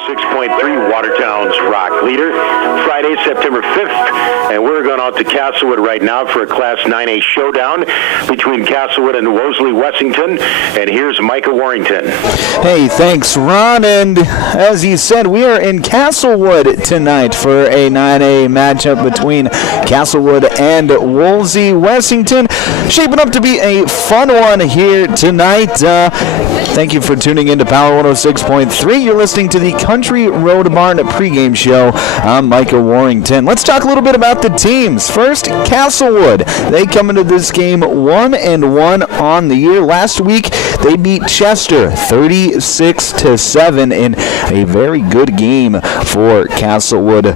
6.3 Watertown's Rock Leader, Friday, September 5th, and we're going out to Castlewood right now for a Class 9A showdown between Castlewood and Wolsey-Wessington, and here's Micah Warrington. Hey, thanks, Ron, and as you said, we are in Castlewood tonight for a 9A matchup between Castlewood and Wolsey-Wessington. Shaping up to be a fun one here tonight. Thank you for tuning in to Power 106.3. You're listening to the Country Road Barn pregame show. I'm Micah Warrington. Let's talk a little bit about the teams. First, Castlewood. They come into this game 1-1 on the year. Last week, they beat Chester 36-7 in a very good game for Castlewood.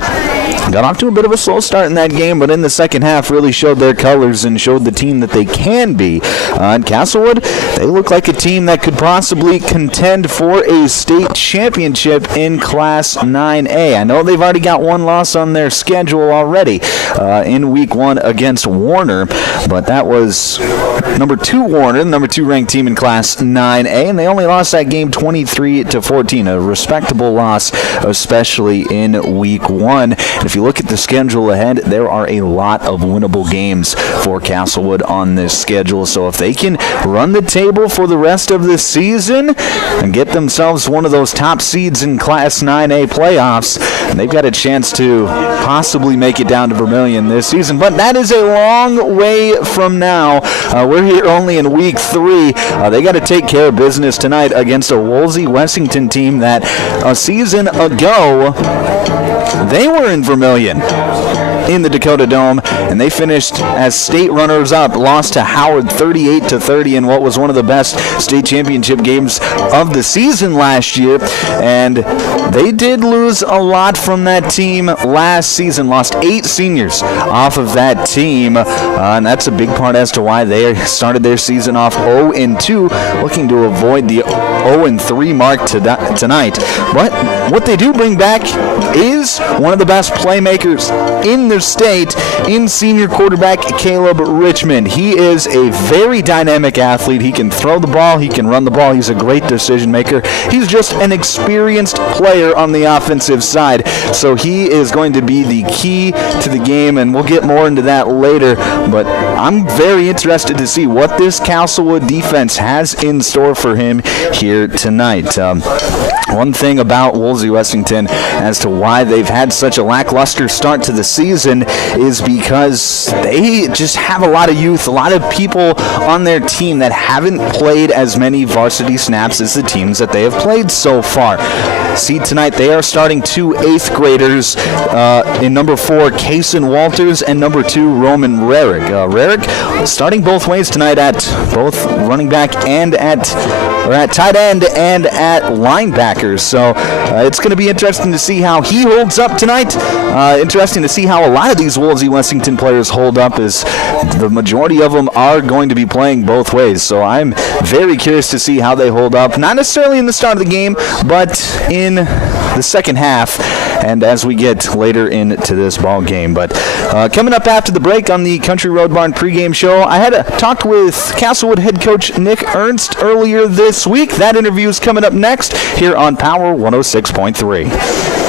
Got off to a bit of a slow start in that game, but in the second half really showed their colors and showed the team that they can be. And Castlewood, they look like a team that could possibly contend for a state championship in Class 9A. I know they've already got one loss on their schedule already in Week 1 against Warner, but that was number 2 Warner, number 2 ranked team in Class 9A, and they only lost that game 23-14, a respectable loss, especially in Week 1. And if you look at the schedule ahead, there are a lot of winnable games for Castlewood on this schedule. So if they can run the table for the rest of the season and get themselves one of those top seeds in Class 9A playoffs, they've got a chance to possibly make it down to Vermilion this season. But that is a long way from now. We're here only in Week 3. They got to take care of business tonight against a Wolsey-Wessington team that a season ago, they were in Vermilion in the Dakota Dome, and they finished as state runners-up, lost to Howard 38-30 in what was one of the best state championship games of the season last year. And they did lose a lot from that team last season, lost 8 seniors off of that team, and that's a big part as to why they started their season off 0-2, looking to avoid the 0-3 mark tonight. But what they do bring back is one of the best playmakers in the state in senior quarterback Caleb Richmond. He is a very dynamic athlete. He can throw the ball. He can run the ball. He's a great decision maker. He's just an experienced player on the offensive side. So he is going to be the key to the game, and we'll get more into that later. But I'm very interested to see what this Castlewood defense has in store for him here tonight. One thing about Wolsey-Wessington as to why they've had such a lackluster start to the season is because they just have a lot of youth, a lot of people on their team that haven't played as many varsity snaps as the teams that they have played so far. See, tonight they are starting 2 8th graders in number 4, Kason Walters, and number 2, Roman Rarick. Rarick starting both ways tonight at both running back and at tight end and at linebackers. So it's going to be interesting to see how he holds up tonight. Interesting to see how a lot of these Wolsey-Wessington players hold up, as the majority of them are going to be playing both ways. So I'm very curious to see how they hold up, not necessarily in the start of the game, but in the second half and as we get later into this ball game. But coming up after the break on the Country Road Barn pregame show, I had talked with Castlewood head coach Nick Ernst earlier this week. That interview is coming up next here on Power 106.3.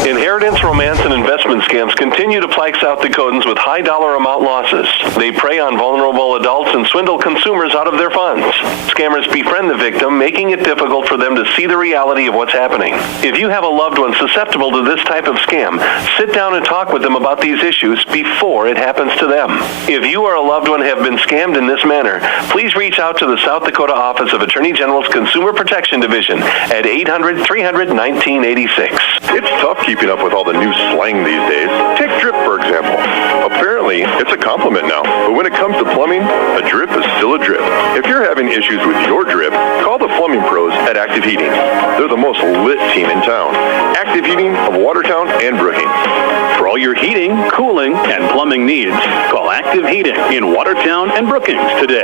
Inheritance, romance, and investment scams continue to plague South Dakotans with high dollar amount losses. They prey on vulnerable adults and swindle consumers out of their funds. Scammers befriend the victim, making it difficult for them to see the reality of what's happening. If you have a loved one susceptible to this type of scam, sit down and talk with them about these issues before it happens to them. If you or a loved one have been scammed in this manner, please reach out to the South Dakota Office of Attorney General's Consumer Protection Division at 800-300-1986. It's tough keeping up with all the new slang these days. Take drip, for example. Apparently, it's a compliment now, but when it comes to plumbing, a drip is still a drip. If you're having issues with your drip, call the plumbing pros at Active Heating. They're the most lit team in town. Active Heating of Watertown and Brookings. For all your heating, cooling, and plumbing needs, call Active Heating in Watertown and Brookings today,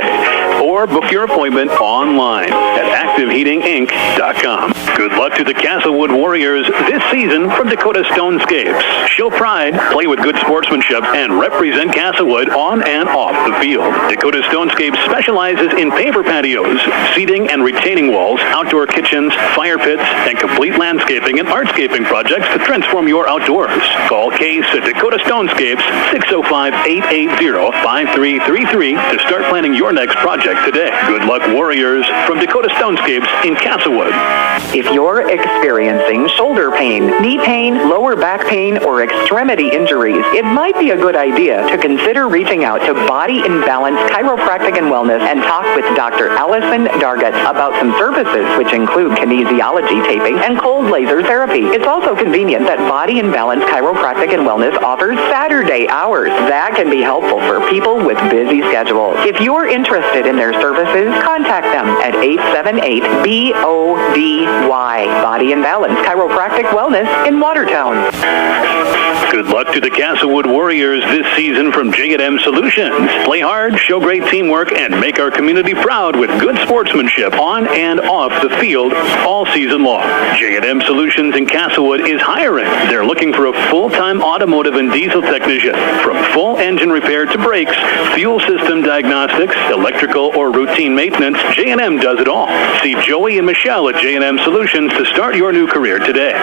or book your appointment online at activeheatinginc.com. Good luck to the Castlewood Warriors this season from Dakota Stonescapes. Show pride, play with good sportsmanship, and represent Castlewood on and off the field. Dakota Stonescapes specializes in paver patios, seating and retaining walls, outdoor kitchens, fire pits, and complete landscaping and hardscaping projects to transform your outdoors. Call Case at Dakota Stonescapes 605-880-5333 to start planning your next project today. Good luck, Warriors, from Dakota Stonescapes in Castlewood. If you're experiencing shoulder pain, knee pain, lower back pain, or extremity injuries, it might be a good idea to consider reaching out to Body in Balance Chiropractic and Wellness and talk with Dr. Allison Dargett about some services, which include kinesiology taping and cold laser therapy. It's also convenient that Body in Balance Chiropractic and Wellness offers Saturday hours. That can be helpful for people with busy schedules. If you're interested in their services, contact them at 878-BODY. Body in Balance Chiropractic Wellness in Watertown. Good luck to the Castlewood Warriors this season from J&M Solutions. Play hard, show great teamwork, and make our community proud with good sportsmanship on and off the field all season long. J&M Solutions in Castlewood is hiring. They're looking for a full-time automotive and diesel technician. From full engine repair to brakes, fuel system diagnostics, electrical or routine maintenance, J&M does it all. See Joey and Michelle at J&M Solutions to start your new career today.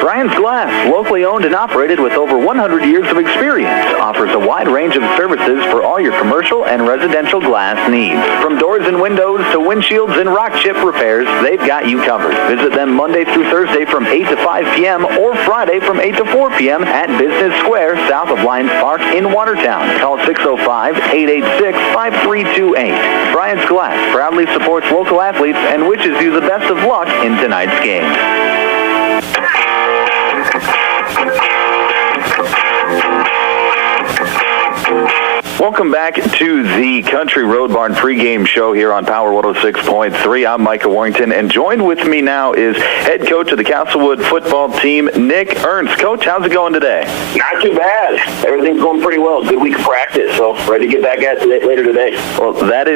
Brian's Glass, locally owned and operated with over 100 years of experience, offers a wide range of services for all your commercial and residential glass needs. From doors and windows to windshields and rock chip repairs, they've got you covered. Visit them Monday through Thursday from 8 to 5 p.m. or Friday from 8 to 4 p.m. at Business Square, south of Lions Park in Watertown. Call 605-886-5328. Brian's Glass proudly supports local athletes and wishes you the best of luck in tonight's game. Welcome back to the Country Road Barn pregame show here on Power 106.3. I'm Micah Warrington, and joined with me now is head coach of the Castlewood football team, Nick Ernst. Coach, how's it going today? Not too bad. Everything's going pretty well. Good week of practice, so ready to get back at it later today. Well, that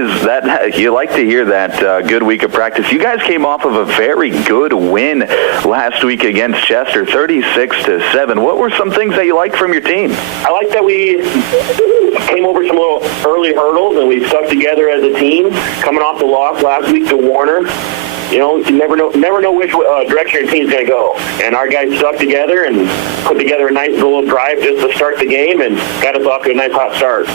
you like to hear that good week of practice. You guys came off of a very good win last week against Chester, 36-7. What were some things that you liked from your team? I like that we came over some little early hurdles, and we stuck together as a team. Coming off the loss last week to Warner, you know, you never know which direction your team's going to go. And our guys stuck together and put together a nice little drive just to start the game and got us off to a nice hot start.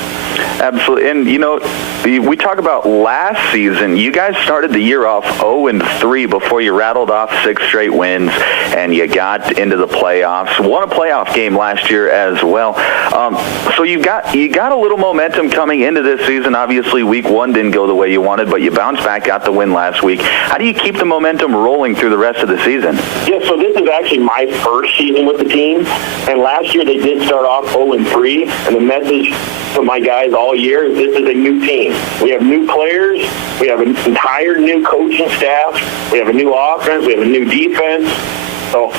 Absolutely. And, you know, we talk about last season. You guys started the year off 0-3 before you rattled off 6 straight wins and you got into the playoffs. Won a playoff game last year as well. So you got a little momentum coming into this season. Obviously, week 1 didn't go the way you wanted, but you bounced back, got the win last week. How do you keep the momentum rolling through the rest of the season? Yeah, so this is actually my first season with the team. And last year they did start off 0-3. And the message to my guys all year is this is a new team. We have new players. We have an entire new coaching staff. We have a new offense. We have a new defense. So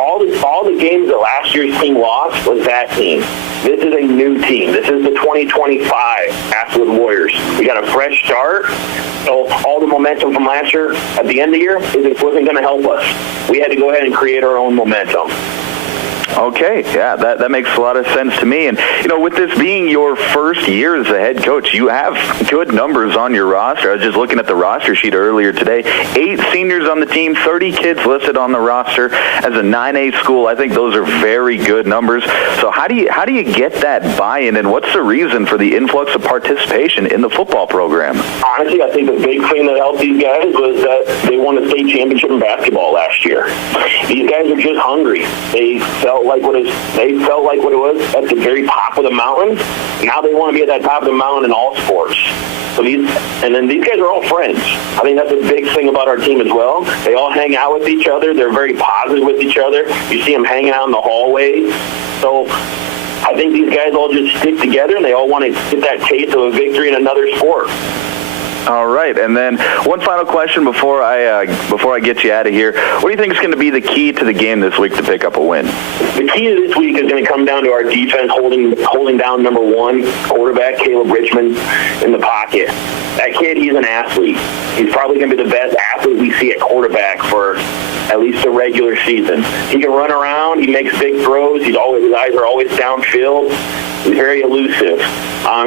all the games that last year's team lost was that team. This is a new team. This is the 2025 Castlewood Warriors. We got a fresh start. So all the momentum from last year at the end of the year wasn't going to help us. We had to go ahead and create our own momentum. Okay, yeah, that makes a lot of sense to me. And, you know, with this being your first year as a head coach, you have good numbers on your roster. I was just looking at the roster sheet earlier today. 8 seniors on the team, 30 kids listed on the roster. As a 9A school, I think those are very good numbers. So how do you get that buy-in, and what's the reason for the influx of participation in the football program? Honestly, I think the big thing that helped these guys was that they won the state championship in basketball last year. These guys are just hungry. They felt like what it was at the very top of the mountain. Now they want to be at that top of the mountain in all sports. So these guys are all friends. I think that's a big thing about our team as well. They all hang out with each other. They're very positive with each other. You see them hanging out in the hallway. So I think these guys all just stick together, and they all want to get that taste of a victory in another sport. All right, and then one final question before I get you out of here. What do you think is going to be the key to the game this week to pick up a win? The key to this week is going to come down to our defense holding down number one quarterback, Caleb Richmond, in the pocket. That kid, he's an athlete. He's probably going to be the best athlete we see at quarterback for at least the regular season. He can run around. He makes big throws. His eyes are always downfield. He's very elusive.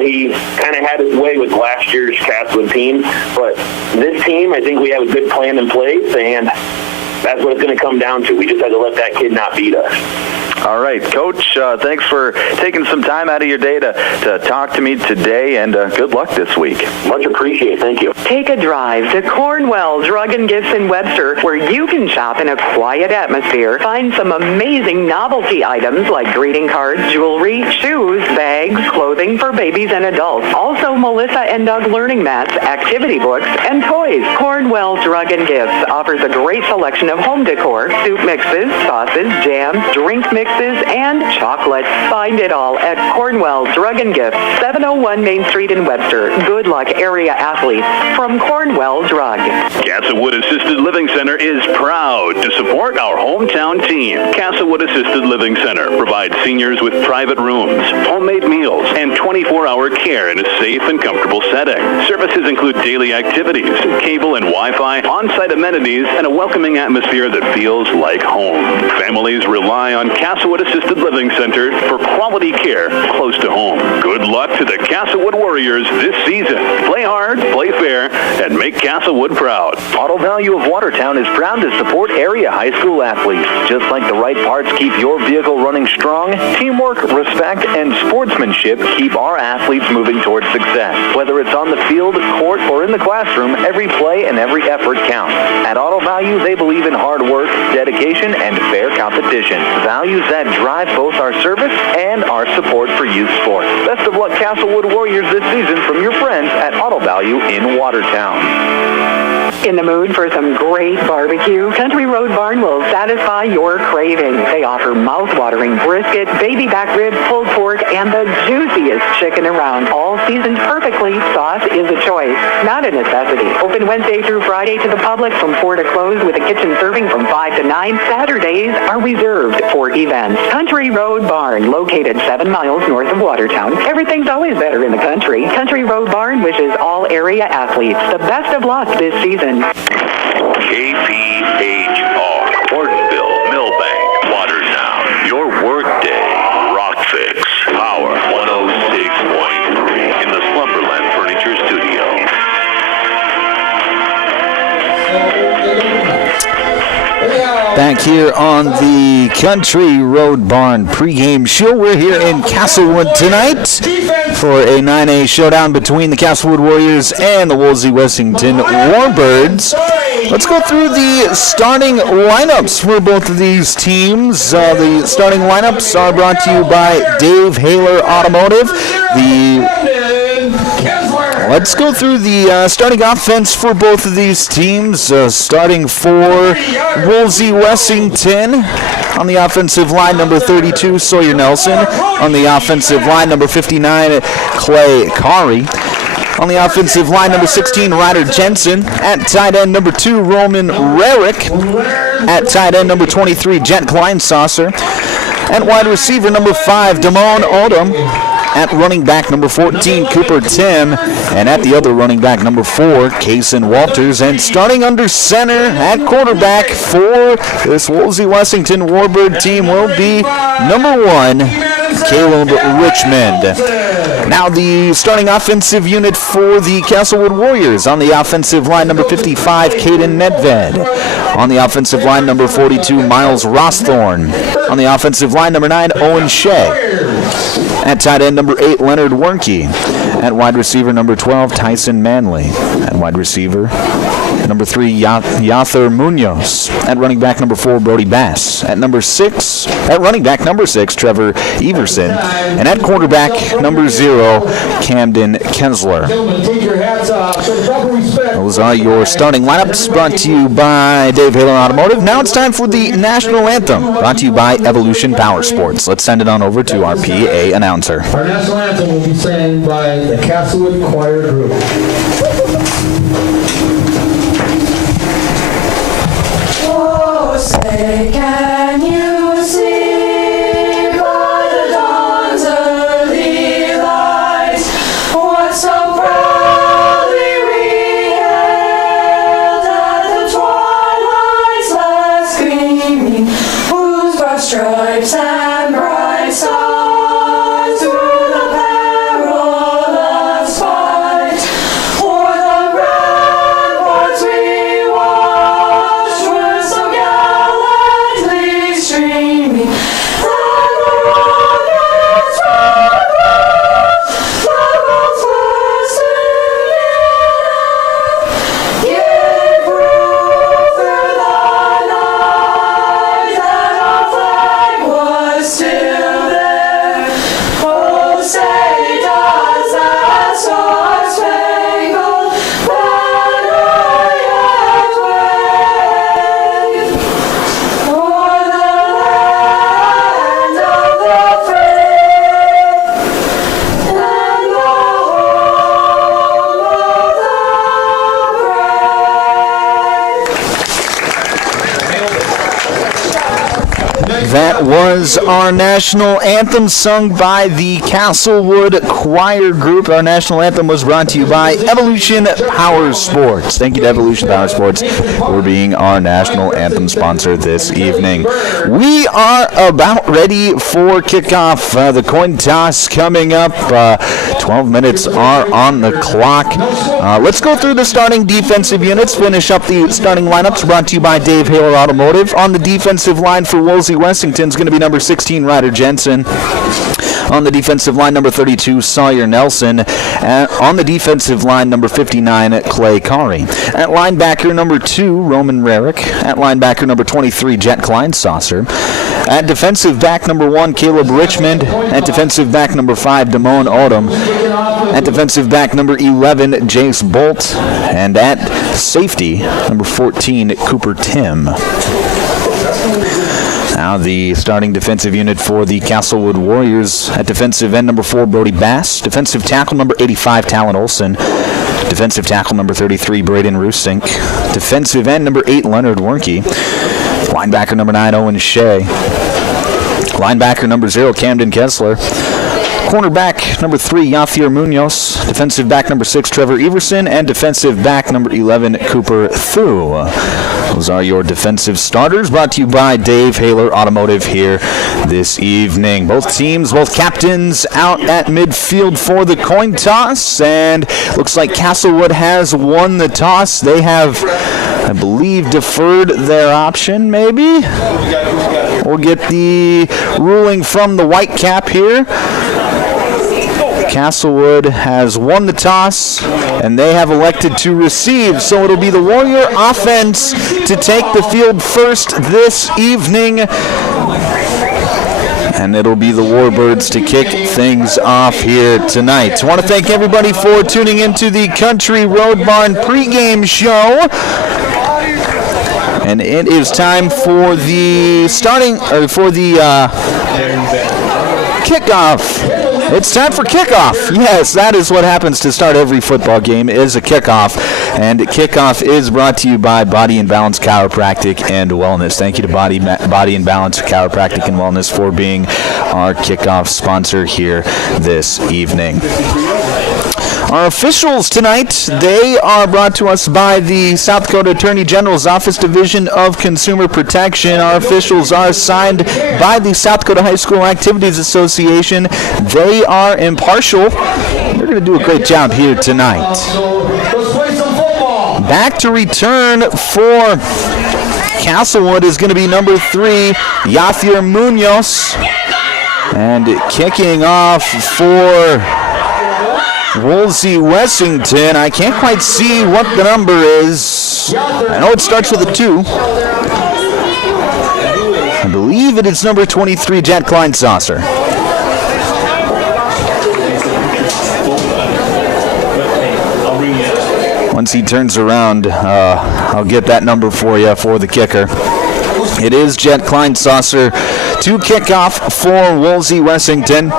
He kind of had his way with last year's Castlewood team, but this team, I think we have a good plan in place, and that's what it's going to come down to. We just had to let that kid not beat us. All right, Coach, thanks for taking some time out of your day to talk to me today, and good luck this week. Much appreciated. Thank you. Take a drive to Cornwell's Drug and Gifts in Webster, where you can shop in a quiet atmosphere. Find some amazing novelty items like greeting cards, jewelry, shoes, bags, clothing for babies and adults. Also, Melissa and Doug learning mats, activity books, and toys. Cornwell's Drug and Gifts offers a great selection of home decor, soup mixes, sauces, jams, drink mixes, and chocolates. Find it all at Cornwell's Drug and Gifts, 701 Main Street in Webster. Good luck, area athletes from Cornwell Drug. Castlewood Assisted Living Center is proud to support our hometown team. Castlewood Assisted Living Center provides seniors with private rooms, homemade meals, and 24-hour care in a safe and comfortable setting. Services include daily activities, cable and Wi-Fi, on-site amenities, and a welcoming atmosphere that feels like home. Families rely on Castlewood Assisted Living Center for quality care close to home. Good luck to the Castlewood Warriors this season. Play hard, play fair, and make Castlewood proud. Auto Value of Watertown is proud to support area high school athletes. Just like the right parts keep your vehicle running strong, teamwork, respect, and sportsmanship keep our athletes moving towards success. Whether it's on the field, court, or in the classroom, every play and every effort counts. At Auto Value, they believe in hard work, dedication, and fair competition. Values that drive both our service and our support for youth sports. Best of luck, Castlewood Warriors, this season from your friends at Auto Value in Watertown. In the mood for some great barbecue? Country Road Barn will satisfy your cravings. They offer mouth-watering brisket, baby back ribs, pulled pork, and the juiciest chicken around. All seasoned perfectly. Sauce is a choice, not a necessity. Open Wednesday through Friday to the public from 4 to close, with a kitchen serving from 5 to 9. Saturdays are reserved for events. Country Road Barn, located 7 miles north of Watertown. Everything's always better in the country. Country Road Barn wishes all area athletes the best of luck this season. KPHR, Hortonville, Millbank, Watertown. Your workday rock fix. Power 106.3 in the Slumberland Furniture Studio. Back here on the Country Road Barn pregame show. We're here in Castlewood tonight for a 9A showdown between the Castlewood Warriors and the Wolsey-Wessington Warbirds. Let's go through the starting lineups for both of these teams. The starting lineups are brought to you by Dave Haler Automotive. Let's go through the starting offense for both of these teams. Starting for Wolsey-Wessington, on the offensive line, number 32, Sawyer Nelson. On the offensive line, number 59, Clay Kari. On the offensive line, number 16, Ryder Jensen. At tight end, number 2, Roman Rarick. At tight end, number 23, Jet Kleinsasser. At wide receiver, number 5, Damone Odom. At running back, number 14, Cooper Tim. And at the other running back, number 4, Kason Walters. And starting under center at quarterback for this Wolsey-Wessington Warbird team will be number 1, Caleb Richmond. Now the starting offensive unit for the Castlewood Warriors. On the offensive line, number 55, Caden Nedved. On the offensive line, number 42, Miles Rossthorn. On the offensive line, number 9, Owen Shea. At tight end, number 8, Leonard Wernke. At wide receiver, number 12, Tyson Manley. At wide receiver, number 3, Yather Munoz. At running back, number 4, Brody Bass. At running back, number 6, Trevor Everson. And at quarterback, number 0, Camden Kensler. Those are your starting lineups, brought to you by Dave Haler Automotive. Now it's time for the national anthem, brought to you by Evolution Power Sports. Let's send it on over to our PA announcer. Our national anthem will be sang by the Castlewood Choir Group. say, can you see by the dawn's early light what so proudly we hailed at the twilight's last gleaming, whose broad stripes and bright stars through the perilous fight o'er the ramparts we watched were so gallantly streaming, that the rockets roared the boats were singing, gave proof through the night that our flag was still there. Oh, say does that star-spangled banner yet wave o'er the land of the free and the home of the brave. That was our national anthem sung by the Castlewood Choir Group. Our national anthem was brought to you by Evolution Power Sports. Thank you to Evolution Power Sports for being our national anthem sponsor this evening. We are about ready for kickoff. The coin toss coming up. 12 minutes are on the clock. Let's go through the starting defensive units, finish up the starting lineups brought to you by Dave Haler Automotive. On the defensive line for Wolsey-Wessington is going to be number 16, Ryder Jensen. On the defensive line, number 32, Sawyer Nelson. On the defensive line, number 59, Clay Kari. At linebacker, number 2, Roman Rarick. At linebacker, number 23, Jet Kleinsasser. At defensive back, number 1, Caleb Richmond. At defensive back, number 5, Damone Odom. At defensive back, number 11, Jace Bolt. And at safety, number 14, Cooper Tim. Now the starting defensive unit for the Castlewood Warriors. At defensive end, number 4, Brody Bass. Defensive tackle, number 85, Talon Olson. Defensive tackle, number 33, Braden Rusink. Defensive end, number 8, Leonard Wernke. Linebacker, number 9, Owen Shea. Linebacker, number 0, Camden Kessler. Cornerback, number 3, Yathier Munoz. Defensive back, number 6, Trevor Everson. And defensive back, number 11, Cooper Thu. Those are your defensive starters, brought to you by Dave Haler Automotive here this evening. Both teams, both captains out at midfield for the coin toss. And looks like Castlewood has won the toss. They have, I believe, deferred their option, maybe? We'll get the ruling from the white cap here. Castlewood has won the toss, and they have elected to receive. So it'll be the Warrior offense to take the field first this evening. And it'll be the Warbirds to kick things off here tonight. I want to thank everybody for tuning into the Country Road Barn pregame show. And it is time for the kickoff. It's time for kickoff. Yes, that is what happens to start every football game, is a kickoff. And kickoff is brought to you by Body and Balance Chiropractic and Wellness. Thank you to Body and Balance Chiropractic and Wellness for being our kickoff sponsor here this evening. Our officials tonight, they are brought to us by the South Dakota Attorney General's Office Division of Consumer Protection. Our officials are signed by the South Dakota High School Activities Association. They are impartial. They're going to do a great job here tonight. Back to return for Castlewood is going to be number 3, Yathier Munoz. And kicking off for Wolsey-Wessington. I can't quite see what the number is. I know it starts with a 2. I believe it is number 23, Jet Kleinsasser. Once he turns around, I'll get that number for you for the kicker. It is Jet Kleinsasser to kick off for Wolsey-Wessington.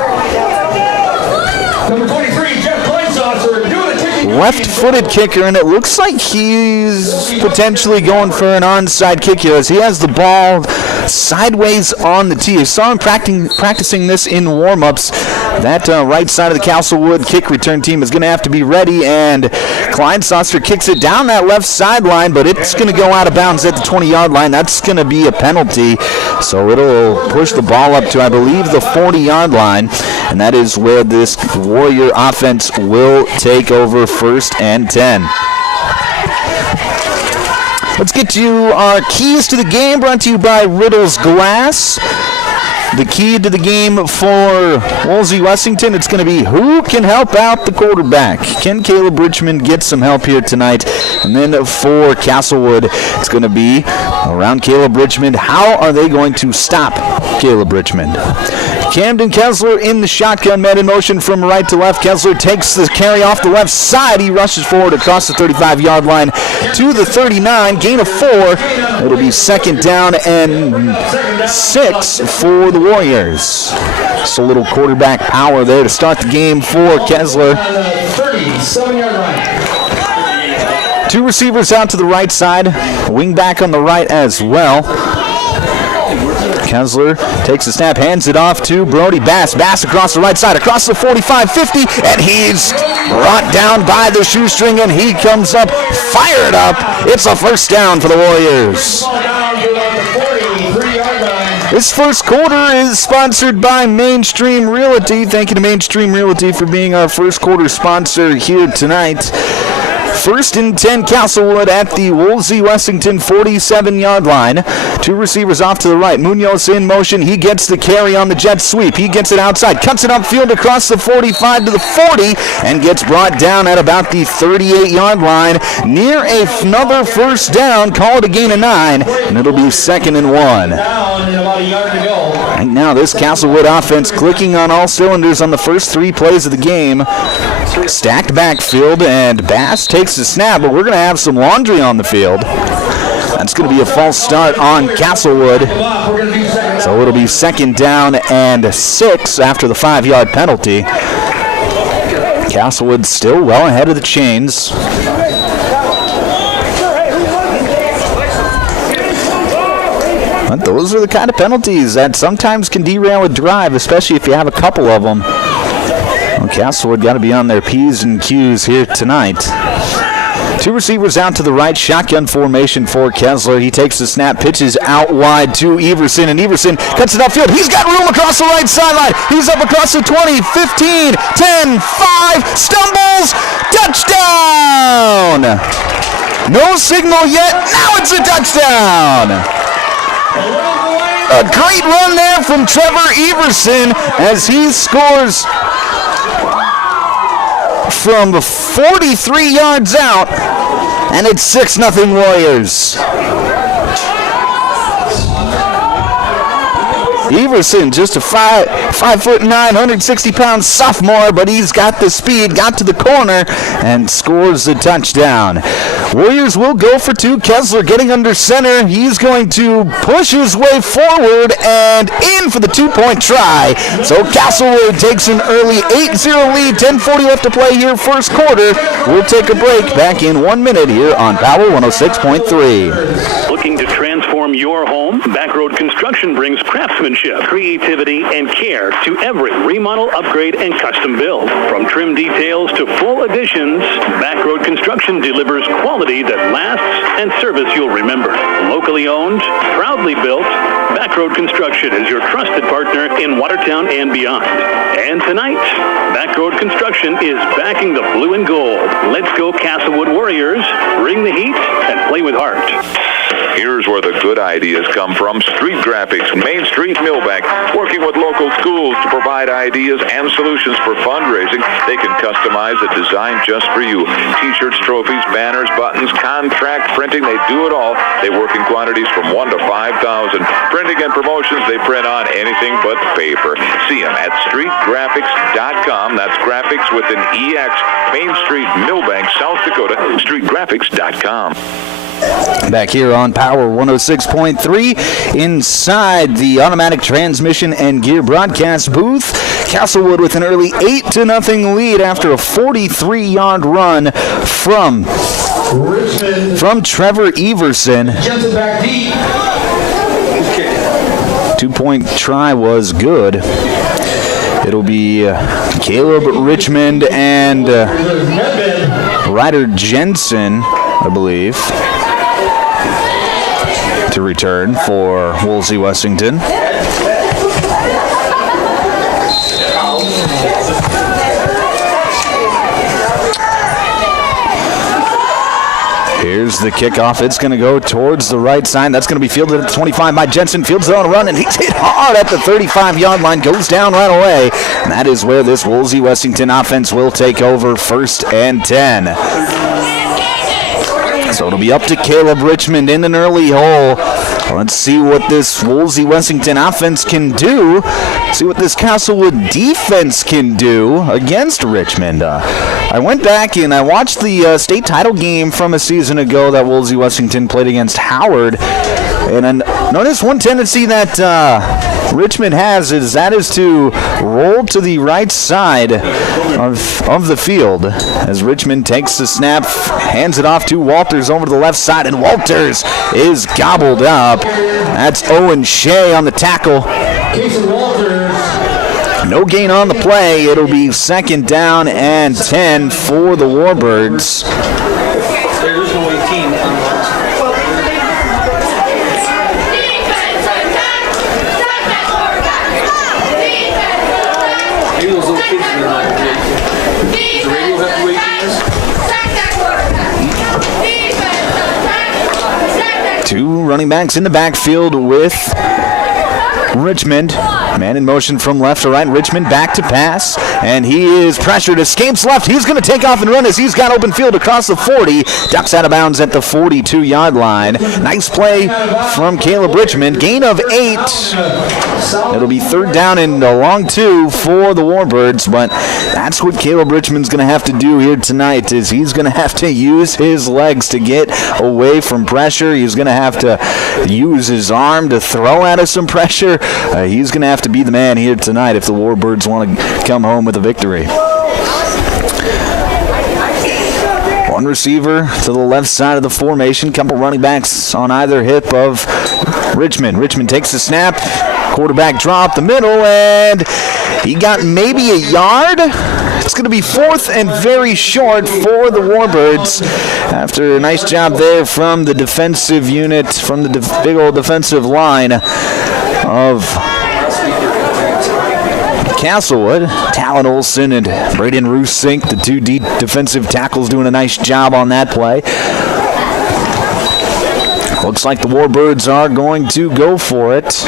left-footed kicker, and it looks like he's potentially going for an onside kick here as he has the ball sideways on the tee. I saw him practicing this in warm-ups. That right side of the Castlewood kick return team is going to have to be ready, and Clyde Saucer kicks it down that left sideline, but it's going to go out of bounds at the 20-yard line. That's going to be a penalty, so it'll push the ball up to, I believe, the 40-yard line, and that is where this Warrior offense will take over 1st and 10. Let's get to our keys to the game, brought to you by Riddle's Glass. The key to the game for Wolsey-Wessington, it's going to be who can help out the quarterback. Can Caleb Richmond get some help here tonight? And then for Castlewood, it's going to be around Caleb Richmond. How are they going to stop Caleb Richmond? Camden Kessler in the shotgun, man in motion from right to left. Kessler takes the carry off the left side. He rushes forward across the 35-yard line to the 39. Gain of 4. It'll be 2nd down and 6 for the Warriors. Just a little quarterback power there to start the game for Kessler. 37-yard line. 2 receivers out to the right side. Wing back on the right as well. Kessler takes the snap, hands it off to Brody Bass. Bass across the right side, across the 45-50, and he's brought down by the shoestring, and he comes up, fired up. It's a 1st down for the Warriors. This first quarter is sponsored by Mainstream Realty. Thank you to Mainstream Realty for being our first quarter sponsor here tonight. 1st and 10, Castlewood at the Wolsey-Wessington 47-yard line. 2 receivers off to the right. Munoz in motion. He gets the carry on the jet sweep. He gets it outside, cuts it upfield across the 45 to the 40, and gets brought down at about the 38-yard line. Near another 1st down. Call it a gain of 9, and it'll be 2nd and 1. Down and about a yard to go. Right now, this Castlewood offense clicking on all cylinders on the first 3 plays of the game. Stacked backfield, and Bass takes the snap, but we're going to have some laundry on the field. That's going to be a false start on Castlewood. So it'll be 2nd down and 6 after the 5-yard penalty. Castlewood still well ahead of the chains. But those are the kind of penalties that sometimes can derail a drive, especially if you have a couple of them. Well, Castlewood got to be on their P's and Q's here tonight. 2 receivers out to the right, shotgun formation for Kessler. He takes the snap, pitches out wide to Everson, and Everson cuts it upfield. He's got room across the right sideline. He's up across the 20, 15, 10, 5, stumbles, touchdown! No signal yet, now it's a touchdown! A great run there from Trevor Everson as he scores from 43 yards out, and it's 6-0 Warriors. Everson, just a 5'9", 160-pound sophomore, but he's got the speed, got to the corner, and scores the touchdown. Warriors will go for 2. Kessler getting under center. He's going to push his way forward and in for the 2-point try. So Castlewood takes an early 8-0 lead, 10:40 left to play here, first quarter. We'll take a break. Back in 1 minute here on Power 106.3. Looking to transform your home? Backroad Construction brings craftsmanship, creativity, and care to every remodel, upgrade, and custom build. From trim details to full additions, Backroad Construction delivers quality that lasts and service you'll remember. Locally owned, proudly built, Backroad Construction is your trusted partner in Watertown and beyond. And tonight, Backroad Construction is backing the blue and gold. Let's go Castlewood Warriors. Bring the heat and play with heart. Here's where the good ideas come from. Street Graphics, Main Street, Millbank, working with local schools to provide ideas and solutions for fundraising. They can customize a design just for you. T-shirts, trophies, banners, buttons, contract printing, they do it all. They work in quantities from 1 to 5,000. Printing and promotions, they print on anything but paper. See them at streetgraphics.com. That's graphics with an EX. Main Street, Millbank, South Dakota, streetgraphics.com. Back here on Power 106.3 inside the automatic transmission and gear broadcast booth. Castlewood with an early 8-0 lead after a 43-yard run from Trevor Everson. Jensen back deep. 2-point try was good. It'll be Caleb Richmond and Ryder Jensen, I believe, to return for Wolsey-Wessington. Here's the kickoff. It's going to go towards the right side. That's going to be fielded at the 25 by Jensen. Fields it on a run, and he's hit hard at the 35-yard line. Goes down right away. And that is where this Wolsey-Wessington offense will take over, 1st and 10. So it'll be up to Caleb Richmond in an early hole. Let's see what this Wolsey-Wessington offense can do. See what this Castlewood defense can do against Richmond. I went back and I watched the state title game from a season ago that Wolsey-Wessington played against Howard. And I noticed one tendency that Richmond has is to roll to the right side of the field as Richmond takes the snap, hands it off to Walters over to the left side, and Walters is gobbled up. That's Owen Shea on the tackle. No gain on the play. It'll be 2nd down and 10 for the Warbirds. Two running backs in the backfield with Richmond. Man in motion from left to right. Richmond back to pass, and he is pressured. Escapes left. He's going to take off and run as he's got open field across the 40. Ducks out of bounds at the 42-yard line. Nice play from Caleb Richmond. Gain of 8. It'll be 3rd down and a long 2 for the Warbirds, but that's what Caleb Richmond's going to have to do here tonight, is he's going to have to use his legs to get away from pressure. He's going to have to use his arm to throw out of some pressure. He's going to have to be the man here tonight if the Warbirds want to come home with a victory. One receiver to the left side of the formation. Couple running backs on either hip of Richmond. Richmond takes the snap. Quarterback draw up the middle, and he got maybe a yard. It's going to be 4th and very short for the Warbirds after a nice job there from the defensive unit, from the big old defensive line of Castlewood. Talon Olson and Braden Roos-Sink, the 2 defensive tackles, doing a nice job on that play. Looks like the Warbirds are going to go for it.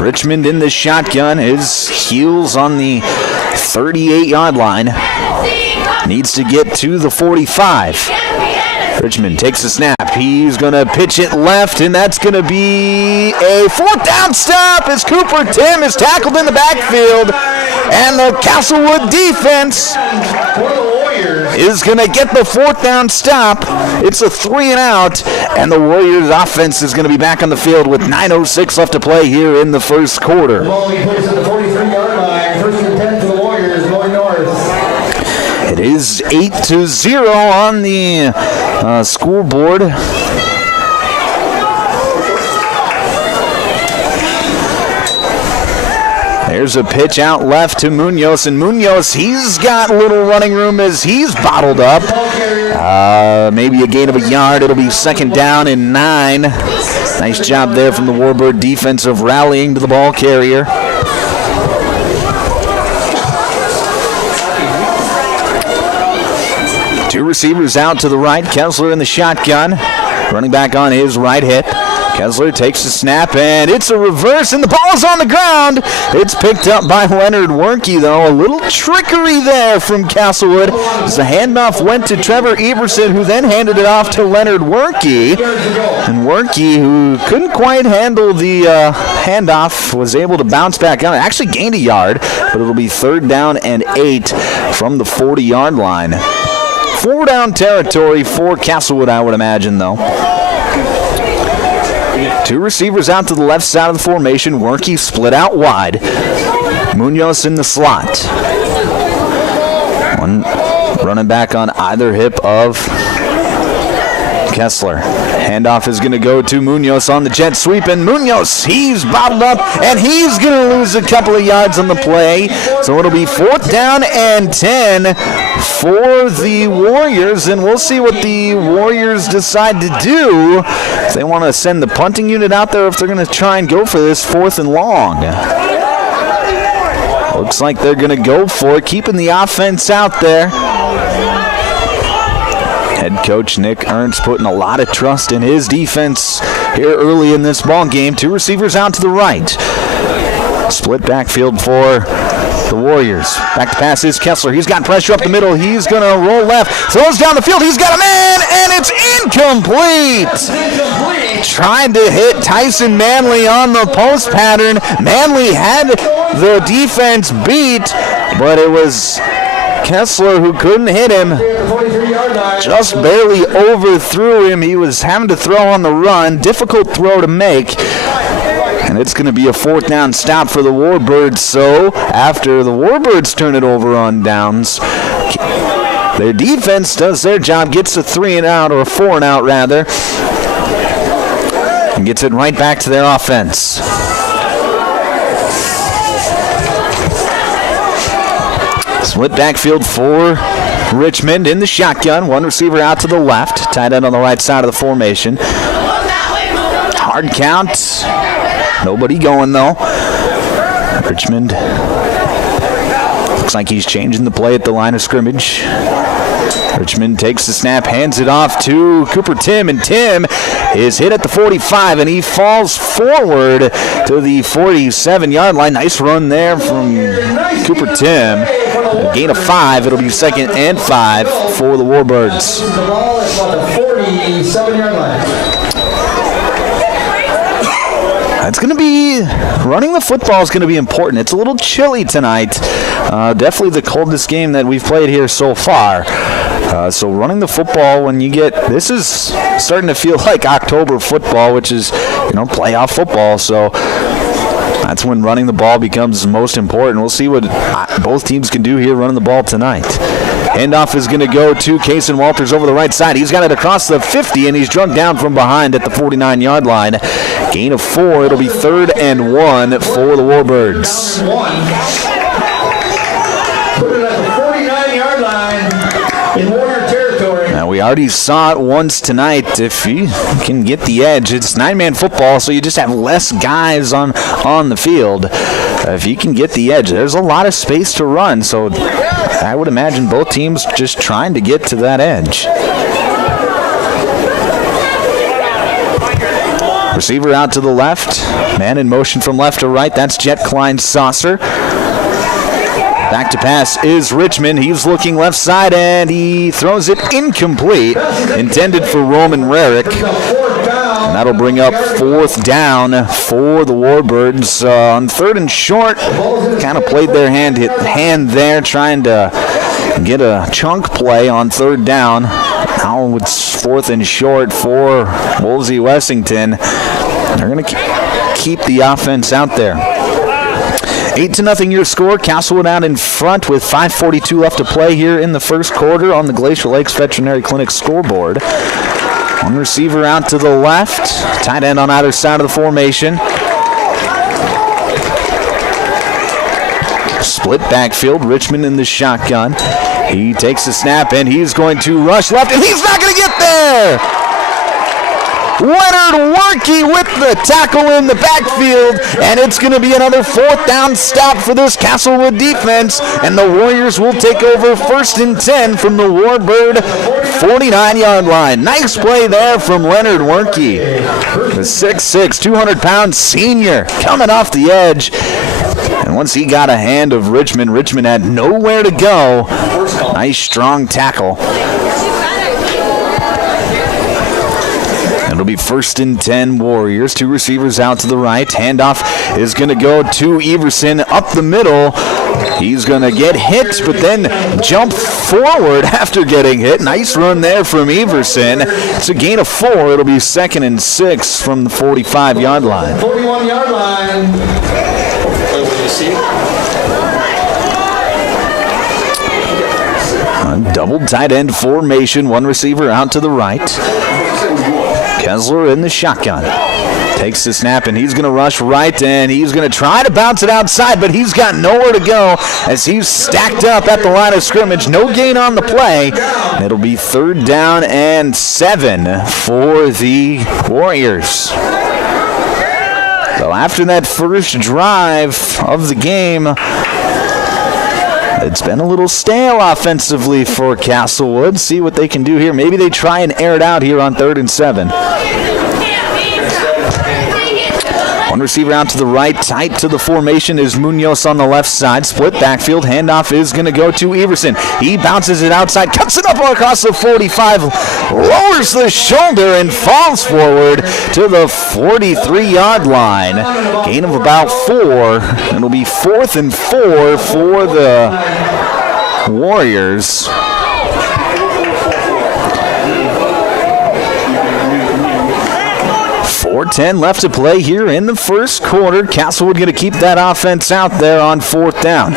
Richmond in the shotgun, his heels on the 38-yard line. Needs to get to the 45. Richmond takes the snap. He's going to pitch it left, and that's going to be a 4th down stop as Cooper Tim is tackled in the backfield. And the Castlewood defense is going to get the 4th down stop. It's a 3 and out, and the Warriors offense is going to be back on the field with 9:06 left to play here in the 1st quarter. It is 8-0 on the scoreboard. There's a pitch out left to Munoz, and Munoz, he's got little running room as he's bottled up. Maybe a gain of a yard. It'll be 2nd down and 9. Nice job there from the Warbird defense of rallying to the ball carrier. Two receivers out to the right. Kessler in the shotgun. Running back on his right hip. Kessler takes the snap, and it's a reverse, and the ball is on the ground. It's picked up by Leonard Werke, though. A little trickery there from Castlewood as the handoff went to Trevor Everson, who then handed it off to Leonard Werke. And Werke, who couldn't quite handle the handoff, was able to bounce back on it. Actually gained a yard, but it'll be 3rd down and 8 from the 40-yard line 4 down territory for Castlewood, I would imagine, though. 2 receivers out to the left side of the formation. Werke split out wide. Munoz in the slot. 1 running back on either hip of Kessler. Handoff is going to go to Munoz on the jet sweep, and Munoz, he's bottled up, and he's going to lose a couple of yards on the play. So it'll be 4th down and 10 for the Warriors, and we'll see what the Warriors decide to do. If they want to send the punting unit out there, if they're going to try and go for this 4th and long. Looks like they're going to go for it, keeping the offense out there. Head coach Nick Ernst putting a lot of trust in his defense here early in this ball game. 2 receivers out to the right. Split backfield for the Warriors. Back to pass is Kessler. He's got pressure up the middle. He's going to roll left. Throws down the field. He's got a man, and it's incomplete. Trying to hit Tyson Manley on the post pattern. Manley had the defense beat, but it was Kessler who couldn't hit him. Just barely overthrew him. He was having to throw on the run. Difficult throw to make. And it's going to be a 4th down stop for the Warbirds. So after the Warbirds turn it over on downs, their defense does their job, gets a 3 and out, or a 4 and out rather, and gets it right back to their offense. Split backfield for Richmond in the shotgun. 1 receiver out to the left. Tight end on the right side of the formation. Hard count. Nobody going, though. Richmond looks like he's changing the play at the line of scrimmage. Richmond takes the snap, hands it off to Cooper Tim, and Tim is hit at the 45, and he falls forward to the 47-yard line. Nice run there from Cooper Tim. A gain of 5. It'll be 2nd and 5 for the Warbirds. The ball is about the 47-yard line. It's going to be, running the football is going to be important. It's a little chilly tonight. Definitely the coldest game that we've played here so far. So running the football, when you get, this is starting to feel like October football, which is, playoff football. So that's when running the ball becomes most important. We'll see what both teams can do here running the ball tonight. Handoff is going to go to Cason Walters over the right side. He's got it across the 50, and he's drunk down from behind at the 49-yard line. Gain of 4. It'll be 3rd and 1 for the Warbirds. Put it at the 49-yard line in Warrior territory. Now, we already saw it once tonight. If you can get the edge, it's 9-man football, so you just have less guys on the field. If you can get the edge, there's a lot of space to run, so I would imagine both teams just trying to get to that edge. Receiver out to the left. Man in motion from left to right. That's Jet Klein Saucer. Back to pass is Richmond. He's looking left side, and he throws it incomplete. Intended for Roman Rarick. And that'll bring up 4th down for the Warbirds. On 3rd and short, kind of played their hand there, trying to get a chunk play on 3rd down. Now it's 4th and short for Wolsey-Wessington. They're going to keep the offense out there. 8-0 your score. Castlewood out in front with 5:42 left to play here in the first quarter on the Glacier Lakes Veterinary Clinic scoreboard. 1 receiver out to the left. Tight end on either side of the formation. Split backfield. Richmond in the shotgun. He takes the snap, and he's going to rush left, and he's not going to get there! Leonard Werke with the tackle in the backfield, and it's going to be another 4th down stop for this Castlewood defense, and the Warriors will take over 1st and 10 from the Warbird 49-yard line. Nice play there from Leonard Werke. The 6'6", 200-pound senior coming off the edge. And once he got a hand of Richmond, Richmond had nowhere to go. Nice strong tackle. It'll be 1st and 10 Warriors. 2 receivers out to the right. Handoff is going to go to Everson up the middle. He's going to get hit, but then jump forward after getting hit. Nice run there from Everson. It's a gain of 4. It'll be 2nd and 6 from the 45-yard line. 41-yard line. Double tight end formation. One receiver out to the right. Kessler in the shotgun. Takes the snap, and he's going to rush right, and he's going to try to bounce it outside, but he's got nowhere to go as he's stacked up at the line of scrimmage. No gain on the play. It'll be 3rd down and 7 for the Warriors. So after that first drive of the game, it's been a little stale offensively for Castlewood. See what they can do here. Maybe they try and air it out here on 3rd and 7. One receiver out to the right, tight to the formation is Munoz on the left side. Split backfield, handoff is going to go to Everson. He bounces it outside, cuts it up across the 45, lowers the shoulder and falls forward to the 43-yard line. Gain of about 4. It'll be 4th and 4 for the Warriors. 4:10 left to play here in the first quarter. Castlewood going to keep that offense out there on 4th down.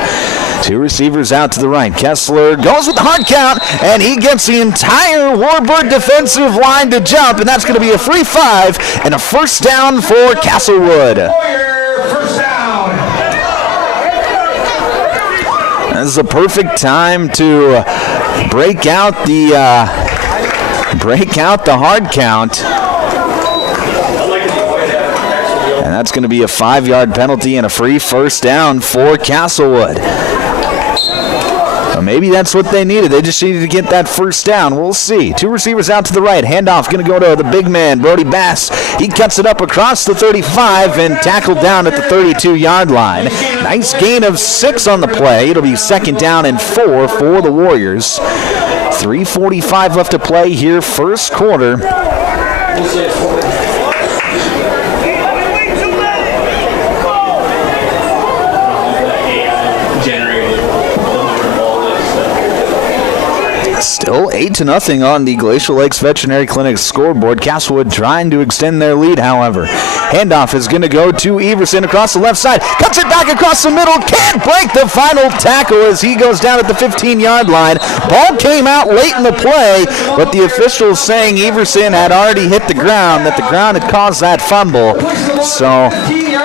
2 receivers out to the right. Kessler goes with the hard count, and he gets the entire Warbird defensive line to jump, and that's going to be a free 5 and a 1st down for Castlewood. First down. This is a perfect time to break out the hard count. And that's going to be a 5-yard penalty and a free 1st down for Castlewood. So maybe that's what they needed. They just needed to get that 1st down. We'll see. 2 receivers out to the right. Handoff going to go to the big man, Brody Bass. He cuts it up across the 35 and tackled down at the 32-yard line. Nice gain of 6 on the play. It'll be 2nd down and 4 for the Warriors. 3:45 left to play here, first quarter. Still 8-0 on the Glacial Lakes Veterinary Clinic scoreboard. Castlewood trying to extend their lead, however. Handoff is going to go to Everson across the left side. Cuts it back across the middle. Can't break the final tackle as he goes down at the 15-yard line. Ball came out late in the play, but the officials saying Everson had already hit the ground, that the ground had caused that fumble. So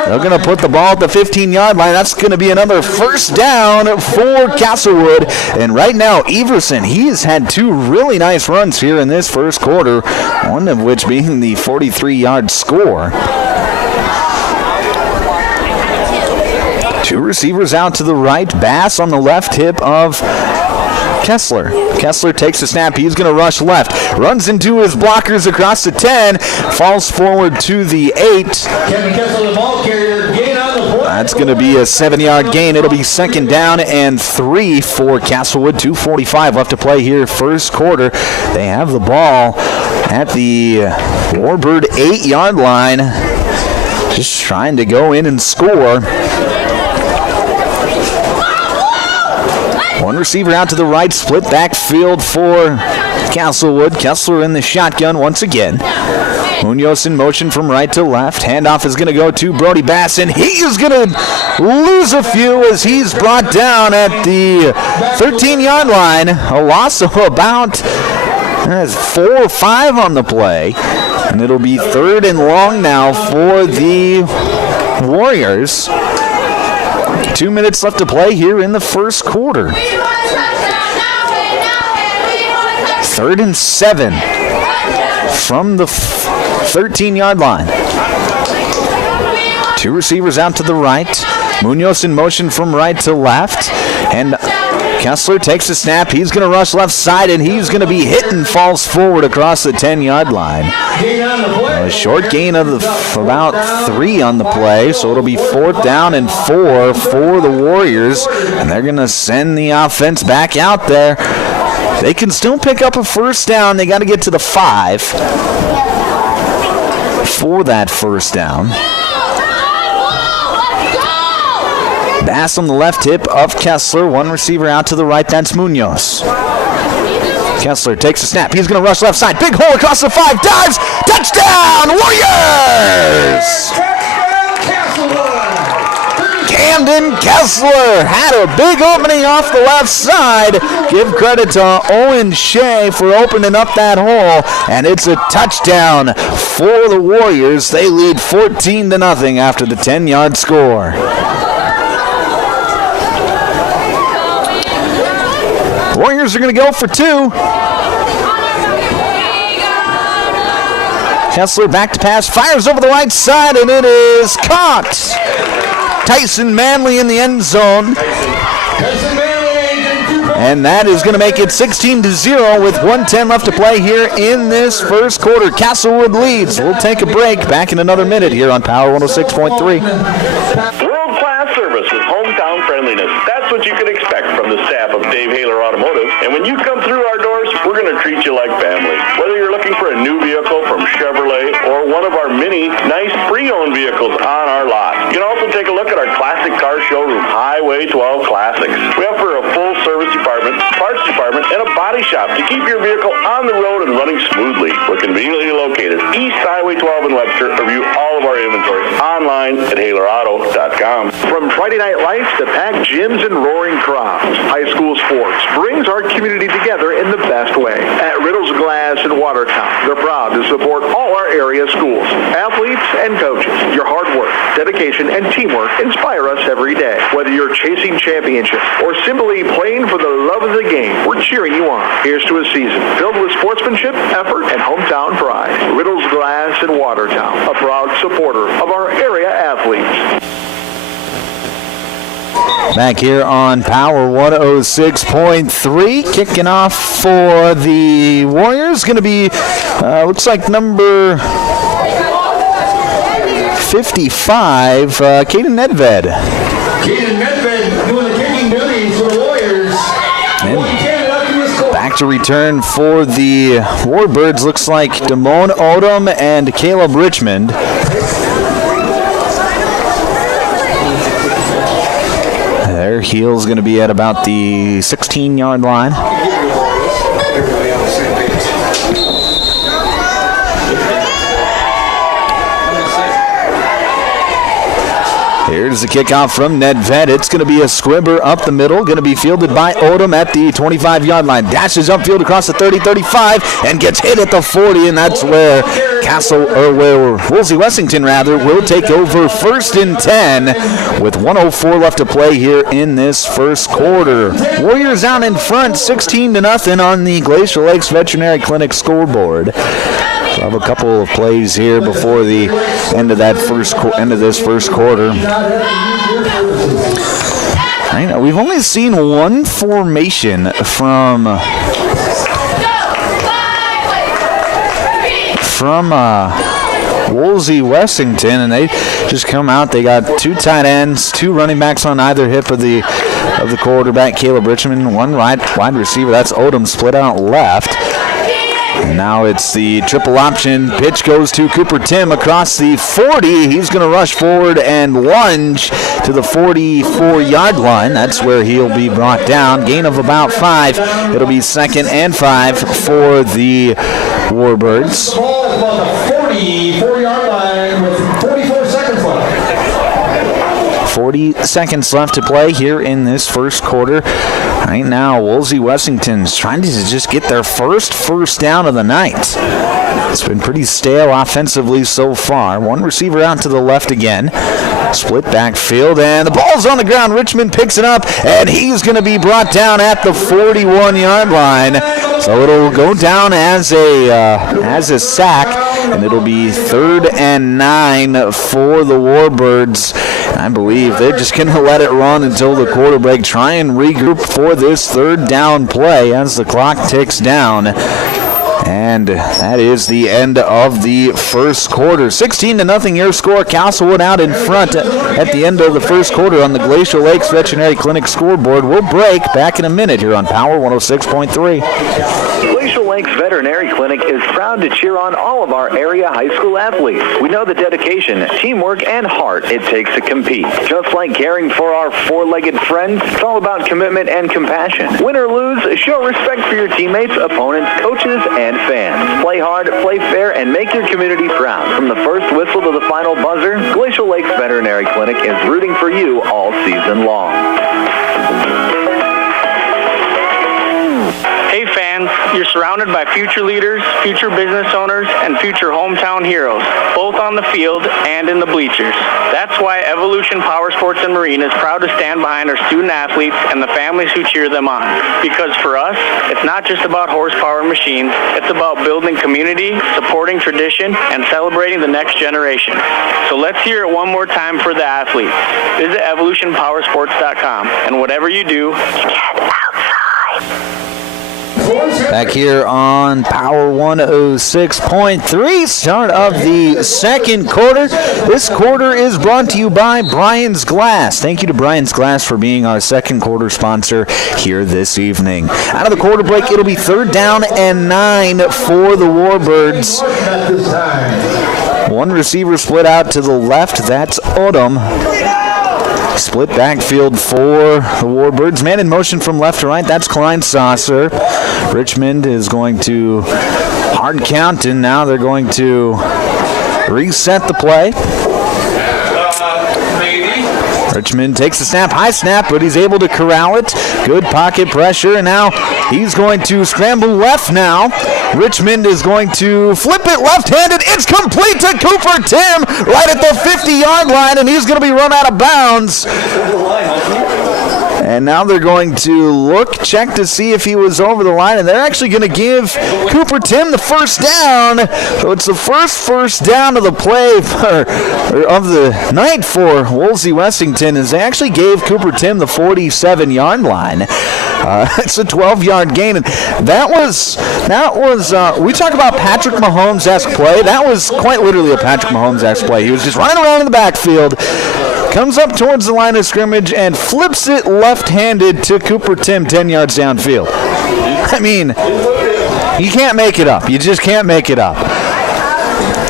they're going to put the ball at the 15-yard line. That's going to be another 1st down for Castlewood. And right now, Everson, he has had 2 really nice runs here in this first quarter, one of which being the 43-yard score. 2 receivers out to the right. Bass on the left hip of Kessler. Kessler takes the snap. He's going to rush left. Runs into his blockers across the 10. Falls forward to the 8. Kevin Kessler, the ball carrier, gain on the point. That's going to be a 7-yard gain. It'll be 2nd down and 3 for Castlewood. 2:45 left to play here, first quarter. They have the ball at the Warbird 8-yard line. Just trying to go in and score. 1 receiver out to the right, split backfield for Castlewood. Kessler in the shotgun once again. Munoz in motion from right to left. Handoff is going to go to Brody Bass, and he is going to lose a few as he's brought down at the 13-yard line. A loss of about 4 or 5 on the play. And it'll be 3rd and long now for the Warriors. 2 minutes left to play here in the first quarter. 3rd and 7 from the 13-yard line. 2 receivers out to the right. Munoz in motion from right to left. And Kessler takes the snap. He's going to rush left side, and he's going to be hit and falls forward across the 10-yard line. A short gain of about 3 on the play, so it'll be 4th down and 4 for the Warriors, and they're going to send the offense back out there. They can still pick up a 1st down. They got to get to the 5 for that 1st down. Pass on the left hip of Kessler. One receiver out to the right. That's Munoz. Kessler takes a snap. He's going to rush left side. Big hole across the 5. Dives. Touchdown, Warriors! Camden Kessler had a big opening off the left side. Give credit to Owen Shea for opening up that hole, and it's a touchdown for the Warriors. They lead 14-0 after the 10-yard score. Warriors are going to go for 2. Kessler back to pass, fires over the right side, and it is caught. Tyson Manley in the end zone. And that is going to make it 16-0 with 1:10 left to play here in this first quarter. Castlewood leads. We'll take a break. Back in another minute here on Power 106.3. World-class service with hometown friendliness. That's what you can expect from the staff of Dave Haler Automotive. And when you come through our doors, we're going to treat you like family. Whether you're looking for a new vehicle from Chevrolet or one of our many nice pre-owned vehicles on our lot. You can also take a look at our classic car showroom, Highway 12 Classics. We offer a full service department, parts department, and a body shop to keep your vehicle on the road and running smoothly. We're conveniently located East Highway 12 in Webster. Review all of our inventory online at HalerAuto.com. From Friday Night Lights to packed gyms and roaring crowds, high school sports brings our community together in the best way. At Riddle's Glass in Watertown, they're proud to support all our area schools, athletes, and coaches. Your hard work, dedication, and teamwork inspire us every day. Whether you're chasing championships or simply playing for the love of the game, we're cheering you on. Here's to a season filled with sportsmanship, effort, and hometown pride. Riddle's Glass in Watertown, a proud supporter of our area athletes. Back here on Power 106.3, kicking off for the Warriors. Going to be, looks like number 55, Caden Nedved. Caden Nedved doing the kicking duties for the Warriors. Back to return for the Warbirds. Looks like Damone Odom and Caleb Richmond. Their heel's going to be at about the 16-yard line. Here's the kickoff from Nedved. It's going to be a squibber up the middle. Going to be fielded by Odom at the 25-yard line. Dashes upfield across the 30, 35, and gets hit at the 40, and that's where Wolsey-Wessington will take over 1st and 10 with 1:04 left to play here in this first quarter. Warriors out in front, 16-0 on the Glacier Lakes Veterinary Clinic scoreboard. So I have a couple of plays here before the end of that end of this first quarter. I know we've only seen one formation from Wolsey-Wessington, and they just come out. They got 2 tight ends, 2 running backs on either hip of the quarterback. Caleb Richmond, 1 wide receiver. That's Odom split out left. And now it's the triple option. Pitch goes to Cooper Tim across the 40. He's going to rush forward and lunge to the 44-yard line. That's where he'll be brought down. Gain of about 5. It'll be 2nd and 5 for the Warbirds. The ball is about the 44-yard line with 44 seconds left. 40 seconds left to play here in this first quarter. Right now, Wolsey-Wessington's trying to just get their first down of the night. It's been pretty stale offensively so far. 1 receiver out to the left again. Split backfield, and the ball's on the ground. Richmond picks it up, and he's going to be brought down at the 41-yard line. So it'll go down as a sack, and it'll be 3rd and 9 for the Warbirds. I believe they're just going to let it run until the quarter break. Try and regroup for this 3rd down play as the clock ticks down. And that is the end of the first quarter. 16-0 your score. Castlewood out in front at the end of the first quarter on the Glacier Lakes Veterinary Clinic scoreboard. We'll break back in a minute here on Power 106.3. Glacial Lakes Veterinary Clinic is proud to cheer on all of our area high school athletes. We know the dedication, teamwork, and heart it takes to compete. Just like caring for our four-legged friends, it's all about commitment and compassion. Win or lose, show respect for your teammates, opponents, coaches, and fans. Play hard, play fair, and make your community proud. From the first whistle to the final buzzer, Glacial Lakes Veterinary Clinic is rooting for you all season long. Hey fans, you're surrounded by future leaders, future business owners, and future hometown heroes, both on the field and in the bleachers. That's why Evolution Power Sports and Marine is proud to stand behind our student athletes and the families who cheer them on. Because for us, it's not just about horsepower and machines, it's about building community, supporting tradition, and celebrating the next generation. So let's hear it one more time for the athletes. Visit evolutionpowersports.com, and whatever you do, get outside. Back here on Power 106.3, start of the second quarter. This quarter is brought to you by Brian's Glass. Thank you to Brian's Glass for being our second quarter sponsor here this evening. Out of the quarter break, it'll be 3rd down and 9 for the Warbirds. One receiver split out to the left. That's Odom. Split backfield for the Warbirds. Man in motion from left to right. That's Klein-Saucer. Richmond is going to hard count, and now they're going to reset the play. Richmond takes the snap, high snap, but he's able to corral it. Good pocket pressure, and now he's going to scramble left now. Richmond is going to flip it left-handed. It's complete to Cooper Tim right at the 50-yard line, and he's going to be run out of bounds. And now they're going to check to see if he was over the line, and they're actually going to give Cooper Tim the first down. So it's the first down of the play of the night for Wolsey-Wessington, as they actually gave Cooper Tim the 47-yard line. It's a 12-yard gain, and that was we talk about Patrick Mahomes-esque play. That was quite literally a Patrick Mahomes-esque play. He was just running around in the backfield, comes up towards the line of scrimmage, and flips it left-handed to Cooper Tim 10 yards downfield. I mean, you can't make it up. You just can't make it up.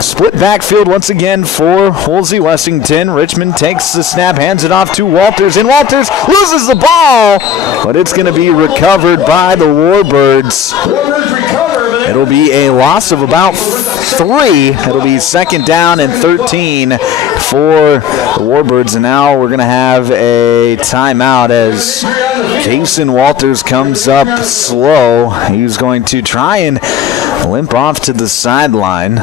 Split backfield once again for Wolsey-Wessington. Richmond takes the snap, hands it off to Walters, and Walters loses the ball, but it's going to be recovered by the Warbirds. It'll be a loss of about 3. It'll be 2nd down and 13 for the Warbirds, and now we're going to have a timeout as Jason Walters comes up slow. He's going to try and limp off to the sideline.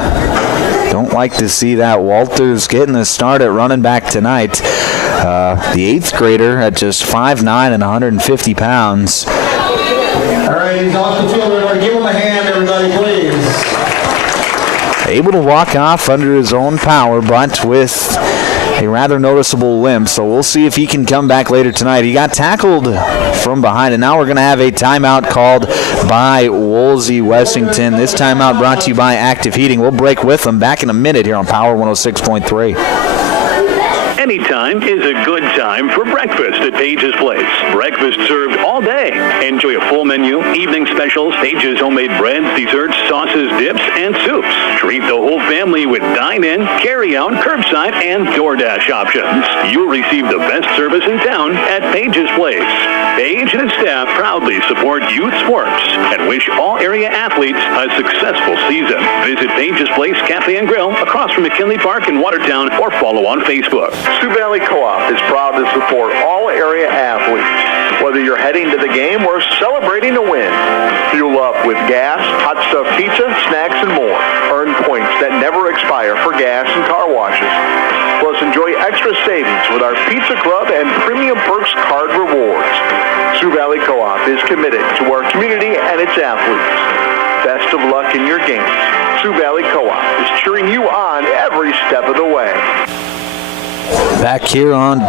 Don't like to see that. Walters getting a start at running back tonight. The 8th grader at just 5'9" and 150 pounds. All right, he's off the field. Everybody give him a hand, everybody, please. Able to walk off under his own power, but with a rather noticeable limp, so we'll see if he can come back later tonight. He got tackled from behind, and now we're going to have a timeout called by Wolsey-Wessington. This timeout brought to you by Active Heating. We'll break with them back in a minute here on Power 106.3. Anytime is a good time for breakfast at Page's Place. Breakfast served all day. Enjoy a full menu, evening specials, Page's homemade breads, desserts, sauces, dips, and soups. Treat the whole family with dine-in, carry-out, curbside, and DoorDash options. You'll receive the best service in town at Page's Place. Page and his staff proudly support youth sports and wish all area athletes a successful season. Visit Page's Place Cafe and Grill across from McKinley Park in Watertown, or follow on Facebook. Sioux Valley Co-op is proud to support all area athletes. Whether you're heading to the game or celebrating a win, fuel up with gas, hot stuff pizza, snacks, and more. Earn points that never expire for gas and car washes. Plus, enjoy extra savings with our Pizza Club and Premium Perks card rewards. Sioux Valley Co-op is committed to our community and its athletes. Best of luck in your games. Sioux Valley Co-op is cheering you on every step of the way. Back here on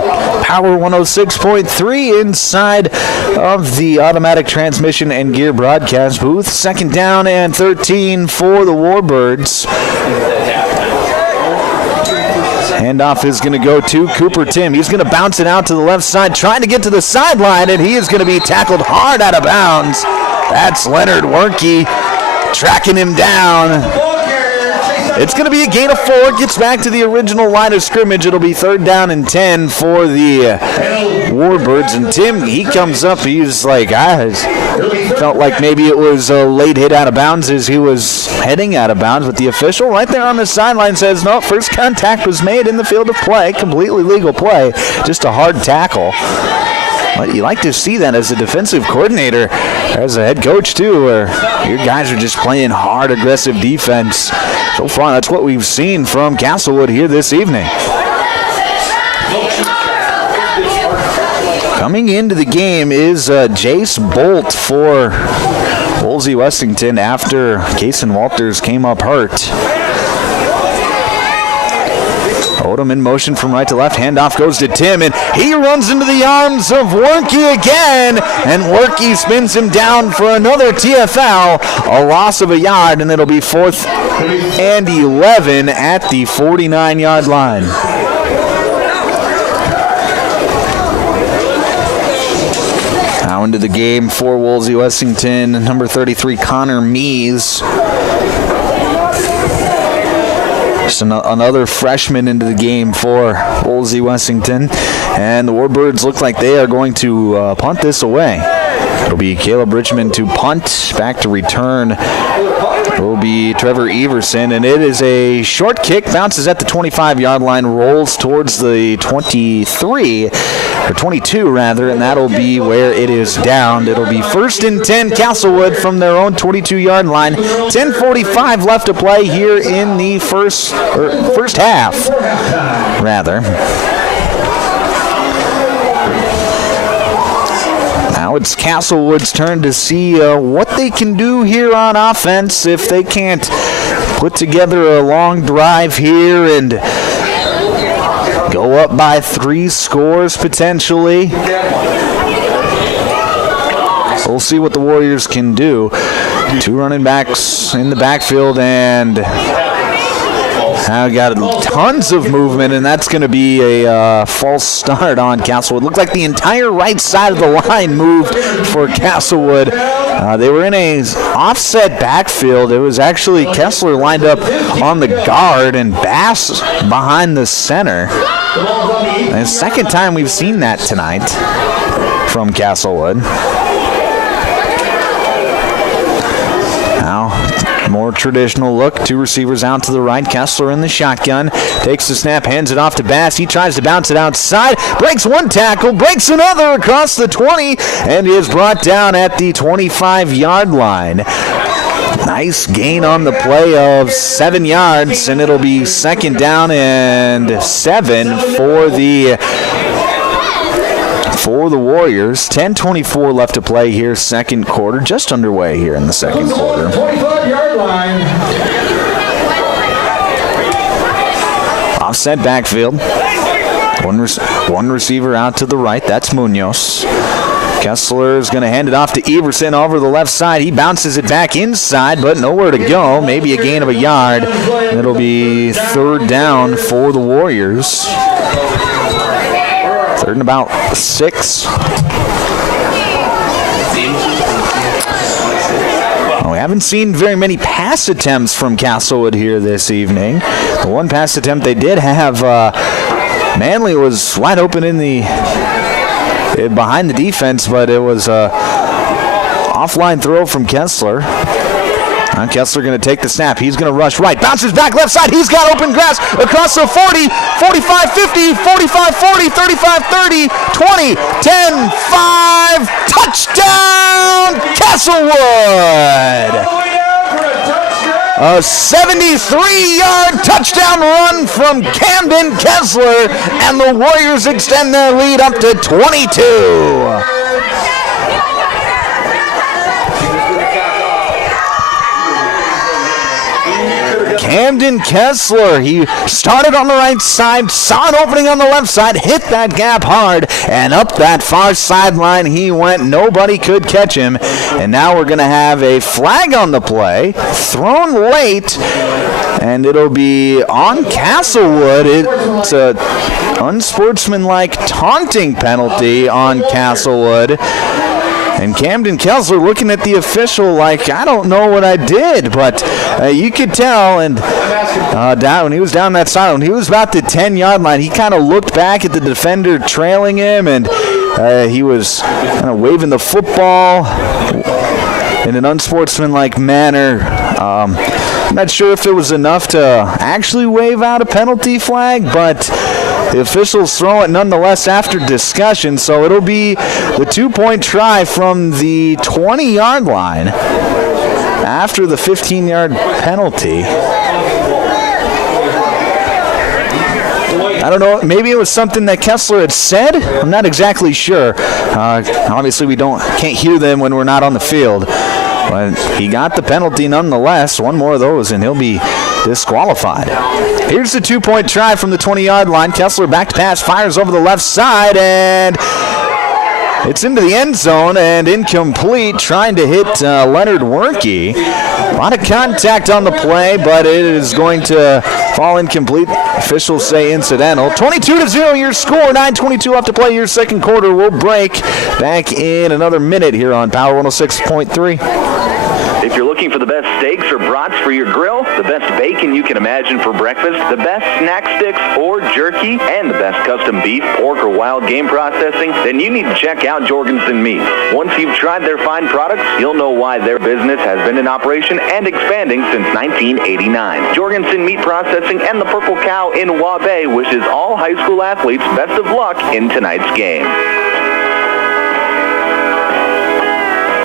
Power 106.3 inside of the automatic transmission and gear broadcast booth. 2nd down and 13 for the Warbirds. Handoff is going to go to Cooper Tim. He's going to bounce it out to the left side, trying to get to the sideline, and he is going to be tackled hard out of bounds. That's Leonard Werke. tracking him down. It's going to be a gain of 4. Gets back to the original line of scrimmage. It'll be 3rd down and 10 for the Warbirds. And Tim, he comes up. He's like, I felt like maybe it was a late hit out of bounds as he was heading out of bounds. But the official right there on the sideline says, no, first contact was made in the field of play. Completely legal play. Just a hard tackle. But you like to see that as a defensive coordinator, as a head coach too, where your guys are just playing hard, aggressive defense. So far, that's what we've seen from Castlewood here this evening. Coming into the game is Jace Bolt for Wolsey-Wessington after Kason Walters came up hurt. Odom in motion from right to left. Handoff goes to Tim, and he runs into the arms of Workey again. And Workey spins him down for another TFL. A loss of a yard, and it'll be 4th and 11 at the 49-yard line. Now into the game for Wolsey-Wessington, number 33, Connor Mees. Just another freshman into the game for Wolsey-Wessington. And the Warbirds look like they are going to punt this away. It'll be Caleb Richmond to punt. Back to return will be Trevor Everson. And it is a short kick. Bounces at the 25-yard line. Rolls towards the 23, or 22 rather. And that'll be where it is downed. It'll be 1st and 10 Castlewood from their own 22-yard line. 10:45 left to play here in the first half, rather. Now it's Castlewood's turn to see what they can do here on offense if they can't put together a long drive here and go up by 3 scores potentially. We'll see what the Warriors can do. 2 running backs in the backfield, and I've got tons of movement, and that's going to be a false start on Castlewood. Looked like the entire right side of the line moved for Castlewood. They were in a offset backfield. It was actually Kessler lined up on the guard and Bass behind the center. And the second time we've seen that tonight from Castlewood. Now, more traditional look. 2 receivers out to the right. Kessler in the shotgun. Takes the snap, hands it off to Bass. He tries to bounce it outside. Breaks 1 tackle, breaks another across the 20, and is brought down at the 25-yard line. Nice gain on the play of 7 yards, and it'll be 2nd down and 7 for the Warriors. 10:24 left to play here, second quarter. Just underway here in the second quarter. 25-yard line. Offset backfield. One receiver out to the right. That's Munoz. Kessler is going to hand it off to Everson over the left side. He bounces it back inside, but nowhere to go. Maybe a gain of a yard. It'll be 3rd down for the Warriors. 3rd and about 6. We haven't seen very many pass attempts from Castlewood here this evening. The one pass attempt they did have, Manley was wide open in the behind the defense, but it was a offline throw from Kessler. Now Kessler going to take the snap. He's going to rush right. Bounces back left side. He's got open grass across the 40, 45, 50, 45, 40, 35, 30, 20, 10, 5. Touchdown, Castlewood! A 73-yard touchdown run from Camden Kessler, and the Warriors extend their lead up to 22. Camden Kessler, he started on the right side, saw an opening on the left side, hit that gap hard, and up that far sideline he went. Nobody could catch him. And now we're going to have a flag on the play, thrown late, and it'll be on Castlewood. It's a unsportsmanlike taunting penalty on Castlewood. And Camden Kessler looking at the official like, I don't know what I did, but you could tell. And when he was down that side, when he was about the 10-yard line, he kind of looked back at the defender trailing him, and he was kind of waving the football in an unsportsmanlike manner. I'm not sure if it was enough to actually wave out a penalty flag, but the officials throw it nonetheless after discussion, so it'll be the 2-point try from the 20-yard line after the 15-yard penalty. I don't know, maybe it was something that Kessler had said. I'm not exactly sure. Obviously, we can't hear them when we're not on the field. But he got the penalty nonetheless. One more of those, and he'll be disqualified. Here's the 2-point try from the 20-yard line. Kessler back to pass, fires over the left side, and it's into the end zone and incomplete, trying to hit Leonard Werke. A lot of contact on the play, but it is going to fall incomplete. Officials say incidental. 22-0 your score. 9:22 left to play your second quarter. We'll break back in another minute here on Power 106.3. If you're looking for the best steaks or brats for your grill, the best bacon you can imagine for breakfast, the best snack sticks or jerky, and the best custom beef, pork, or wild game processing, then you need to check out Jorgensen Meat. Once you've tried their fine products, you'll know why their business has been in operation and expanding since 1989. Jorgensen Meat Processing and the Purple Cow in Waubay wishes all high school athletes best of luck in tonight's game.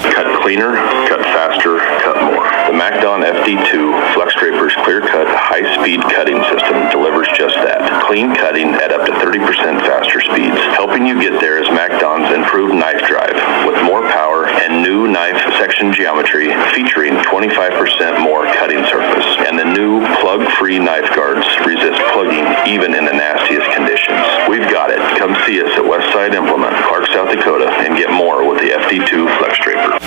Cut cleaner, cut faster, cut more. The MacDon FD2 Flex Draper's clear-cut, high-speed cutting system delivers just that. Clean cutting at up to 30% faster speeds. Helping you get there is MacDon's improved knife drive with more power and new knife section geometry featuring 25% more cutting surface. And the new plug-free knife guards resist plugging even in the nastiest conditions. We've got it. Come see us at Westside Implement, Clark, South Dakota, and get more with the FD2 Flex Draper.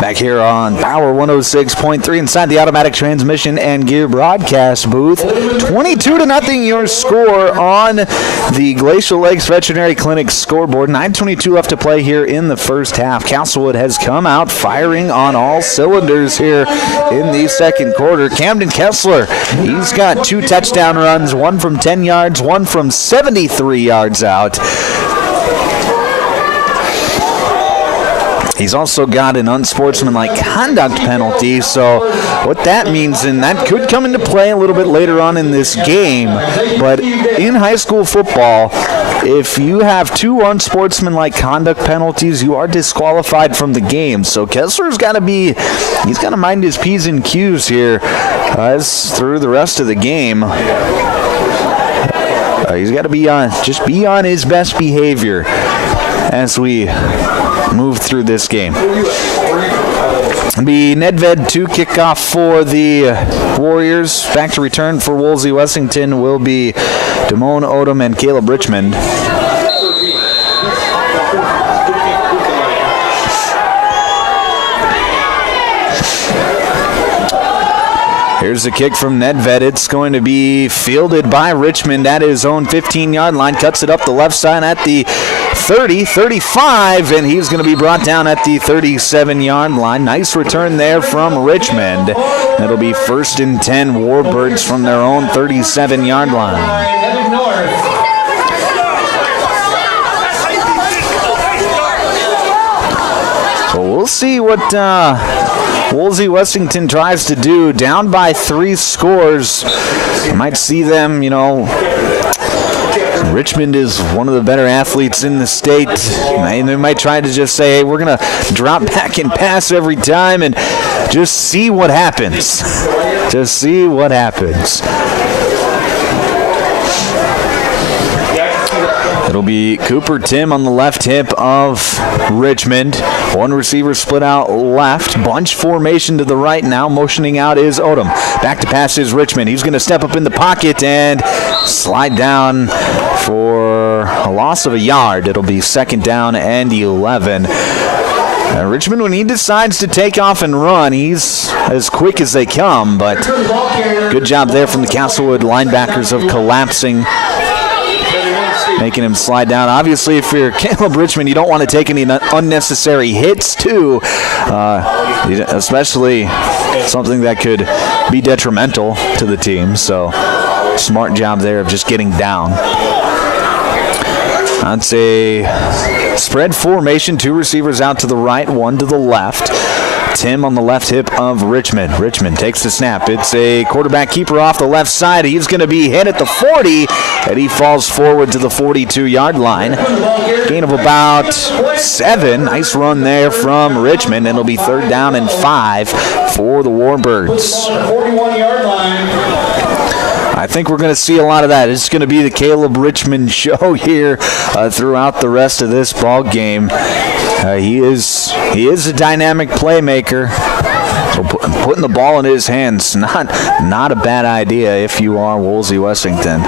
Back here on Power 106.3 inside the automatic transmission and gear broadcast booth. 22-0 your score on the Glacial Lakes Veterinary Clinic scoreboard. 9:22 left to play here in the first half. Castlewood has come out firing on all cylinders here in the second quarter. Camden Kessler, he's got 2 touchdown runs, one from 10 yards, one from 73 yards out. He's also got an unsportsmanlike conduct penalty, so what that means, and that could come into play a little bit later on in this game, but in high school football, if you have 2 unsportsmanlike conduct penalties, you are disqualified from the game. So Kessler's got to mind his P's and Q's here as through the rest of the game. He's got to be on his best behavior as we move through this game. It'll be Nedved to kick off for the Warriors. Back to return for Wolsey-Wessington will be Damone Odom and Caleb Richmond. Here's the kick from Nedved. It's going to be fielded by Richmond at his own 15-yard line. Cuts it up the left side at the 30, 35, and he's going to be brought down at the 37-yard line. Nice return there from Richmond. It'll be 1st and 10 Warbirds from their own 37-yard line. So we'll see what Wolsey-Wessington tries to do. Down by 3 scores. You might see them, Richmond is one of the better athletes in the state. They might try to just say, hey, we're going to drop back and pass every time and just see what happens. Just see what happens. It'll be Cooper Tim on the left hip of Richmond. 1 receiver split out left. Bunch formation to the right now. Motioning out is Odom. Back to pass is Richmond. He's going to step up in the pocket and slide down for a loss of a yard. It'll be 2nd down and 11. Richmond, when he decides to take off and run, he's as quick as they come, but good job there from the Castlewood linebackers of collapsing making him slide down. Obviously, if you're Caleb Richmond, you don't want to take any unnecessary hits, too, especially something that could be detrimental to the team. So, smart job there of just getting down. That's a spread formation. 2 receivers out to the right, 1 to the left. Tim on the left hip of Richmond. Richmond takes the snap. It's a quarterback keeper off the left side. He's going to be hit at the 40, and he falls forward to the 42-yard line. Gain of about 7. Nice run there from Richmond, and it'll be 3rd down and 5 for the Warbirds. 41-yard line. I think we're going to see a lot of that. It's going to be the Caleb Richmond show here throughout the rest of this ball game. He is a dynamic playmaker. So putting the ball in his hands, not a bad idea if you are Wolsey-Wessington.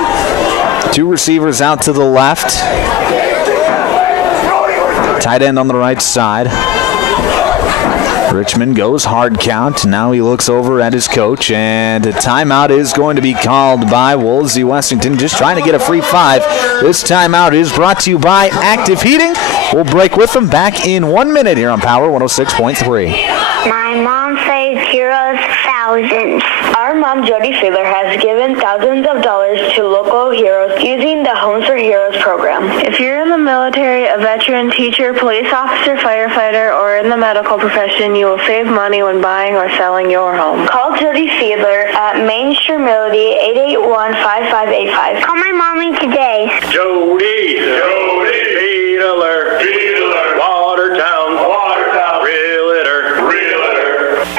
2 receivers out to the left. Tight end on the right side. Richmond goes hard count. Now he looks over at his coach, and a timeout is going to be called by Wolsey-Wessington, just trying to get a free 5. This timeout is brought to you by Active Heating. We'll break with them back in 1 minute here on Power 106.3. My mom saves heroes thousands. Our mom, Jody Fiedler, has given thousands of dollars to local heroes using the Homes for Heroes program. If you're in the military, a veteran, teacher, police officer, firefighter, or in the medical profession, you will save money when buying or selling your home. Call Jody Fiedler at Main Street Melody 881-5585. Call my mommy today. Jody, Fiedler, Watertown, Realtor.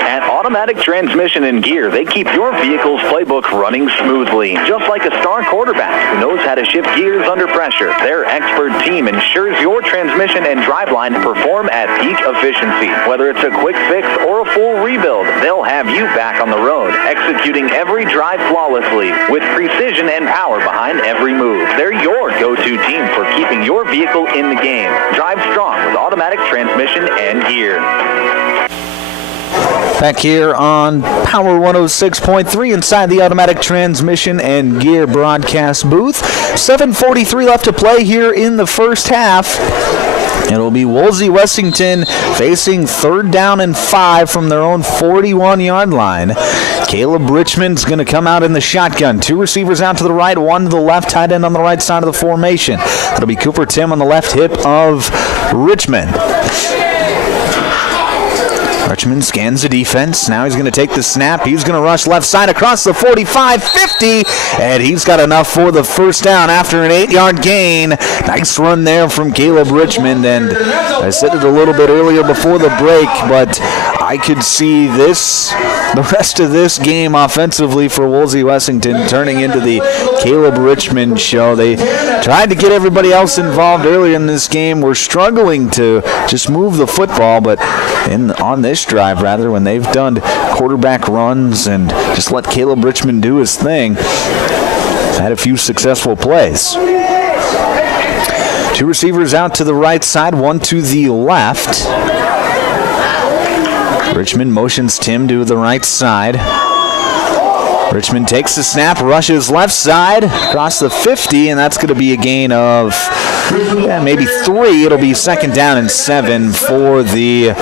At Automatic Transmission and Gear, they keep your vehicle's playbook running smoothly. Just like a star quarterback who knows how to shift gears under pressure, their expert team ensures your transmission and driveline perform at peak efficiency. Whether it's a quick fix or a full rebuild, they'll have you back on the road, executing every drive flawlessly with precision and power behind every move. They're your go-to team for keeping your vehicle in the game. Drive strong with Automatic Transmission and Gear. Back here on Power 106.3 inside the Automatic Transmission and Gear broadcast booth. 7:43 left to play here in the first half. It'll be Wolsey-Wessington facing 3rd down and 5 from their own 41-yard line. Caleb Richmond's going to come out in the shotgun. 2 receivers out to the right, 1 to the left, tight end on the right side of the formation. It'll be Cooper Tim on the left hip of Richmond. Richmond scans the defense. Now he's going to take the snap. He's going to rush left side across the 45, 50, and he's got enough for the 1st down after an 8-yard gain. Nice run there from Caleb Richmond, and I said it a little bit earlier before the break, but I could see the rest of this game offensively for Wolsey-Wessington turning into the Caleb Richmond show. They tried to get everybody else involved earlier in this game. We're struggling to just move the football, but on this drive, when they've done quarterback runs and just let Caleb Richmond do his thing, had a few successful plays. 2 receivers out to the right side, 1 to the left. Richmond motions Tim to the right side. Richmond takes the snap, rushes left side, across the 50, and that's going to be a gain of maybe 3. It'll be 2nd down and 7 for the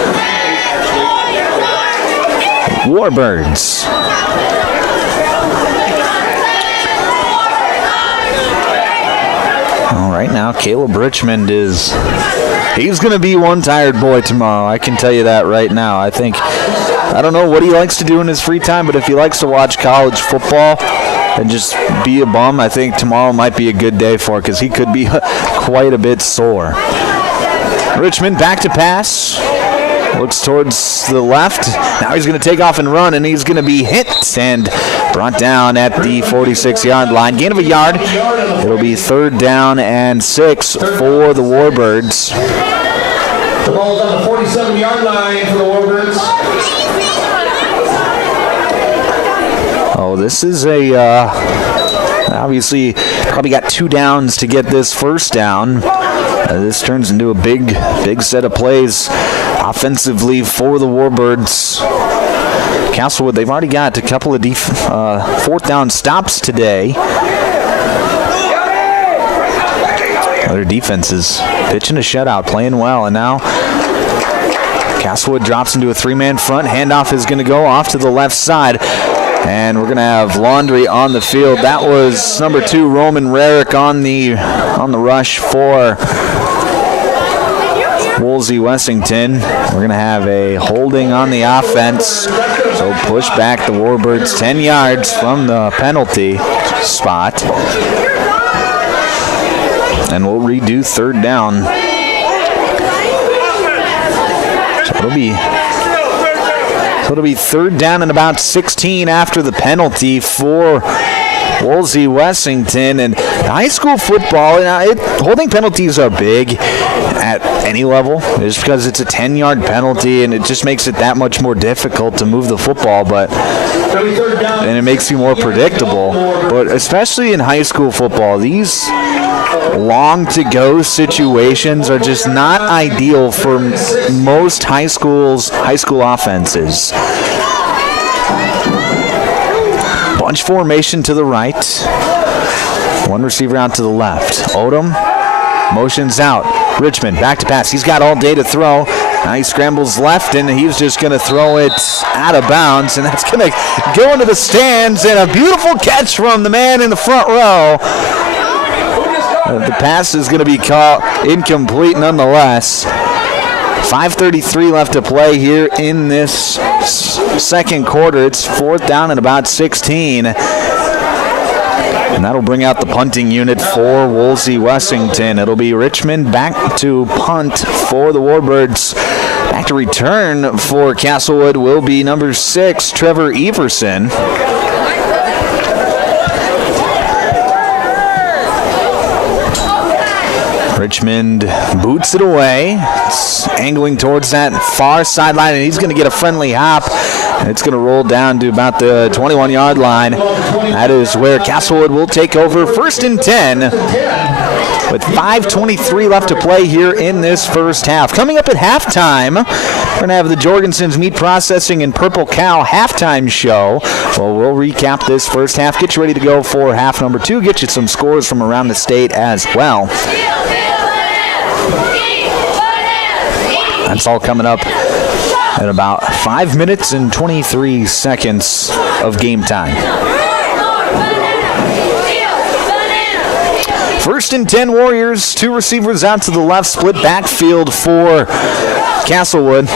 Warbirds. All right, now Caleb Richmond he's going to be one tired boy tomorrow. I can tell you that right now. I don't know what he likes to do in his free time, but if he likes to watch college football and just be a bum, I think tomorrow might be a good day for, because he could be quite a bit sore. Richmond back to pass. Looks towards the left. Now he's going to take off and run, and he's going to be hit and brought down at the 46-yard line. Gain of a yard. It'll be 3rd down and 6 for the Warbirds. The ball's on the 47-yard line for the Warbirds. Oh, this is obviously probably got 2 downs to get this 1st down. This turns into a big set of plays offensively for the Warbirds. Castlewood, they've already got a couple of 4th down stops today. defense is pitching a shutout, playing well, and now Castlewood drops into a three-man front. Handoff is going to go off to the left side, and we're going to have Laundry on the field. That was number 2, Roman Rarick on the rush for Wolsey-Wessington. We're going to have a holding on the offense, so push back the Warbirds 10 yards from the penalty spot. And we'll redo third down. So it'll be third down and about 16 after the penalty for Wolsey-Wessington. And high school football, holding penalties are big at any level, just because it's a 10-yard penalty and it just makes it that much more difficult to move the football, and it makes you more predictable. But especially in high school football, these long to go situations are just not ideal for most high school offenses. Bunch formation to the right. One receiver out to the left. Odom motions out. Richmond back to pass. He's got all day to throw. Now he scrambles left, and he's just going to throw it out of bounds, and that's going to go into the stands, and a beautiful catch from the man in the front row. The pass is going to be caught incomplete nonetheless. 5:33 left to play here in this second quarter. It's fourth down and about 16. And that'll bring out the punting unit for Wolsey-Wessington. It'll be Richmond back to punt for the Warbirds. Back to return for Castlewood will be number 6, Trevor Everson. Richmond boots it away. It's angling towards that far sideline, and he's going to get a friendly hop. It's going to roll down to about the 21-yard line. That is where Castlewood will take over first and 10 with 5:23 left to play here in this first half. Coming up at halftime, we're going to have the Jorgensen's Meat Processing and Purple Cow halftime show. Well, we'll recap this first half, get you ready to go for half number 2, get you some scores from around the state as well. That's all coming up at about 5 minutes and 23 seconds of game time. First and 10 Warriors, 2 receivers out to the left, split backfield for Castlewood.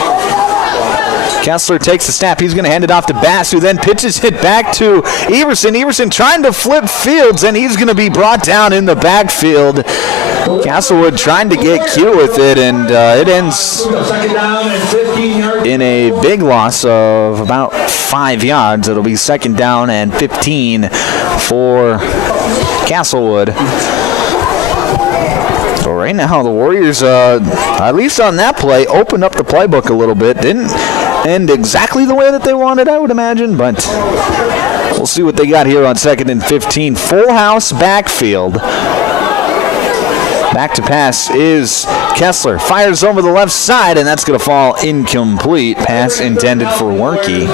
Kessler takes the snap. He's going to hand it off to Bass, who then pitches it back to Everson. Everson trying to flip fields, and he's going to be brought down in the backfield. Castlewood trying to get cute with it, and it ends in a big loss of about 5 yards. It'll be second down and 15 for Castlewood. So right now, the Warriors, at least on that play, opened up the playbook a little bit. Didn't end exactly the way that they wanted, I would imagine, but we'll see what they got here on second and 15. Full house backfield. Back to pass is Kessler. Fires over the left side, and that's going to fall incomplete. Pass intended for Werke.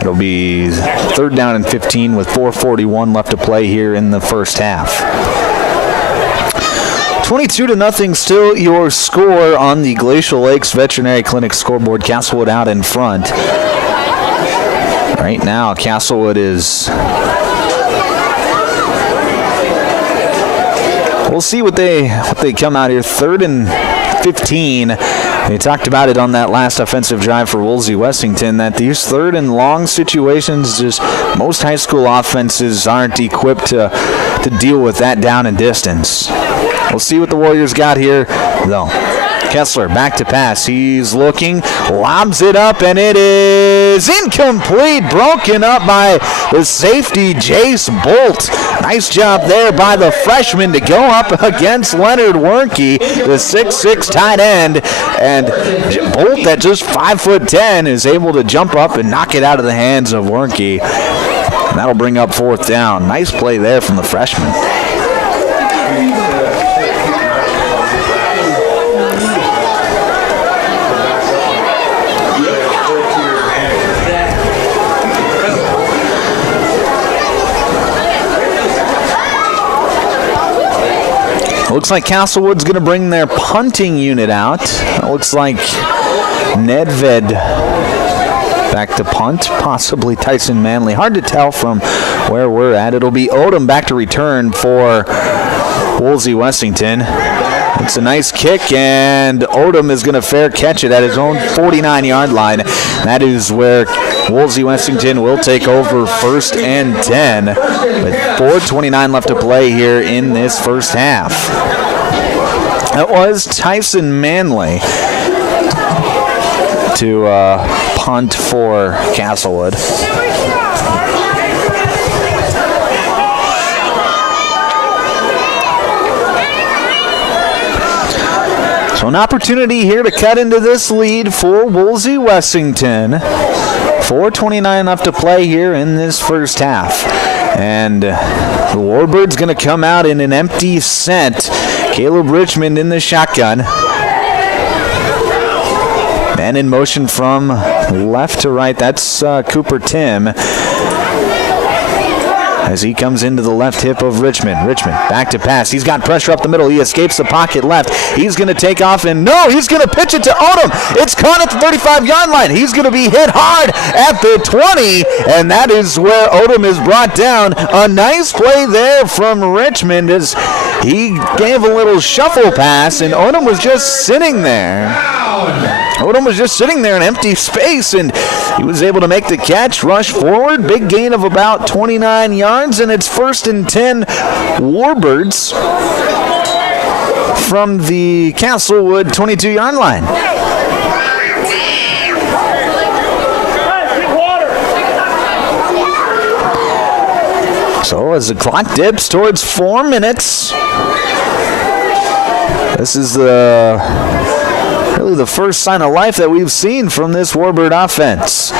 It'll be third down and 15 with 4:41 left to play here in the first half. 22-0 still your score on the Glacial Lakes Veterinary Clinic scoreboard. Castlewood out in front. Right now, Castlewood is... We'll see what they come out here. Third and 15. They talked about it on that last offensive drive for Wolsey-Wessington, that these third and long situations, just most high school offenses aren't equipped to deal with that down and distance. We'll see what the Warriors got here, though. Kessler back to pass. He's looking, lobs it up, and it is incomplete. Broken up by the safety, Jace Bolt. Nice job there by the freshman to go up against Leonard Werke, the 6'6" tight end. And Bolt, at just 5'10", is able to jump up and knock it out of the hands of Werke. That'll bring up fourth down. Nice play there from the freshman. Looks like Castlewood's going to bring their punting unit out. Looks like Nedved back to punt, possibly Tyson Manley. Hard to tell from where we're at. It'll be Odom back to return for Wolsey-Wessington. It's a nice kick, and Odom is going to fair catch it at his own 49-yard line. That is where Wolsey-Wessington will take over 1st and 10 with 4:29 left to play here in this first half. That was Tyson Manley to punt for Castlewood. So an opportunity here to cut into this lead for Wolsey-Wessington. 4:29 left to play here in this first half. And the Warbirds going to come out in an empty set. Caleb Richmond in the shotgun. Man in motion from left to right. That's Cooper Tim. As he comes into the left hip of Richmond. Richmond back to pass. He's got pressure up the middle. He escapes the pocket left. He's going to take off, and no, he's going to pitch it to Odom. It's caught at the 35-yard line. He's going to be hit hard at the 20, and that is where Odom is brought down. A nice play there from Richmond as he gave a little shuffle pass, and Odom was just sitting there. Odom was just sitting there in empty space, and he was able to make the catch, rush forward, big gain of about 29 yards, and it's 1st and 10 Warbirds from the Castlewood 22-yard line. So as the clock dips towards 4 minutes, this is really the first sign of life that we've seen from this Warbird offense.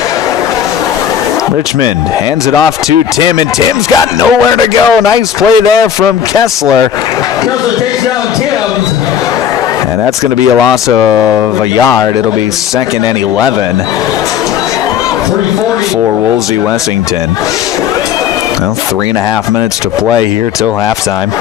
Richmond hands it off to Tim, and Tim's got nowhere to go. Nice play there from Kessler. Kessler takes down Tim. And that's going to be a loss of a yard. It'll be 2nd and 11 for Wolsey-Wessington. Well, 3.5 minutes to play here till halftime.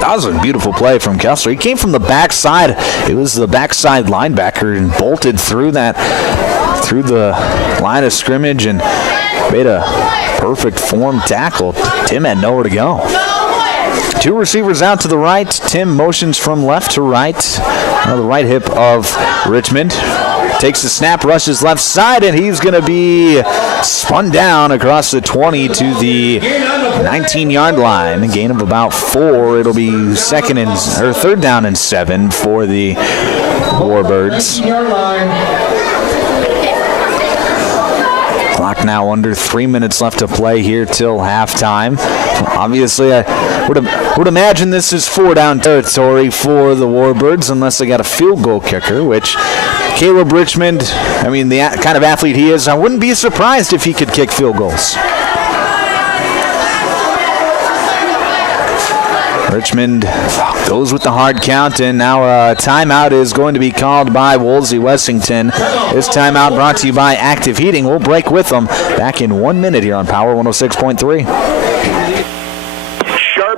That was a beautiful play from Kessler. He came from the backside. It was the backside linebacker and bolted through the line of scrimmage and made a perfect form tackle. Tim had nowhere to go. 2 receivers out to the right. Tim motions from left to right. The right hip of Richmond. Takes the snap, rushes left side, and he's going to be spun down across the 20 to the 19-yard line. A gain of about 4. It'll be 3rd down and 7 for the Warbirds. Clock now under 3 minutes left to play here till halftime. Obviously, I would imagine this is 4-down territory for the Warbirds unless they got a field goal kicker, which Caleb Richmond, I mean, the kind of athlete he is, I wouldn't be surprised if he could kick field goals. Richmond goes with the hard count, and now a timeout is going to be called by Wolsey-Wessington. This timeout brought to you by Active Heating. We'll break with them back in 1 minute here on Power 106.3.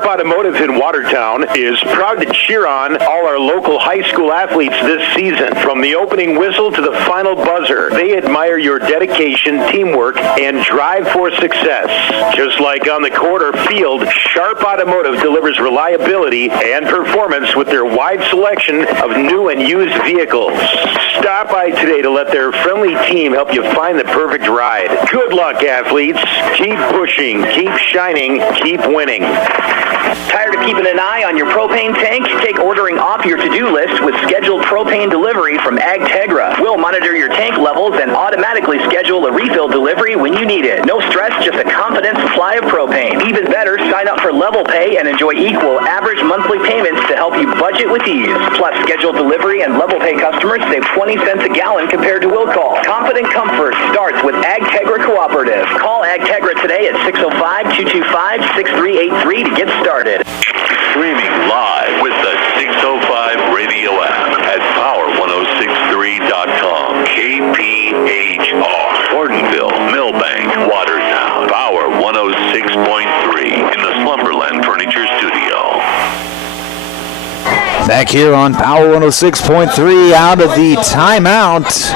Automotive in Watertown is proud to cheer on all our local high school athletes this season. From the opening whistle to the final buzzer, they admire your dedication, teamwork, and drive for success. Just like on the court or field, Sharp Automotive delivers reliability and performance with their wide selection of new and used vehicles. Stop by today to let their friendly team help you find the perfect ride. Good luck, athletes. Keep pushing, keep shining, keep winning. Tired of keeping an eye on your propane tank? Take ordering off your to-do list with scheduled propane delivery from AgTegra. We'll monitor your tank levels and automatically schedule a refill delivery when you need it. No stress, just a confident supply of propane. Even better, sign up for Level Pay and enjoy equal average monthly payments to help you budget with ease. Plus, scheduled delivery and Level Pay customers save 20 cents a gallon compared to will call. Confident comfort starts with AgTegra Cooperative. Call AgTegra today at 605-225-6383 to get started. Streaming live with the 605 radio app at power1063.com. KPHR, Gordonville, Millbank, Watertown. Power 106.3. Lumberland Furniture Studio. Back here on Power 106.3 out of the timeout.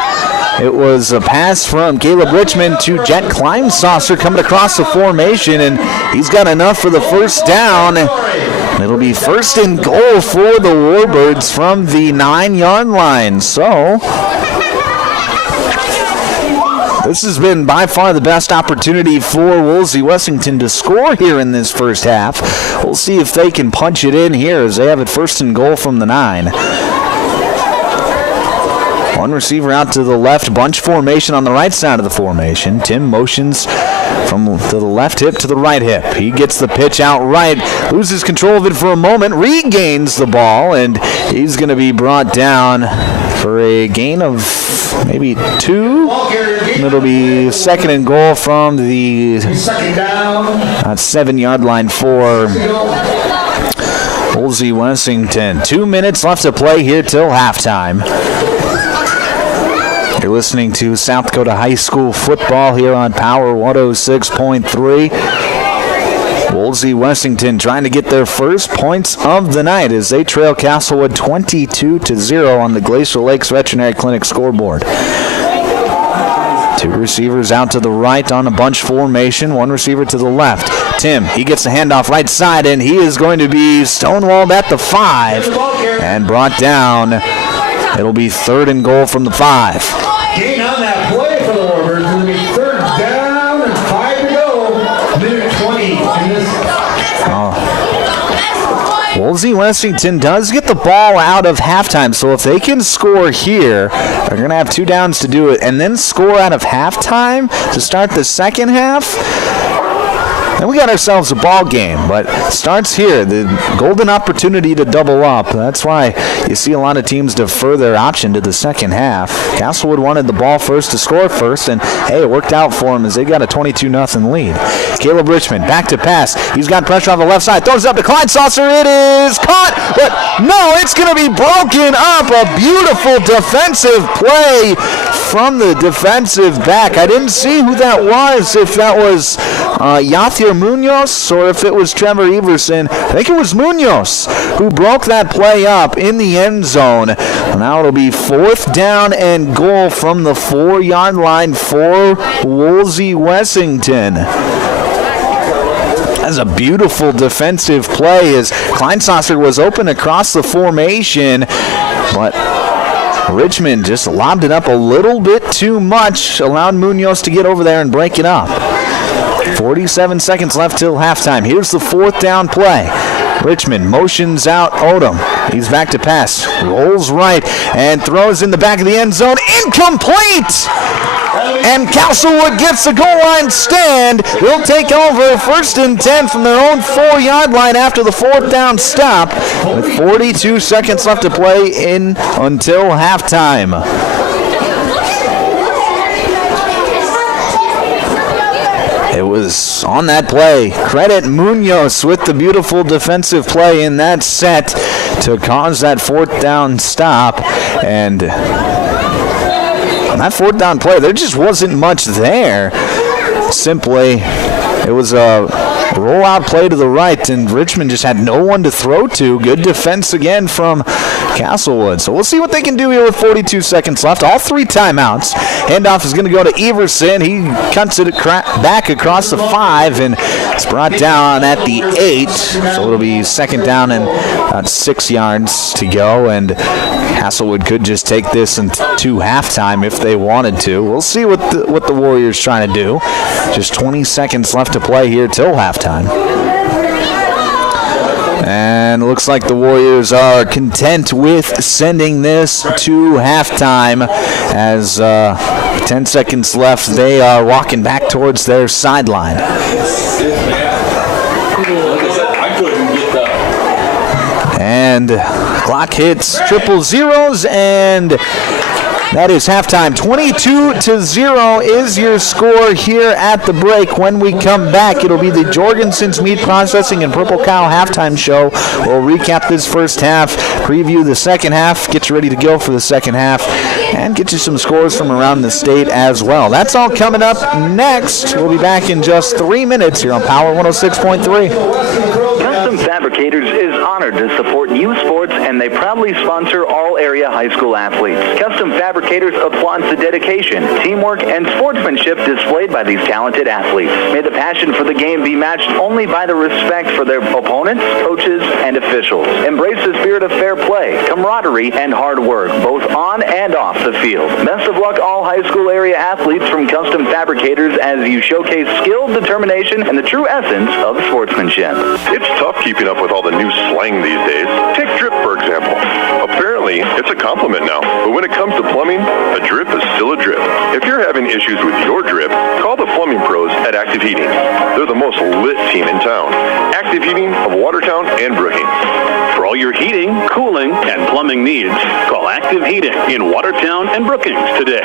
It was a pass from Caleb Richmond to Jet Kleinsasser coming across the formation, and he's got enough for the first down. It'll be first and goal for the Warbirds from the 9-yard line. So this has been by far the best opportunity for Wolsey-Wessington to score here in this first half. We'll see if they can punch it in here as they have it first and goal from the 9. One receiver out to the left, bunch formation on the right side of the formation. Tim motions from to the left hip to the right hip. He gets the pitch out right, loses control of it for a moment, regains the ball, and he's going to be brought down for a gain of maybe 2. And it'll be second and goal from the 7-yard line for Wolsey-Wessington. 2 minutes left to play here till halftime. You're listening to South Dakota High School football here on Power 106.3. Wolsey-Wessington trying to get their first points of the night as they trail Castlewood 22-0 on the Glacier Lakes Veterinary Clinic scoreboard. 2 receivers out to the right on a bunch formation, 1 receiver to the left. Tim, he gets the handoff right side, and he is going to be stonewalled at the 5 and brought down. It'll be third and goal from the 5. Gain on that play for the Warbirds. It'll be third down and 5 to go. Minute 20 in this. Wolsey-Wessington does get the ball out of halftime, so if they can score here, they're going to have 2 downs to do it, and then score out of halftime to start the second half. And we got ourselves a ball game, but starts here. The golden opportunity to double up. That's why you see a lot of teams defer their option to the second half. Castlewood wanted the ball first to score first, and hey, it worked out for them as they got a 22-0 lead. Caleb Richmond back to pass. He's got pressure on the left side. Throws it up to Kleinsasser. It is caught, but no, it's going to be broken up. A beautiful defensive play from the defensive back. I didn't see who that was, if that was Yathier Munoz or if it was Trevor Everson. I think it was Munoz who broke that play up in the end zone. Now it'll be fourth down and goal from the 4-yard line for Wolsey-Wessington. That's a beautiful defensive play as Kleinsasser was open across the formation, but Richmond just lobbed it up a little bit too much, allowed Munoz to get over there and break it up. 47 seconds left till halftime. Here's the fourth down play. Richmond motions out Odom. He's back to pass. Rolls right and throws in the back of the end zone. Incomplete! And Castlewood gets the goal line stand. They'll take over first and 10 from their own 4-yard line after the fourth down stop with 42 seconds left to play in until halftime. It was on that play. Credit Munoz with the beautiful defensive play in that set to cause that fourth down stop. And on that fourth down play, there just wasn't much there. Simply, it was a rollout play to the right, and Richmond just had no one to throw to. Good defense again from Castlewood. So we'll see what they can do here with 42 seconds left. All 3 timeouts. Handoff is going to go to Everson. He cuts it back across the 5, and it's brought down at the 8. So it'll be second down and about 6 yards to go, and Castlewood could just take this into halftime if they wanted to. We'll see what the Warriors trying to do. Just 20 seconds left to play here till halftime. And it looks like the Warriors are content with sending this to halftime. As 10 seconds left, they are walking back towards their sideline. And clock hits triple zeros, and That is halftime. 22-0 is your score here at the break. When we come back, it'll be the Jorgensen's Meat Processing and Purple Cow halftime show. We'll recap this first half, preview the second half, get you ready to go for the second half, and get you some scores from around the state as well. That's all coming up next. We'll be back in just 3 minutes here on Power 106.3. Custom Fabricators is honored to support youth sports, and they proudly sponsor all area high school athletes. Custom Fabricators applauds the dedication, teamwork, and sportsmanship displayed by these talented athletes. May the passion for the game be matched only by the respect for their opponents, coaches, and officials. Embrace the spirit of fair play, camaraderie, and hard work, both on and off the field. Best of luck, all high school area athletes from Custom Fabricators, as you showcase skill, determination, and the true essence of sportsmanship. It's tough keeping up with all the new slang these days. Take drip, for example. Apparently, it's a compliment now, but when it comes to plumbing, a drip is still a drip. If you're having issues with your drip, call the plumbing pros at Active Heating. They're the most lit team in town. Active Heating of Watertown and Brookings. For all your heating, cooling, and plumbing needs, call Active Heating in Watertown and Brookings today,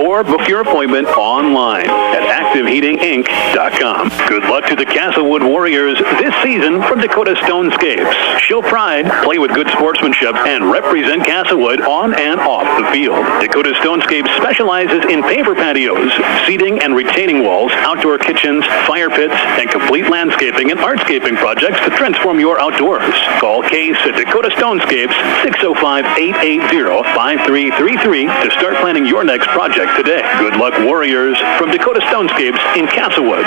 or book your appointment online at ActiveHeatingInc.com. Good luck to the Castlewood Warriors this season from Dakota Stonescapes. Show pride, play with good sportsmanship, and represent Castlewood on and off the field. Dakota Stonescapes specializes in paver patios, seating and retaining walls, outdoor kitchens, fire pits, and complete landscaping and hardscaping projects to transform your outdoors. Call Case at Dakota Stonescapes 605-880-5333 to start planning your next project today. Good luck, Warriors, from Dakota Stonescapes in Castlewood.